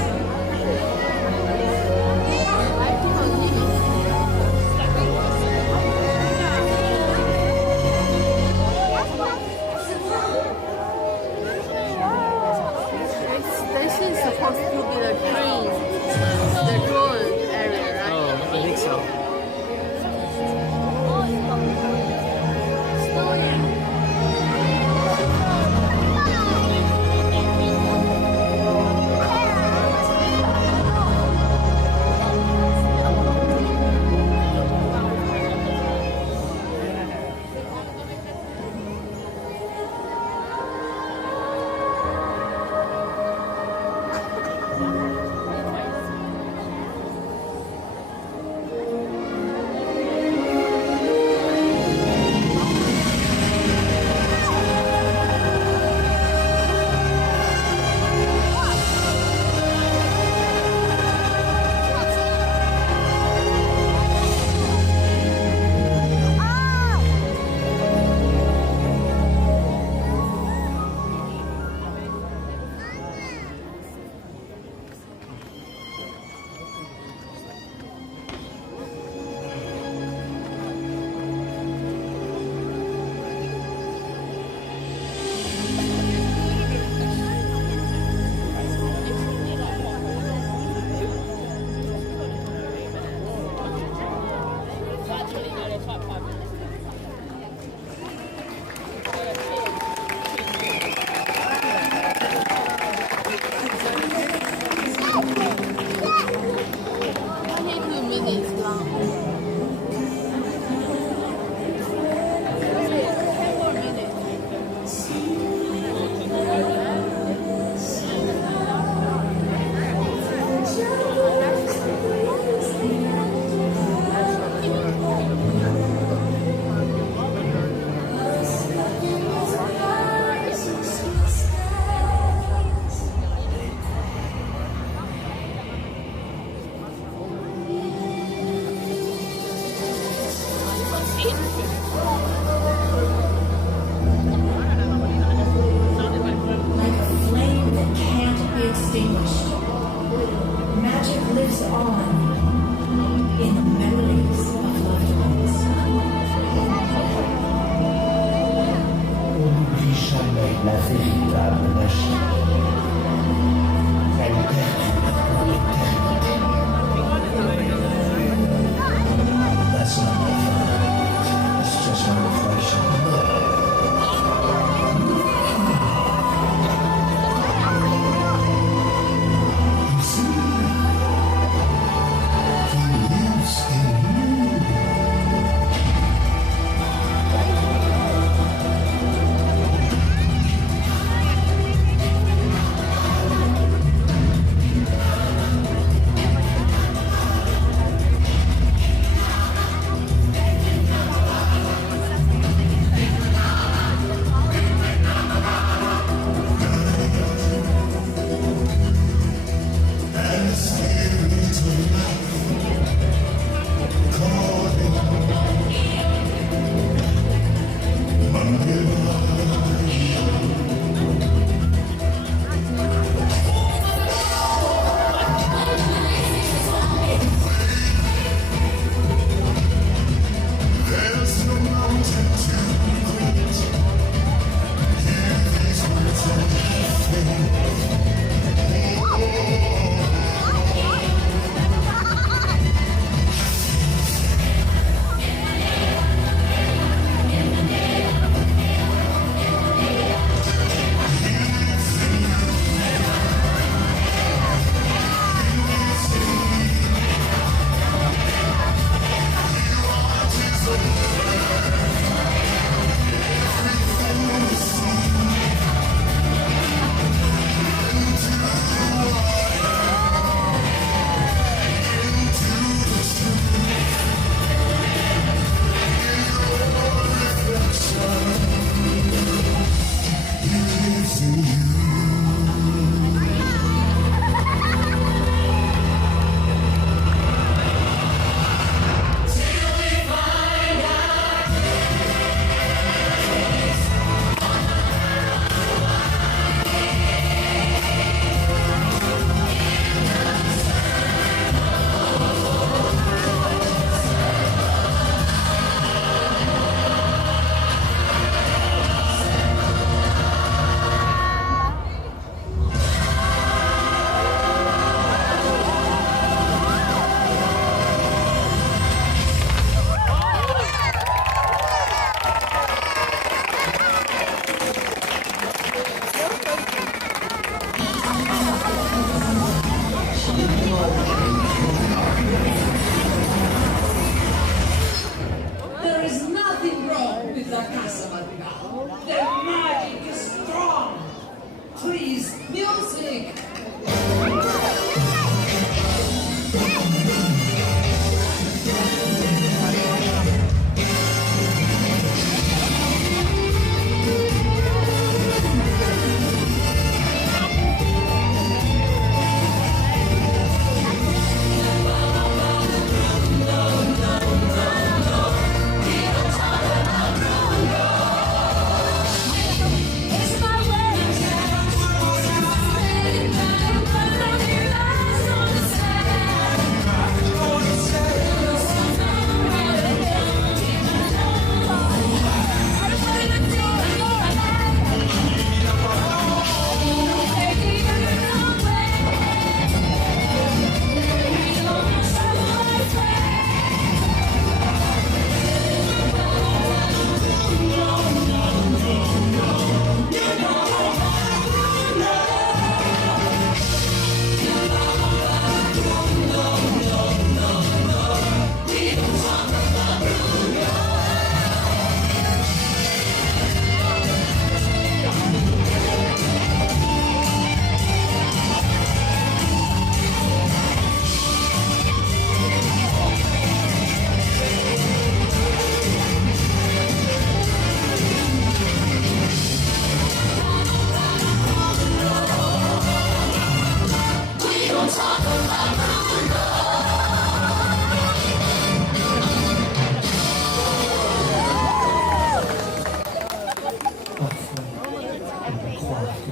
This is supposed to be the drone area, right? Oh, I think so. La véritable magie. Elle perdure pour l'éternité. That's not my fault. It's just my reflection.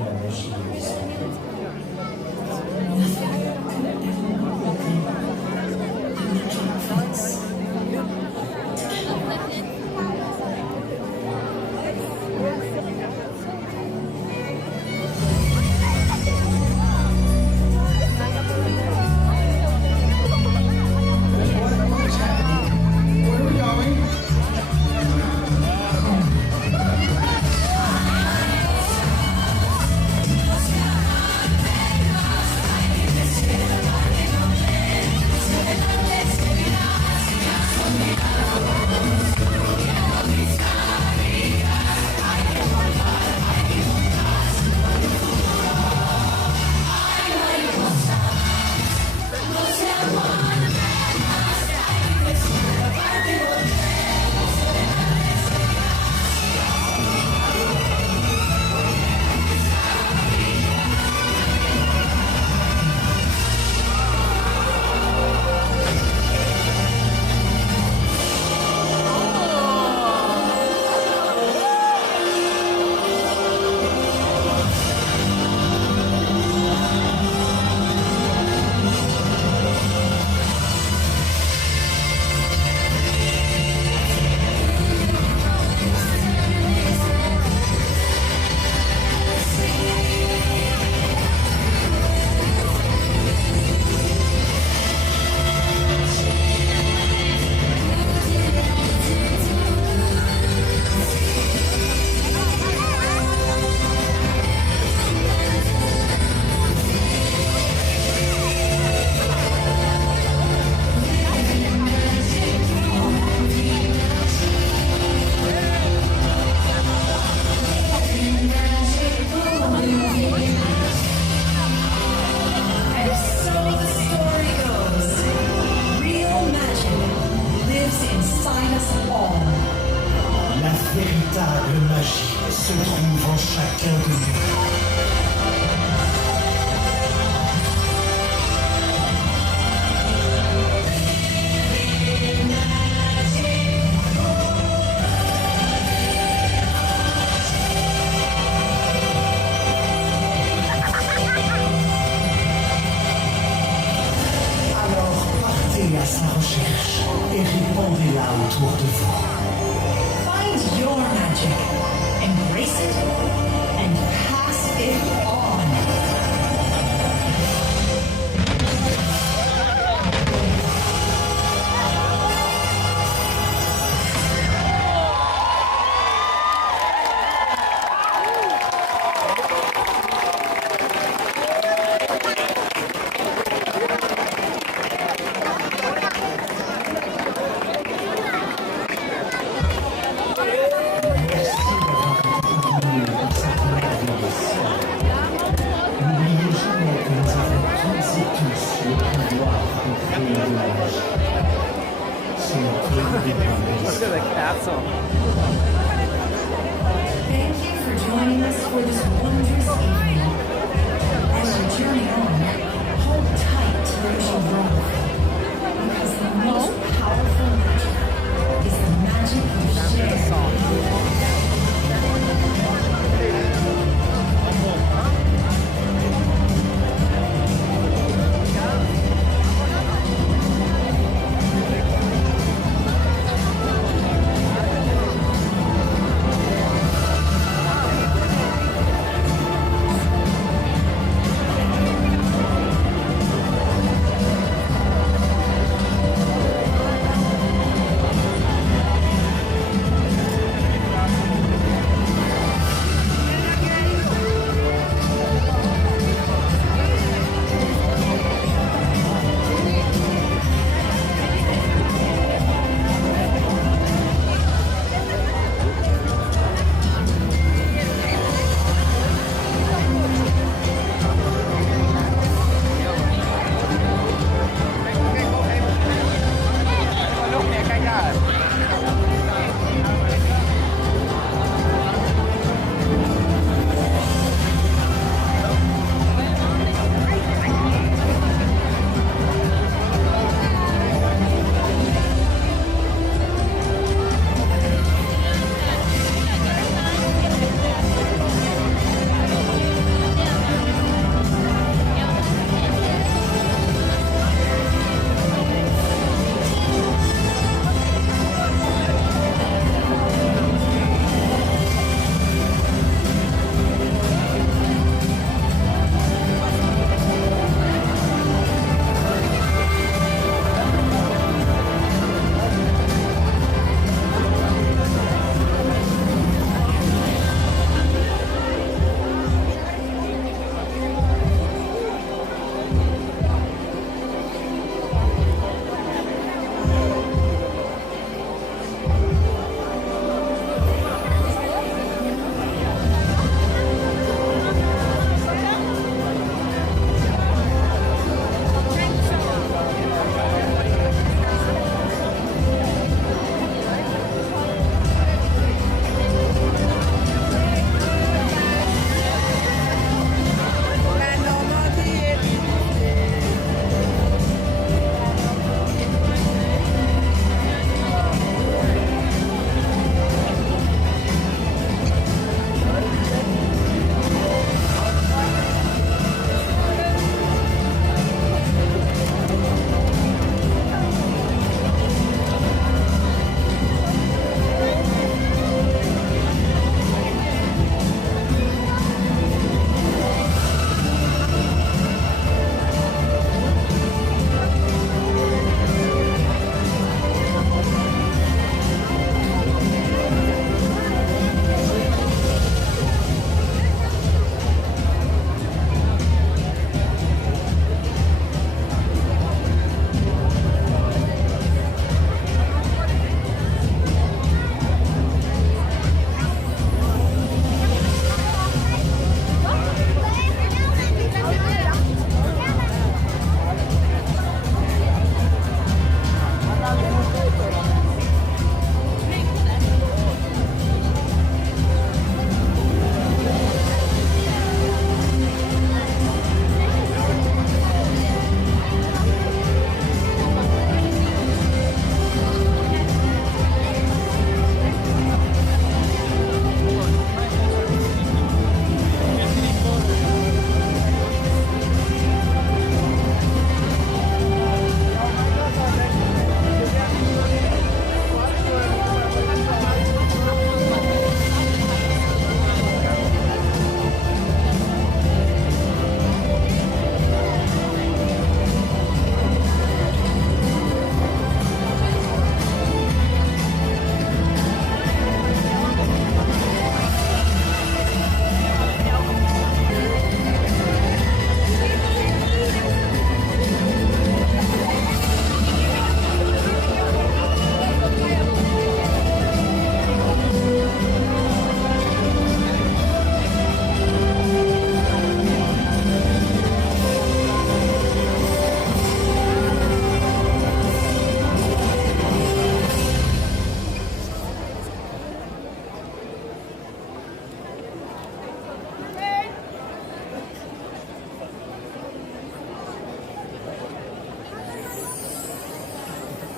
la magie de l'histoire. Nothing could ever replicate the magic feats. se trouve en chacun de nous. À sa recherche et répandez-la autour de vous. Find your magic, embrace it, and pass it on. Look at the castle. Thank you for joining us for this wondrous evening. As you journey on, hold tight to those you love, because the most powerful magic is the magic you share.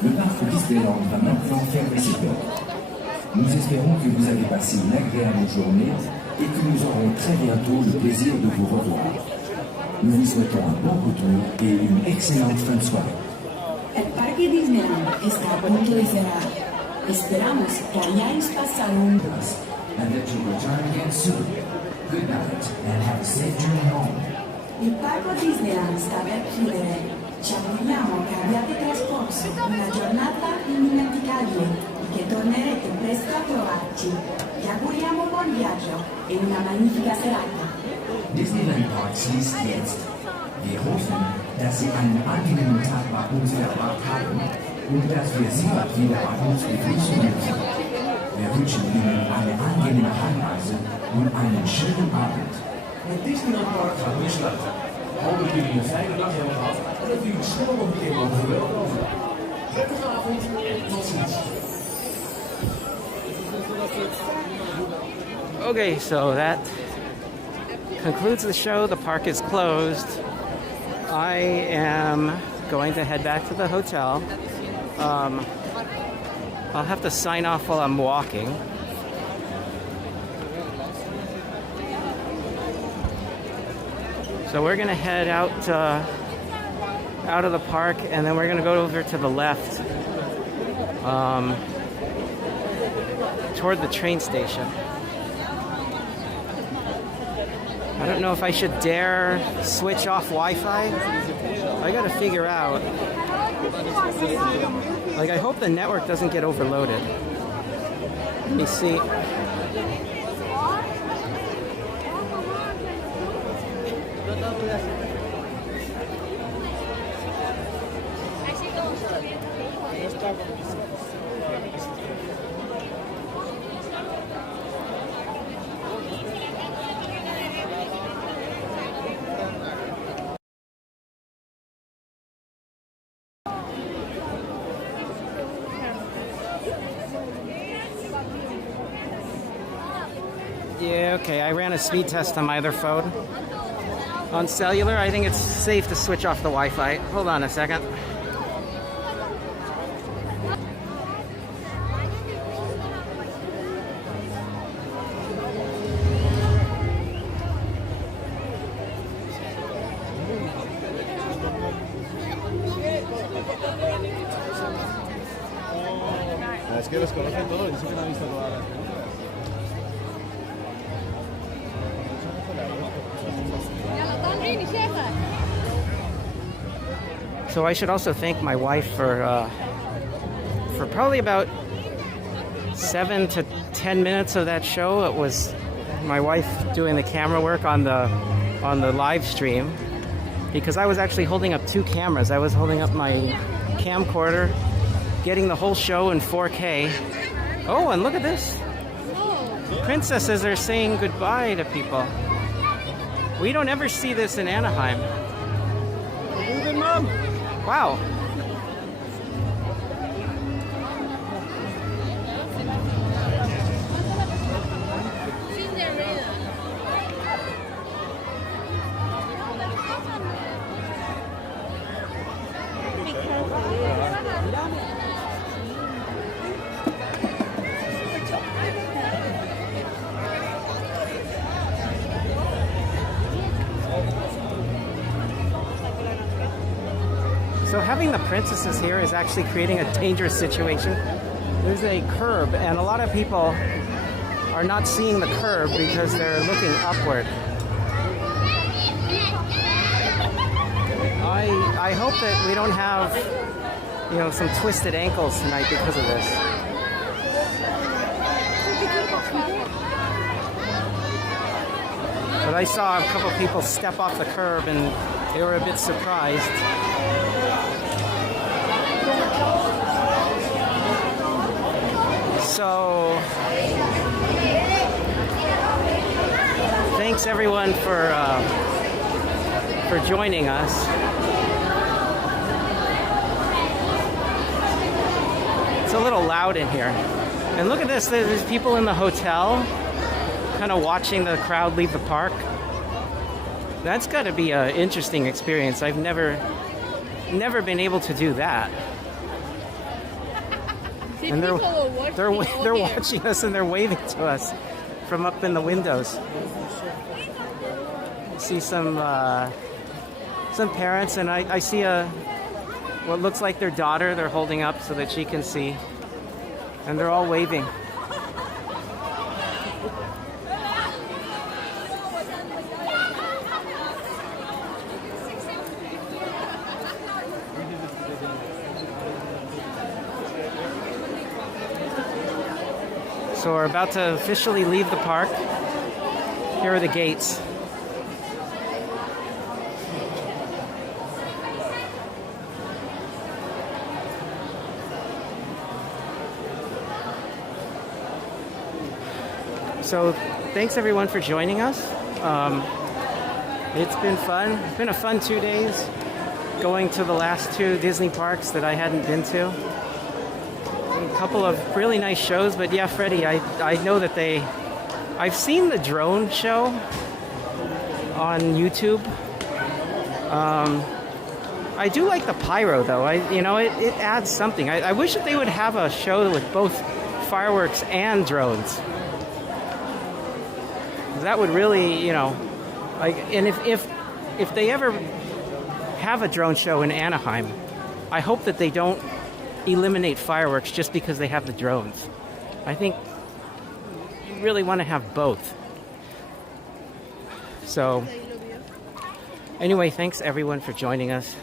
Le parc Disneyland va maintenant fermer ses portes. Nous espérons que vous avez passé une agréable journée et que nous aurons très bientôt le plaisir de vous revoir. Nous vous souhaitons un bon retour et une excellente fin de soirée. El parque Disneyland está a punto de cerrar. Esperamos que hayáis pasado un... And that you return again soon. Good night and have a safe journey home. Il parco Disneyland sta per chiudere. Ci auguriamo che abbiate trascorso una giornata indimenticabile e che tornerete presto a trovarci. Vi auguriamo buon viaggio e una magnifica serata. Disneyland Park schließt jetzt. Wir hoffen, dass Sie einen angenehmen Tag bei uns verbracht haben und dass wir Sie bald wieder bei uns begrüßen dürfen. Wir wünschen Ihnen eine angenehme Heimreise und einen schönen Abend. Het Disneyland Park gaat weer sluiten. Hopelijk jullie een fijne dag hebben gehad en dat jullie snel nog een keer mogen verwelkomen. Prettige avond en tot ziens. Okay, so that concludes the show. The park is closed. I am going to head back to the hotel. I'll have to sign off while I'm walking. So we're gonna head out of the park, and then we're gonna go over to the left toward the train station. I don't know if I should dare switch off Wi-Fi. I gotta figure out. Like, I hope the network doesn't get overloaded. Let me see. Yeah, okay, I ran a speed test on my other phone. On cellular, I think it's safe to switch off the Wi-Fi. Hold on a second. Es que los conocen todos, yo sí que no he visto todas las películas. So I should also thank my wife for probably about 7 to 10 minutes of that show. It was my wife doing the camera work on the live stream, because I was actually holding up 2 cameras. I was holding up my camcorder, getting the whole show in 4K. Oh, and look at this. Princesses are saying goodbye to people. We don't ever see this in Anaheim. Good, Mom. Wow. So having the princesses here is actually creating a dangerous situation. There's a curb, and a lot of people are not seeing the curb because they're looking upward. I hope that we don't have, you know, some twisted ankles tonight because of this. But I saw a couple people step off the curb and they were a bit surprised. So, thanks everyone for joining us. It's a little loud in here. And look at this, there's people in the hotel kind of watching the crowd leave the park. That's got to be an interesting experience. I've never been able to do that. See, And people are watching they're over here. watching us and they're waving to us from up in the windows. See some parents, and I see what looks like their daughter. They're holding up so that she can see, and they're all waving. So we're about to officially leave the park. Here are the gates. So thanks everyone for joining us. It's been fun. It's been a fun 2 days going to the last 2 Disney parks that I hadn't been to. A couple of really nice shows, but yeah, Freddie, I know that I've seen the drone show on YouTube. I do like the pyro though. It adds something. I wish that they would have a show with both fireworks and drones. That would really, and if they ever have a drone show in Anaheim, I hope that they don't eliminate fireworks just because they have the drones. I think you really want to have both. So, anyway, thanks everyone for joining us.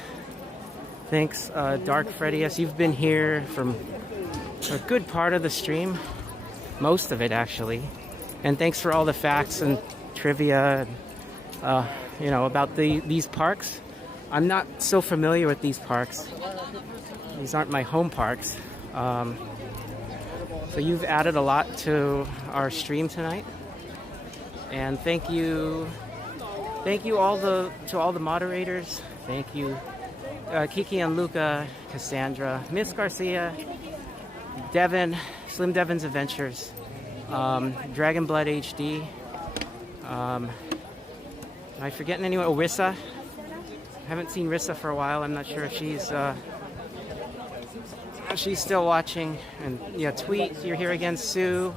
Thanks, Dark Freddy. You've been here from a good part of the stream, most of it actually. And thanks for all the facts and trivia, about these parks. I'm not so familiar with these parks. These aren't my home parks. So you've added a lot to our stream tonight. And thank you to all the moderators. Thank you, Kiki and Luca, Cassandra, Miss Garcia, Devin, Slim Devin's Adventures, Dragon Blood HD. Am I forgetting anyone? Oh, Rissa. I haven't seen Rissa for a while. I'm not sure if she's still watching. And yeah, Tweet, you're here again. Sue,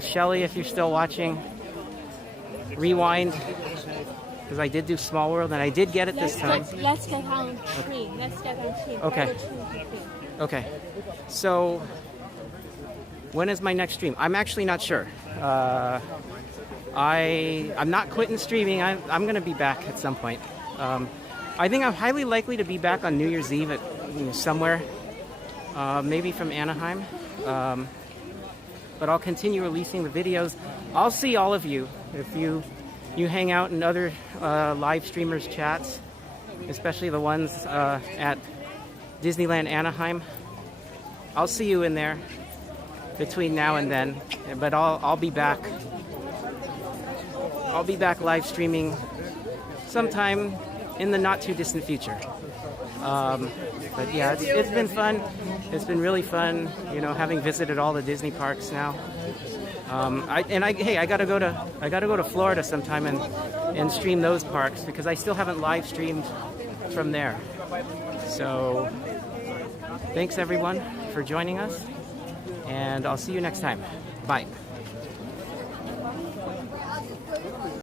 Shelly, if you're still watching. Rewind, because I did do Small World and I did get it this time. Let's get on stream. Let's get on stream. Okay. Okay. So, when is my next stream? I'm actually not sure. I'm not quitting streaming. I'm going to be back at some point. I think I'm highly likely to be back on New Year's Eve at somewhere, maybe from Anaheim. But I'll continue releasing the videos. I'll see all of you if you hang out in other live streamers chats, especially the ones at Disneyland Anaheim. I'll see you in there between now and then. But I'll be back. I'll be back live streaming sometime in the not too distant future. But yeah, it's been fun. It's been really fun, having visited all the Disney parks now. I gotta go to Florida sometime and stream those parks because I still haven't live streamed from there. So thanks everyone for joining us, and I'll see you next time. Bye.